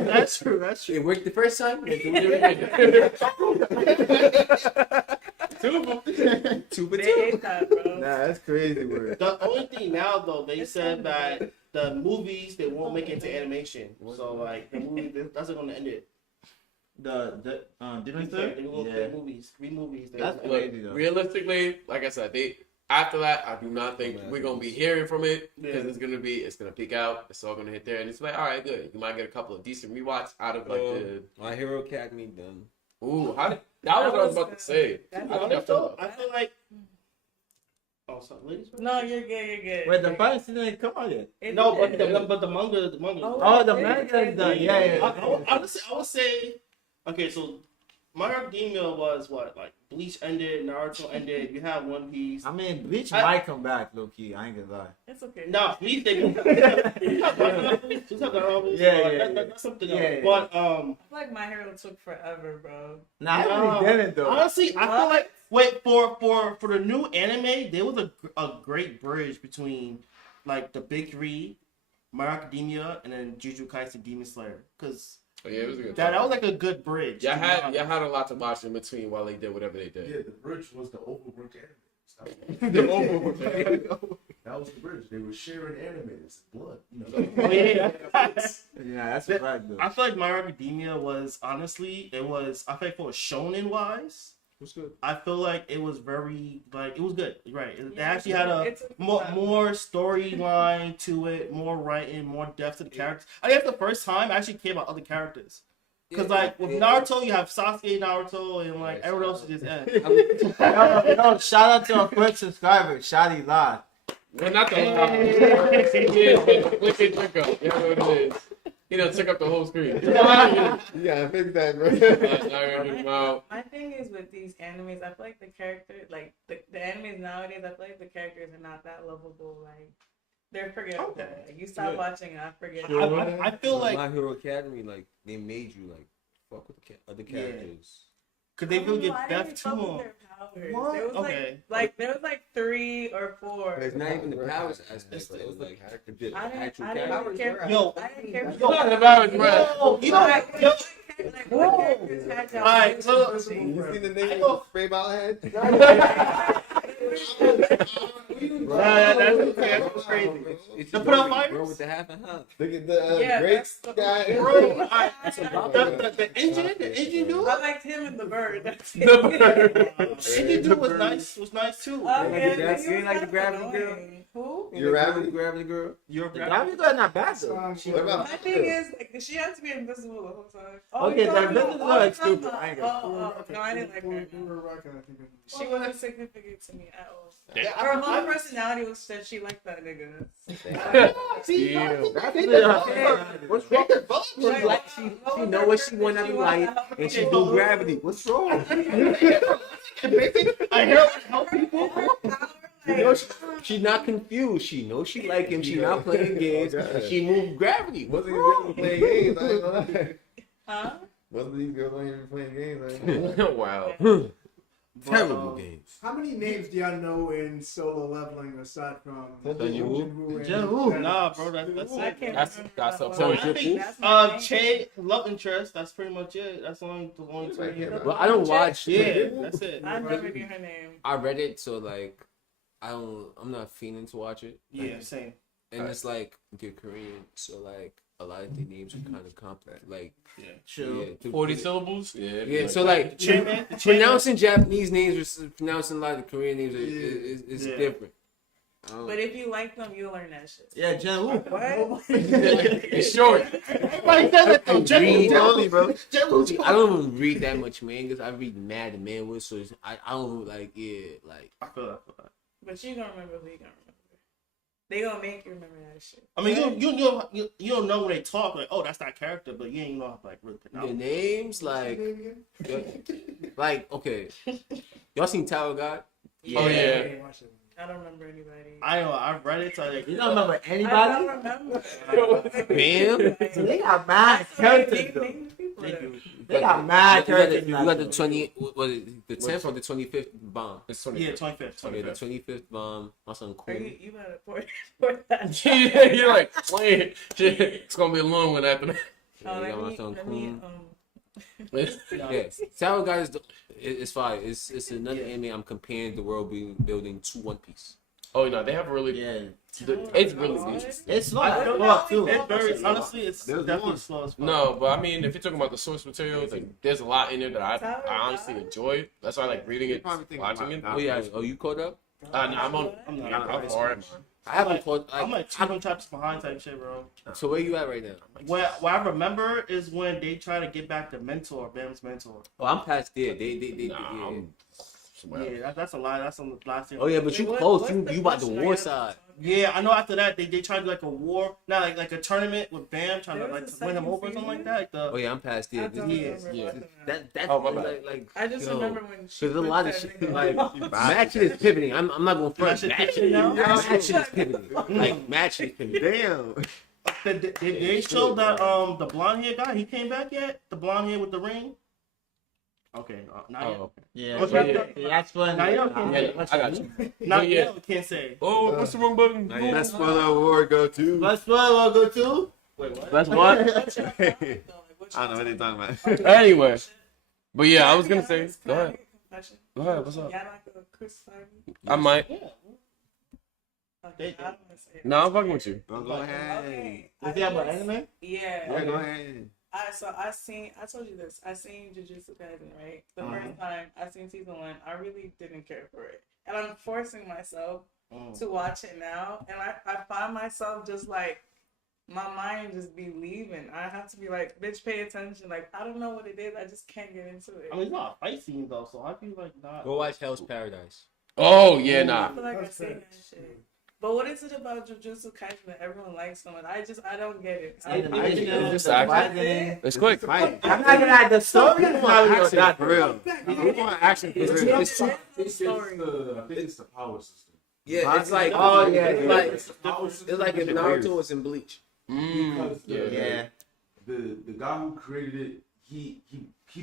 That's true. That's true. It worked the first time. Let's do it again. Two of them. 2 for They 2. ate that, bro. Nah, that's crazy, word. The only thing now, though, they It's said fine. that the movies they won't make it into animation. So like the movie, that's not gonna end it. The Demon They Slayer? will Yeah. play movies, 3 movies. That's Look, crazy, though. realistically, like I said, after that, I do not think we're gonna be hearing from it because Yeah. it's gonna peak out. It's all gonna hit there, and it's like, all right, good. You might get a couple of decent rewatches out of My Hero Academy done. that was what I was about to say. That's I all think I feel I feel like. Oh, sorry, ladies. first? No, you're good. You're good. Wait, the final season ain't come out yet. It No, did. but the manga. Oh, the manga is done. Yeah. I would say, okay, so My Hero Academia was what, like Bleach ended, Naruto ended. You have One Piece. I mean, Bleach might come back, low key. I ain't gonna lie. It's okay. No, Bleach they do. Yeah. That's something Yeah, else. yeah. But I feel like My Hero took forever, bro. Nah, I really didn't though. honestly, I feel like for the new anime, there was a great bridge between like the big 3, My Hero Academia, and then Jujutsu Kaisen Demon Slayer, because. Oh, yeah, it was a good. That was like a good bridge. Y'all had a lot to watch in between while they did whatever they did. Yeah, the bridge was the overworked anime. That was the bridge. They were sharing animes, blood. Oh, yeah. Yeah, that's a fact though. I feel like My Hero Academia was honestly, I feel like for shonen wise, It was good. I feel like it was very it was good. Right. They Yeah, actually had a it took more time. storyline to it, more writing, more depth to the characters. I think that's the first time I actually cared about other characters. Because like with Naruto, you have Sasuke, Naruto, and like everyone else is just Yo, shout out to our first subscriber, Shadi La. Well, not the yeah, click it, check up. Yeah, what it is. You know, took up the whole screen. Yeah, fix that, bro. My thing is with these animes, I feel like the character, like the animes nowadays, I feel like the characters are not that lovable. Like they're forgettable. Okay. Like, you stop watching and I forget. I feel like My Hero Academy, like they made you like fuck with the other characters. because they really I get didn't depth to fuck with them. their powers. What? There was Okay. there was like 3 or 4. But it's not even the powers aspect. It was like the I actual didn't characters. care. Yo. I didn't care. Yo. Not about it, bro. Yo, you know, Like, yo, like, what characters had y'all Alright, doing so- something? You see the I nigga know- with the spray ball head? that's crazy. It's The the put out girl fires? with the half and half. Look at the Yeah, great that's the- guy. Bro, That's a the engine dude. I liked him and the bird. That's it. Engine dude was nice too. Oh, You yeah, like the- he you was like the kinda gravity girl? annoying. Who? You're rapping? Gravity girl. You're The Gravity Girl not bad though. What about My thing is, like, she has to be invisible the whole time. Okay, no, the no, invisible oh, girl is no, stupid. no. I ain't gonna- No, I didn't like her. We were rocking, I think. She wasn't significant to me at all. Yeah, Her whole personality was that she liked that nigga. See, That's really what's wrong with She like she know what she want out of life and she do gravity. What's wrong? I hear help people. You know, she's not confused. She knows she like him. She not playing games. God. She moved gravity. Most of these girls are playing games. I ain't gonna lie. Huh? Most of these girls ain't even playing games. I ain't gonna lie. Wow. Terrible games. How many names do y'all know in solo leveling aside from Jinwoo? and Jinwoo. Nah, bro, that's I it. can't That's- remember that's that up one. to I think That's my thing. Che love interest. That's pretty much it. That's the only two. Well, I don't watch. Yeah, that's it. I never knew her name. I read it, so like, I'm not feeling to watch it. Yeah, same. And it's like they're Korean, so like a lot of the names are kind of complex. Like, Yeah. True. yeah, 40 syllables? Yeah. Yeah, so like Chairman, pronouncing Japanese names versus pronouncing a lot of the Korean names is Yeah. different. But if you like them, you'll learn that shit. Yeah, Jen Woo. What? It's short. Everybody says it though. Read only, bro. I don't even read that much mangas. I read mad mangas, so I don't like like. I feel that. But you gonna remember who you gonna remember. They gonna make you remember that shit. I mean, you don't know when they talk like, oh, that's that character, but you ain't know how to like really pronounce The it. names like okay, y'all seen Tower God? Oh, yeah. I don't remember anybody. I know. I've read it. So like, You don't remember I anybody? don't remember. Bam. They got mad characters though. They got mad characters. You got the 20. Was it the 10th or the 25th bomb? It's 20. yeah, 25th. Okay, the 25th bomb. My son Are cool. you better for that. You're like, playing. Shit, it's gonna be a long one after that. Yeah, Oh, you got my let son me cool. Yeah, Tower of God it's fire. It's another anime I'm comparing the world building to One Piece. Oh no, they have really. Yeah. It's really good. It's slow. I feel Well, too. It's very honestly, it's There's definitely more. slow as fuck. No, but I mean, if you're talking about the source material, like there's a lot in there that I honestly enjoy. That's why I like reading it, Probably think watching it. about Oh yeah, oh you caught up? No, I'm on. I'm not. I'm far. I haven't caught. I'm like 200 chapters behind type shit, bro. So where you at right now? What I remember is when they try to get back the mentor, Bam's mentor. Oh, I'm past there. They Nah, yeah. I'm somewhere else. Yeah, that's a lie. That's on the last year. Oh yeah, but you Wait, close. what's You the about the question? war Are you- side. Yeah, I know. After that, they tried to do like a war, not like a tournament with Bam, trying to There like was to a win him second over or something like season? that. Like the Oh yeah, I'm past there. I don't This- remember yeah. watching that. That's Oh, my bad. like I just yo, remember when she there's a put lot of that shit. nigga Like on. matching is pivoting. I'm not going That first. shit Matching pivoting now? matching is pivoting. Like matching is pivoting. Damn. Did they show that the blonde hair guy? He came back yet? The blonde hair with the ring? Okay, not yet. Oh, Yeah. Okay. Yeah, that's fun. Now you don't yeah, I got you. Not yeah. yet. Can't say. Oh, what's the wrong button? Best spoiler award go to. Best one will go to. Wait, what? That's what. I don't know what they're talking about. Anyway, but yeah, I was gonna say. Go ahead. Go ahead. What's up? Y'all not gonna crucify me? I might. Yeah. Okay, I don't wanna say it. No, I'm fucking with you. Go ahead. Okay. Is that about anime? Yeah. Yeah, go ahead. I told you this. I seen Jujutsu Kaisen, right? The first time I seen season 1, I really didn't care for it. And I'm forcing myself to watch it now. And I find myself just like, my mind just be leaving. I have to be like, bitch, pay attention. Like, I don't know what it is. I just can't get into it. I mean, it's not a fight scene though, so I feel like not. Go watch Hell's Paradise. Oh yeah, I nah. feel like I seen that shit. But what is it about Jujutsu Kaisen that everyone likes so much? I don't get it. It's acting. It's quick. Fight. I'm not gonna lie, the story is probably Action not for real. We want action for real. Story. I think it's the power system. Yeah, it's like Oh, yeah, it's yeah. like It's the power system. it's like if Naruto was in Bleach. Because Yeah. the guy who created it, he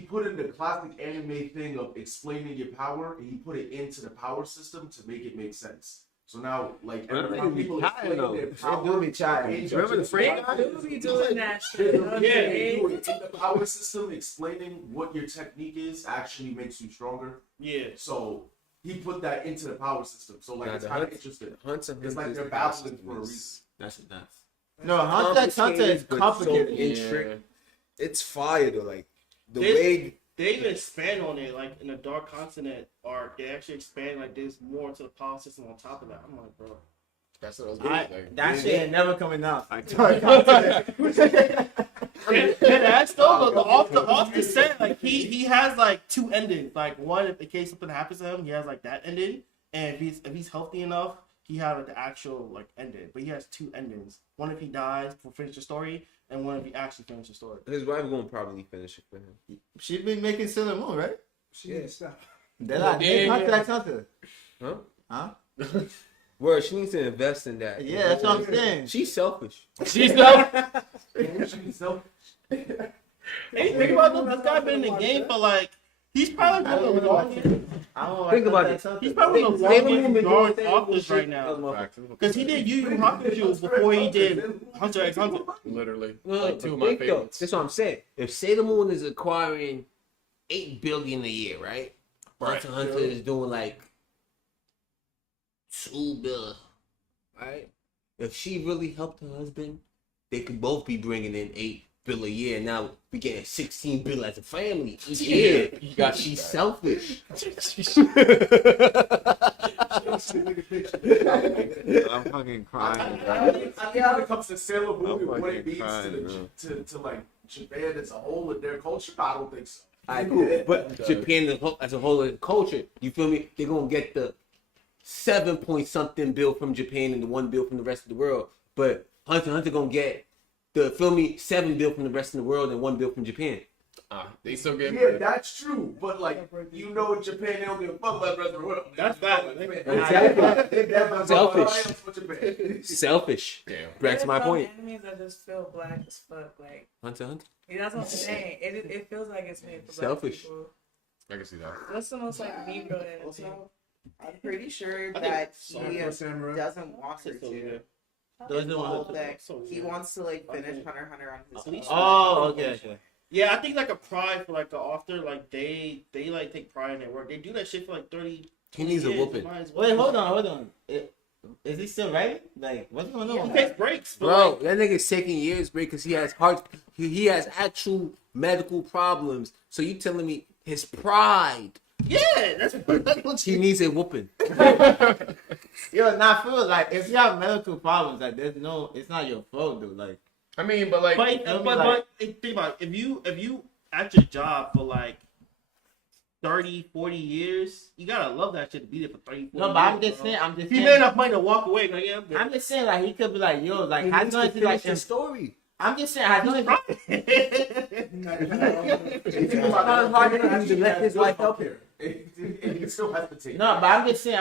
put in the classic anime thing of explaining your power, and he put it into the power system to make it make sense. So now, like, every time people explain their power, It do be childish. in Remember the Jujutsu Frank Kaisen, guy? They be doing that They shit. do Okay. it in the power system, explaining what your technique is actually makes you stronger. Yeah. So he put that into the power system. So like, Nah, it's the kind of Hunter- interesting. Hunter It's like Hunter's they're power battling system for a is- reason. That's nuts. No, Hunter x Hunter is but complicated. so intricate. It's fire though, like the They- way They even expand on it, like in the Dark Continent arc. They actually expand like there's more to the power system on top of that. I'm like, bro. That's what I was gonna say. That shit ain't never coming out. And that's though off the set, like he has like 2 endings. Like one, if in case something happens to him, he has like that ending, and if he's healthy enough, he has like the actual like ending. But he has 2 endings. One if he dies for finish the story, and one if he actually finishes the story. his wife gonna probably finish it for him. She been making Sailor Moon, right? She needs to stop. They're like, Yeah. Hunter x Hunter. Huh? Huh? Word, she needs to invest in that. Yeah, that's what I'm saying. She's selfish. She's up. Hey, think about this. This guy been in the game for like he's probably I one of don't the know. longest. I don't Think about Hunter it. x Hunter. He's probably one of the Sailor Moon longest been doing dark Sailor Moon authors shit. right now. Because he did Yu Yu Hakusho before he did Hunter x Hunter. Literally, No, like two of my think though, favorites. that's what I'm saying. If Sailor Moon is acquiring $8 billion a year, right? Hunter x Hunter is doing like $2 billion, right? If she really helped her husband, they could both be bringing in $8 billion a year. Now we getting $16 billion as a family each year. You got She's selfish. I'm fucking crying. I think when it comes to Sailor Moon and what fucking it means crying, to like Japan as a whole and their culture, I don't think so. Alright, cool. But Japan as a whole as a culture, you feel me? They're gonna get the 7 point something bill from Japan and the 1 bill from the rest of the world. But Hunter x Hunter gonna get the 7 bill from the rest of the world and 1 bill from Japan. They still get Yeah, that's true. But like, you know, in Japan they don't give a fuck about the rest of the world. That's valid. Selfish. Selfish. Damn. Back to my There's some point. Enemies that just feel black as fuck. Like Hunter x Hunter. that's what I'm saying. It feels like it's made for Selfish. black people. I can see that. What's the most like Negro enemy? Also, I'm pretty sure I think that Sorry he for Samurai. doesn't want her to. Doesn't All want that he wants to like finish Hunter x Hunter on his own. Oh, okay. Yeah, I think like a pride for like the author, like they like take pride in their work. They do that shit for like 30. He needs a years. whooping. Might as well. Wait, hold on. Is he still writing? Like, what's going He on? takes breaks, but Bro, like, that nigga's taking years break because he has heart. He has actual medical problems. So you telling me his pride? yeah, that's what He needs a whooping. Yo, not feel like if you have medical problems, like there's no, it's not your fault, dude. Like, I mean, but like, But think about it. If you at your job for like 30, 40 years, you gotta love that shit to be there for 30, 40 no, years. but I'm just bro. saying, I'm just If you made saying, enough money to walk away, like yeah, I'm just saying, like he could be like, yo, like He how needs long to is he like? finish the story. I'm just saying, how long is If you Not hard enough to let his life help him. He still has to take. No, but I'm just saying,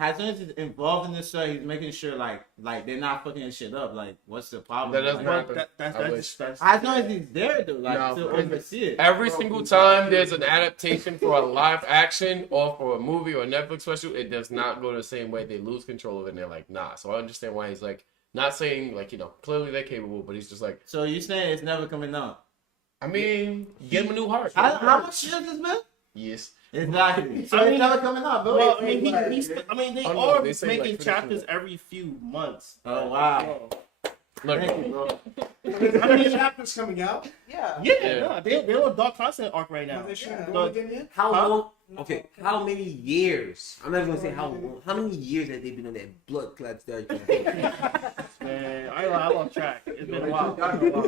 as long as he's involved in this story, he's making sure like they're not fucking his shit up. Like, what's the problem? That doesn't Like, happen. I wish. as long as he's there, though, like No, to because oversee it. every single time there's an adaptation for a live action or for a movie or a Netflix special, it does not go the same way. They lose control of it and they're like, nah. So I understand why he's like, not saying like, clearly they're capable, but he's just like, So you saying it's never coming out? I mean, get him a new heart. How much years this man? Yes. Exactly. So I mean, it's never coming out, bro. Well, I mean, they Oh, no, are they say, making like, chapters every few months. Oh wow. Look, Thank you, bro. How many chapters coming out? Yeah. Yeah, no, they're on Dark Constant arc right now. Have they shouldn't So- go again yet? How Huh? long? Okay, how many years? I'm not even gonna say how long. How many years have they been on that blood clot story? Man, I lost track. It's been a while.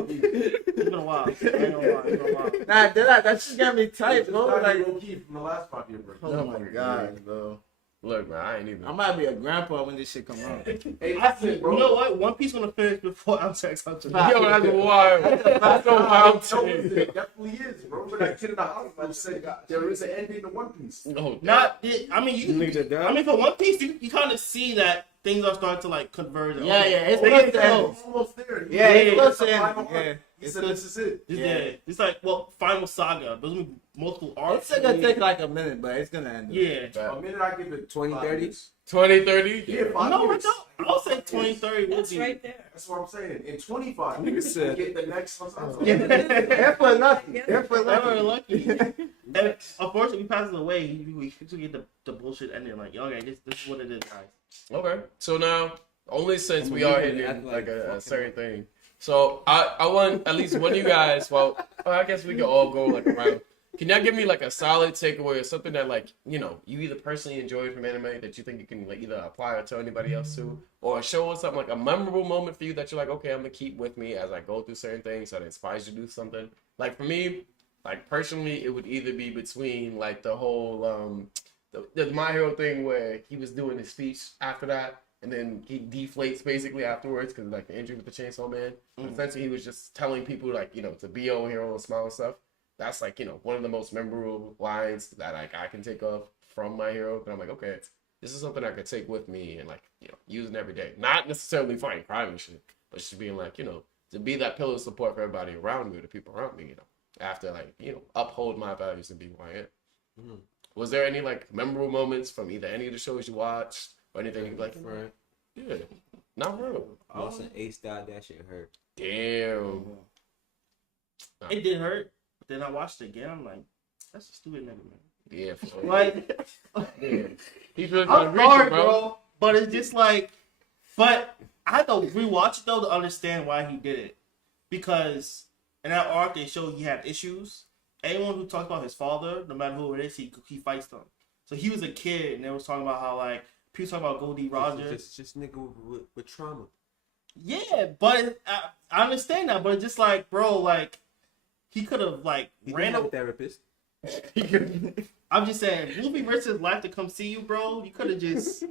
It's been a while. It's been a while. Nah, that just got me tight, bro. Like, Low key from the last 5 year break. oh my god, bro. look, man, I ain't even. I might be a grandpa when this shit come out. Hey, that's it, bro. You know what? One Piece gonna finish before I'm sex hunter. Nah. Yo, that's wild. That's so wild to me. It definitely is, bro. But that kid in the hospital said there is an ending to One Piece. No, I mean, for One Piece, you kind of see that things are starting to like converge. Yeah, it's They close get to close. end. He's almost there. Yeah, it's close to That's the end. final Yeah, arc. He it's said close. this is it. Yeah. Yeah. It's like final saga. There's gonna be multiple arcs. It's gonna take like a minute, but it's gonna end. Yeah. A minute I give it 20, 5 30? years. 20, 30? Yeah, 5 No, I years. don't. I'll say 20, 30 would That's be. right there. That's what I'm saying. In 25 Nigga years, said- you get the next one. They're for nothing. They're for Never nothing. lucky. And unfortunately, he passes away. We get the bullshit ending. Like, okay, this is what it is, guys. Okay. So now, only since I'm we are leaving hitting it like a fucking- certain thing. So I want at least one of you guys, well, I guess we could all go like around. Can y'all give me like a solid takeaway or something that like, you either personally enjoy from anime that you think you can like either apply or tell anybody else to, or a show or something like a memorable moment for you that you're like, okay, I'm gonna keep with me as I go through certain things that inspires you to do something. Like for me, like personally, it would either be between like the whole the My Hero thing where he was doing his speech after that, and then he deflates basically afterwards because like the injury with the Chainsaw Man. Essentially, he was just telling people like to be your hero and smile and stuff. That's like one of the most memorable lines that like I can take off from My Hero. But I'm like, okay, this is something I could take with me and like using every day. Not necessarily fighting crime and shit, but just being like to be that pillar of support for everybody around me, the people around me. After like uphold my values and be who I am. Mhm. Was there any like memorable moments from either any of the shows you watched or anything you'd like? Right. Yeah, not real. Lost an ace died. That shit hurt. Damn. It did hurt, but then I watched it again. I'm like, that's a stupid nigga, man. Yeah, for sure. Like, Yeah. He's really I'm trying to sorry, reach it, bro. But it's just like, but I had to rewatch it though to understand why he did it. Because in that arc, they show he had issues. Anyone who talks about his father, no matter who it is, he fights them. So he was a kid, and they was talking about how like people talking about Goldie Roger. Just nigga with trauma. Yeah, but I understand that, but it's just like, bro, like he could have like He ran didn't have a a therapist. I'm just saying, movie risks his life to come see you, bro. You could have just ran.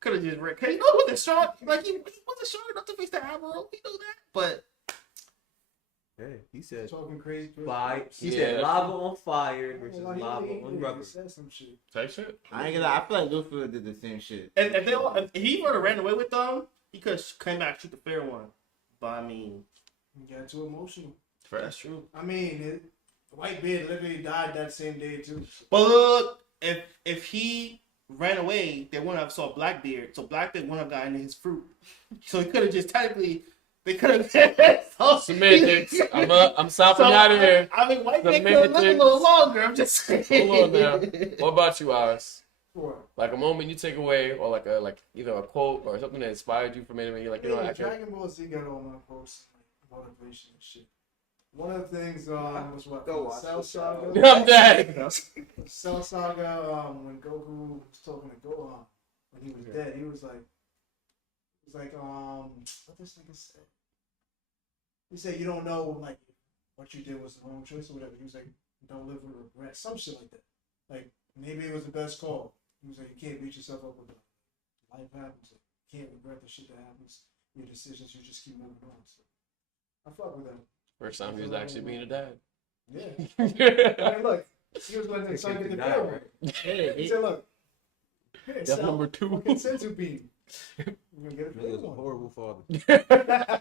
Cause you know what the shark like he wasn't sharp enough to face the admiral. You know that, but Hey, he said Talking crazy. fire. He Yeah. said lava on fire versus Well, lava on rubber. He said some shit. Type shit. I ain't gonna lie, I feel like Luffy did the same shit. and if he would have ran away with them, he could have came back and shoot the fair one. But I mean, He got too emotional. that's true. I mean, the white beard literally died that same day too. But look, if he ran away, they wouldn't have saw Blackbeard. So Blackbeard wouldn't have gotten his fruit. So he could have just technically They could have been so Semantics. I'm stopping you out of here. I mean, white man could have lived a little longer. I'm just saying. Hold on now. What about you, Oz? Sure. Like a moment you take away, or like either a quote or something that inspired you from anime. You're like, you know, Yeah, I can. Dragon Ball Z got all my posts, like motivation and shit. One of the things was what Go watch Cell the show. Saga. I'm dead. Cell Saga. When Goku was talking to Gohan when he was dead, he was like, what this nigga said? He said, "You don't know like what you did was the wrong choice or whatever." He was like, "Don't live with regret," some shit like that. Like maybe it was the best call. He was like, "You can't beat yourself up with it. Life happens. Like, you can't regret the shit that happens. Your decisions. You just keep moving on." So I fuck with that. First time he was actually being a dad. Yeah. I mean, look, he was letting his son get the Now, bill. He said, "Look, here, That's sell number 2. fucking sensu bean. You're gonna get a He was free a one." horrible father.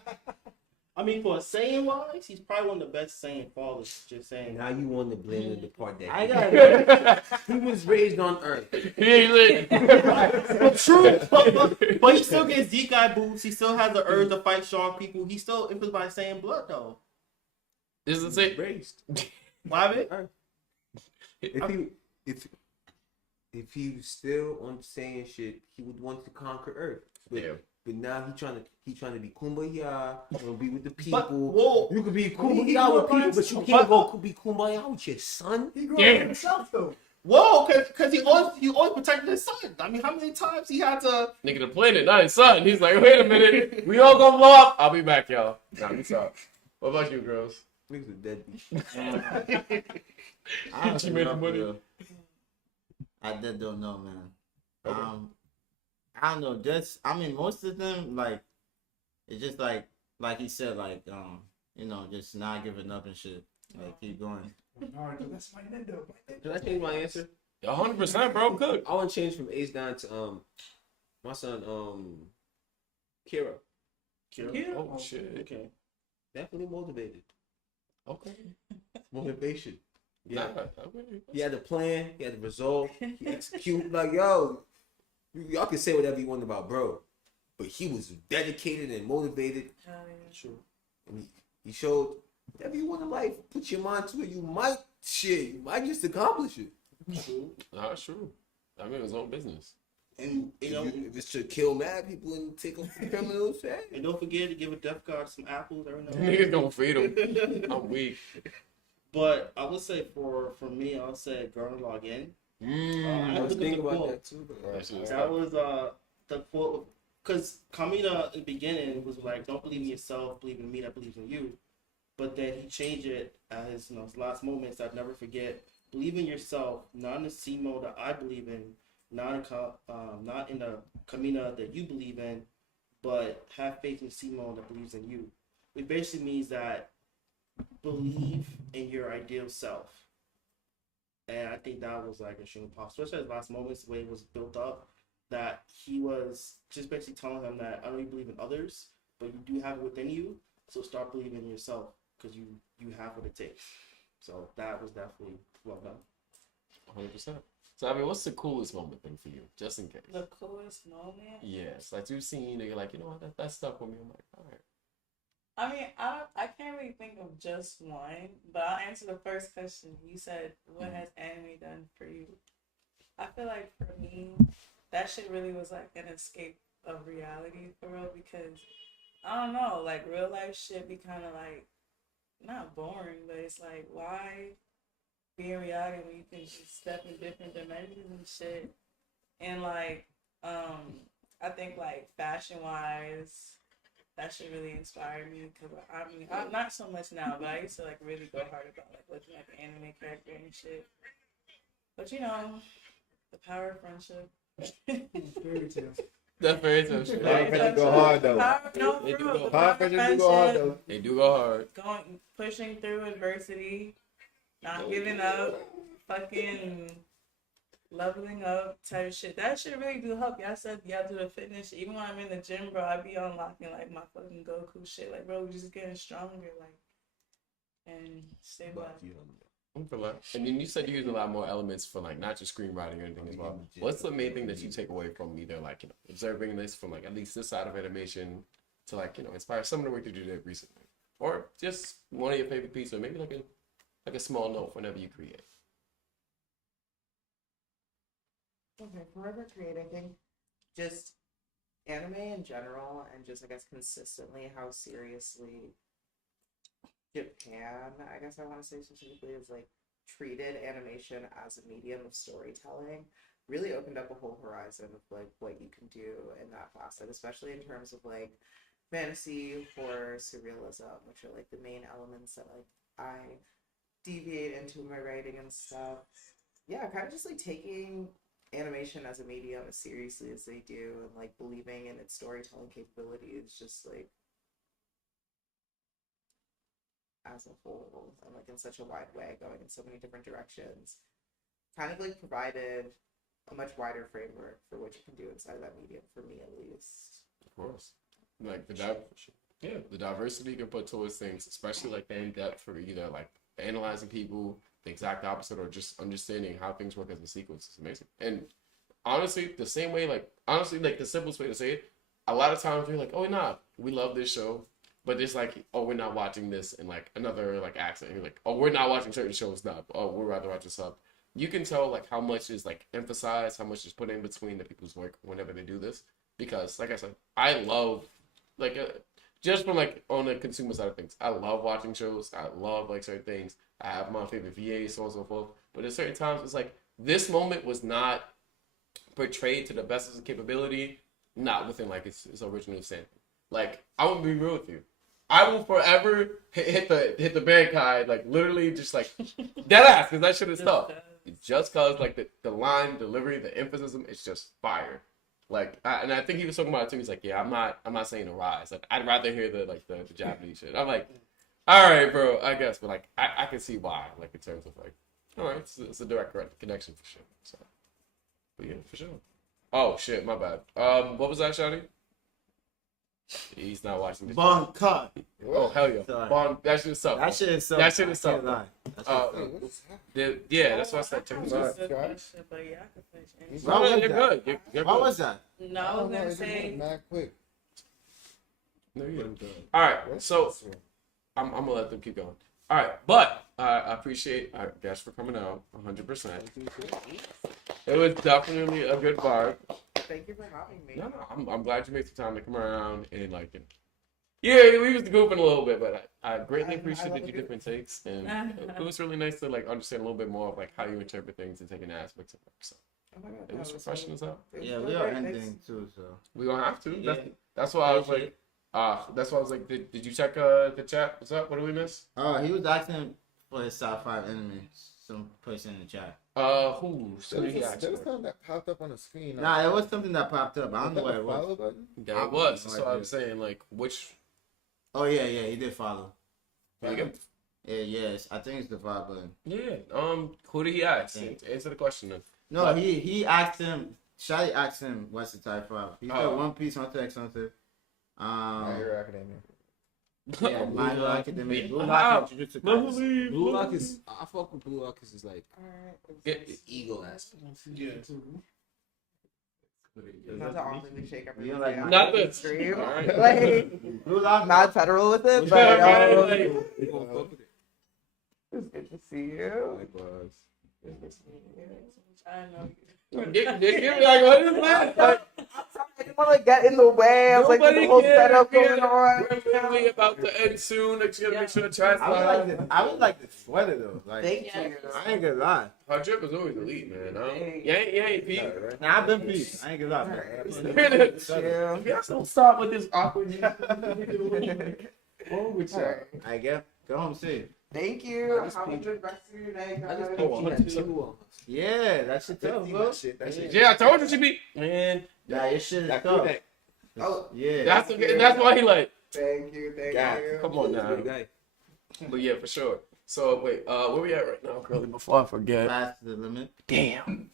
I mean, for Saiyan wise, he's probably one of the best Saiyan fathers. Just saying. Now you want to blame the part that I got he was raised on Earth. He ain't lit. But true, but he still gets Zekai boots. He still has the urge to fight strong people. He still influenced by Saiyan blood, though. This is it. Raised. Why of it? If he was still on saying shit, he would want to conquer Earth. But now he trying to be kumbaya, gonna be with the people. But, whoa. You could be He kumbaya grew with up by people, but you himself. can't go be kumbaya with your son. He grew up by himself though. Whoa, because he always protected his son. I mean, how many times he had to? Nigga, the planet, not his son. He's like, wait a minute. We all gonna blow up. I'll be back, y'all. Nah, we up. What about you, girls? Niggas a deadbeat. She made the money. I just don't know, man. Okay. I don't know. Just I mean, most of them like it's just like he said, like just not giving up and shit. Like keep going. Naruto, that's my Nendo. Did I change my answer? 100%, bro. Good. I want to change from Ace down to my son Kira. Oh, shit. Okay. Definitely motivated. Okay. Motivation. Yeah. Nah, okay. He had the plan. He had the result. He executed. Like, yo, y'all can say whatever you want about bro, but he was dedicated and motivated. True. And he showed whatever you want in life. Put your mind to it. You might just accomplish it. True. Nah, it's true. I mean, it was his own business. And If it's to kill mad people and take them for criminals, hey. and don't forget to give a death guard some apples every now and Niggas gonna feed him. I'm weak. But I would say for me, I would say Gurren Lagann. I was thinking about that too. That was the quote because Kamina in the beginning was like, "Don't believe in yourself, believe in me that believes in you." But then he changed it at his last moments. I'd never forget. Believe in yourself, not in the C mode that I believe in, not in the Kamina that you believe in, but have faith in C mode that believes in you. It basically means that believe in your ideal self. And I think that was like extremely powerful, especially his last moments, the way it was built up, that he was just basically telling him that I know you believe in others, but you do have it within you, so start believing in yourself because you have what it takes. So that was definitely well done. 100%. So, I mean, what's the coolest moment thing for you, just in case? The coolest moment? Yes, like you've seen, and you're like, you know what, that stuck with me. I'm like, all right. I mean, I can't really think of just one, but I'll answer the first question. You said, what has anime done for you? I feel like for me, that shit really was like an escape of reality for real, because I don't know, like real life shit be kind of like, not boring, but it's like, why be in reality when you can just step in different dimensions and shit? And like, I think like fashion wise, that should really inspire me, because I mean, I'm not so much now, but I used to like really go hard about like looking at the anime character and shit. But you know, the power of friendship. Fairy tales. That's very touching. Power friendship go hard though. They do go Power friendship do go hard though. They do go hard. Pushing through adversity, not giving up, fucking leveling up type shit. That shit really do help. Y'all said y'all do the fitness. Even when I'm in the gym, bro, I be unlocking like my fucking Goku shit. Like, bro, we just getting stronger, like, and stay black. I feel like. And then you said you use a lot more elements for like not just screenwriting or anything as well. What's the main thing that you take away from either like, you know, observing this from like at least this side of animation to like, you know, inspire some of the work that you did recently, or just one of your favorite pieces, or maybe like a small note whenever you create. Okay, forever create. I think just anime in general, and just I guess consistently how seriously Japan, I guess I want to say specifically, is like treated animation as a medium of storytelling. Really opened up a whole horizon of like what you can do in that facet, especially in terms of like fantasy, horror, surrealism, which are like the main elements that like I deviate into my writing and stuff. Yeah, kind of just like taking animation as a medium as seriously as they do, and like believing in its storytelling capabilities, just like as a whole, and like in such a wide way, going in so many different directions, kind of like provided a much wider framework for what you can do inside of that medium, for me at least. Of course. Like the diversity you can put towards things, especially like the in-depth for either like analyzing people, the exact opposite, or just understanding how things work as a sequence is amazing. And honestly, the same way, like honestly, like the simplest way to say it, a lot of times we're like, oh nah, we love this show, but it's like, oh, we're not watching this in like another like accent. And you're like, oh, we're not watching certain shows now. Oh, we'd rather watch this up. You can tell like how much is like emphasized, how much is put in between the people's work whenever they do this. Because like I said, I love like just from like on the consumer side of things, I love watching shows. I love like certain things. I have my favorite VAs, so on and so forth. But at certain times, it's like this moment was not portrayed to the best of its capability, not within like its original standing. Like I will be real with you. I will forever hit the band guy, like literally just like dead ass, because that shit is tough. Just cause like the line delivery, the emphasis, it's just fire. Like, and I think he was talking about it too. He's like, yeah, I'm not saying a rise. Like, I'd rather hear the Japanese shit. I'm like, all right, bro, I guess, but like, I can see why. Like in terms of like, all right, it's a direct connection for sure. So, but yeah, for sure. Oh shit, my bad. What was that, Shawty? He's not watching this. Bon cut. Oh hell yeah, Sorry. Bon, that shit is tough. That shit is so. That shit is I can't tough. lie. That shit is tough. Yeah, that's what I said. Check I'm this out. just a question, but yeah, I can finish anything. What was You're that? good. You're What good. was that? No, I was gonna say. mad quick. No, you're good. All right, so I'm gonna let them keep going. All right, but I appreciate our guests for coming out 100%. It was definitely a good vibe. Thank you for having me. No, I'm glad you made some time to come around and like, yeah, we was goofing a little bit, but I greatly I appreciated love your it. different takes, and it was really nice to like understand a little bit more of like how you interpret things and taking aspects of it. So Oh my God, it was no, refreshing as hell. Yeah, we are ending too, so. We gonna have to. Yeah. That's why I was like, that's why I was like, did you check the chat? What's up? What do we miss? He was asking for his top 5 enemies. Some person in the chat. Who? There was something that popped up on the screen. Nah, it was something that popped up. I don't know what it was. Follow button? Yeah, it was. No So idea. I'm saying like, which? Oh yeah, he did follow. There you go. Yeah, yes, I think it's the 5 button. Yeah. Who did he ask? Answer the question then. No, What? he asked him. Shadi asked him what's the type 5. He said Oh. One Piece, Hunter x Hunter. My Hero Academia. Yeah, My Hero Academia. Blue Ah, Lock and Jujutsu Kaisen. Blue Lock is I fuck with Blue Lock because it's like Yeah, the ego aspect. Yeah. Not to awkwardly shake everything. You like down Not on the this. stream. All right. Like, Blue Lock. not federal with it, but Right, like- We gonna fuck with it. it's good to see you. Likewise. I know. Give me like, what is that? Like, I didn't want to get in the way. I was like, Nobody the whole cares. setup Yeah. going on. We're literally about to end soon. Like, you gotta make sure the chat's I would live. like the sweater though. Like, Thank Yeah. you. I ain't gonna lie. Our trip is always elite, man. Hey. You ain't Pete. Nah, I've been peace. I ain't gonna lie. Yeah. You guys don't stop with this awkward. Oh, with you. I guess. Go home safe. Thank you. Have a good rest of your day, I just guys. put Oh, 102 Yeah, that shit tough, bro. That shit. Yeah, I told you she be. Man, Nah, your shit is That tough. Kodak. Oh, Yeah. that's why he like. thank you. Thank God, you. Come on now. guy. But yeah, for sure. So wait, where we at right now, Curly? Before I forget. Past the limit. Damn.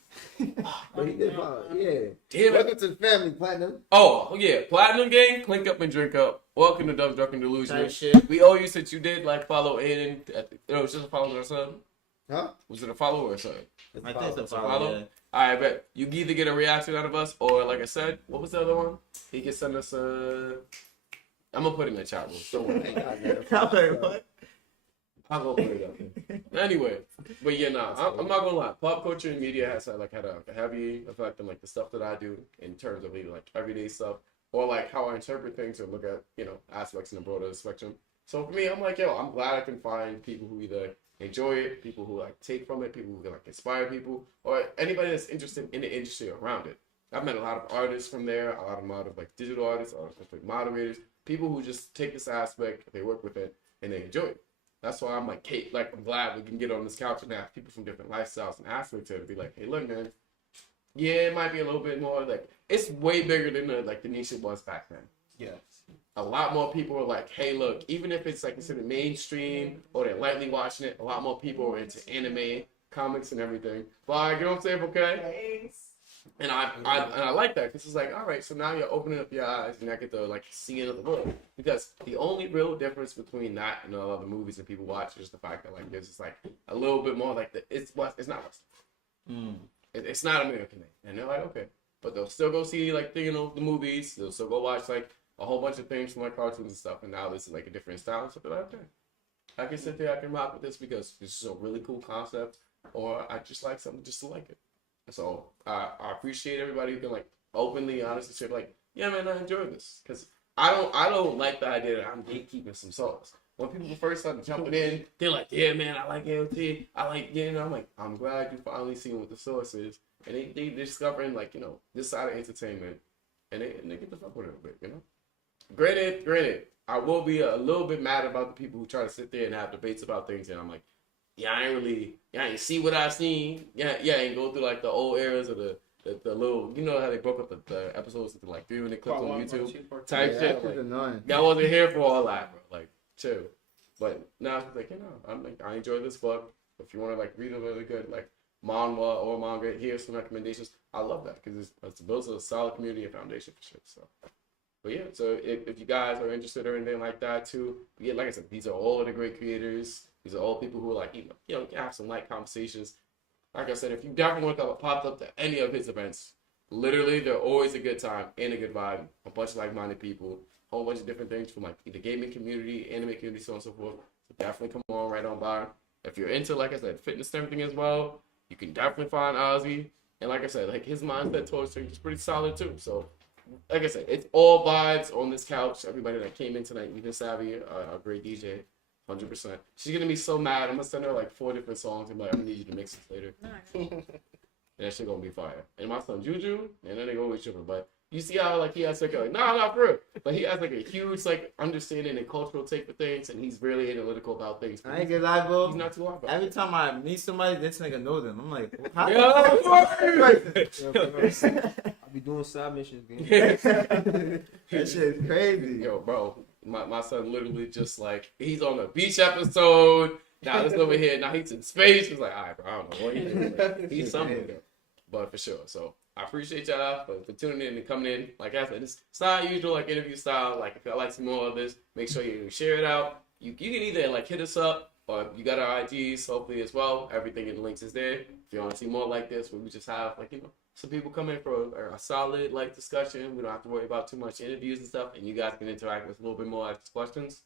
But he did follow. Yeah. Damn it. Welcome to the family, Platinum. Oh yeah, Platinum Gang, clink up and drink up. Welcome to Dumb Drunk and Delusional. Type shit. We owe you since you did like follow in. It was just a follow or something. Huh? Was it a follow or something? I think it's a follow. follow. Yeah. I bet you can either get a reaction out of us, or like I said, what was the other one? He can send us I'm gonna put it in the chat room. Don't worry. I'm like, what? I'll go put it up there. Anyway, but yeah, I'm not gonna lie. Pop culture and media has had a heavy effect on like the stuff that I do in terms of either like everyday stuff or like how I interpret things or look at aspects in the broader spectrum. So for me, I'm like, yo, I'm glad I can find people who either enjoy it, people who like take from it, people who can like inspire people, or anybody that's interested in the industry around it. I've met a lot of artists from there, a lot of like digital artists, a lot of like moderators, people who just take this aspect, they work with it, and they enjoy it. That's why I'm like, Kate, like I'm glad we can get on this couch and have people from different lifestyles and aspects to be like, hey, look, man, yeah, it might be a little bit more like it's way bigger than the niche it was back then. Yeah. A lot more people are like, hey, look, even if it's like considered mainstream or they're lightly watching it, a lot more people are into anime, comics, and everything. Like, you know what I'm saying? Okay. Thanks. And I like that because it's like, all right, so now you're opening up your eyes and I get to like see another world. Because the only real difference between that and all other movies that people watch is the fact that like there's just like a little bit more like it's not Western. It's not American, and they're like, okay, but they'll still go see like the movies. They'll still go watch like a whole bunch of things from like cartoons and stuff. And now this is like a different style. So they're like, okay, I can sit there, I can rock with this because this is a really cool concept, or I just like something just to like it. So I appreciate everybody who can like openly, honestly say like, yeah, man, I enjoy this because I don't like the idea that I'm gatekeeping some songs. When people first started jumping in, they're like, yeah, man, I like AOT. I like, I'm like, I'm glad you finally seen what the source is, and they discovering like this side of entertainment, and they get the fuck with it a bit, Granted, I will be a little bit mad about the people who try to sit there and have debates about things, and I'm like, yeah, I ain't see what I seen. Yeah, and go through like the old eras of the little, how they broke up the episodes into like 3-minute clips on YouTube type shit. Like, I wasn't here for all that, bro. Like, chill. But now it's like, I enjoy this book. If you want to like read a really good like manhwa or manga, here's some recommendations. I love that because it builds a solid community and foundation for shit. So. But yeah, so if you guys are interested or anything like that too, yeah, like I said, these are all the great creators. These are all people who are like, have some light conversations. Like I said, if you definitely want to pop up to any of his events, literally they're always a good time and a good vibe. A bunch of like-minded people, a whole bunch of different things from like the gaming community, anime community, so on and so forth. So definitely come on right on by. If you're into, like I said, fitness and everything as well, you can definitely find Ozzy. And like I said, like his mindset towards things is pretty solid too. So like I said, it's all vibes on this couch. Everybody that came in tonight, even Savvy, a great DJ, 100%. She's gonna be so mad. I'm gonna send her like 4 different songs and be like, I'm gonna need you to mix this later. And that shit gonna be fire. And my son Juju, and then they go with tripping. But you see how like he has like not for real. But he has like a huge like understanding and cultural take for things, and he's really analytical about things. I ain't gonna lie, bro. He's not too hard about Every time I meet somebody, this nigga knows them. I'm like, how? I be doing side missions, man. That shit is crazy. Yo, bro, my son literally just like he's on a beach episode. Now this over here. Now he's in space. He's like, all right, bro, I don't know what he's doing. Like, he's something, but for sure. So I appreciate y'all for tuning in and coming in. Like I said, it's not usual like interview style. Like if y'all like some more of this, make sure you share it out. You can either like hit us up or you got our IGs hopefully as well. Everything in the links is there. If you want to see more like this, where we just have like some people come in for a solid like discussion. We don't have to worry about too much interviews and stuff, and you guys can interact with a little bit more, ask questions.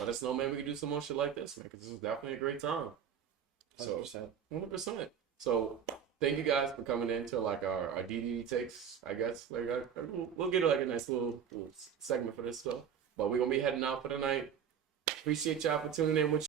Let us know, man. We can do some more shit like this, man, because this is definitely a great time. So 100%. So thank you guys for coming in to like our DDD takes. I guess like we'll get like a nice little segment for this stuff, but we're gonna be heading out for the night. Appreciate y'all for tuning in with.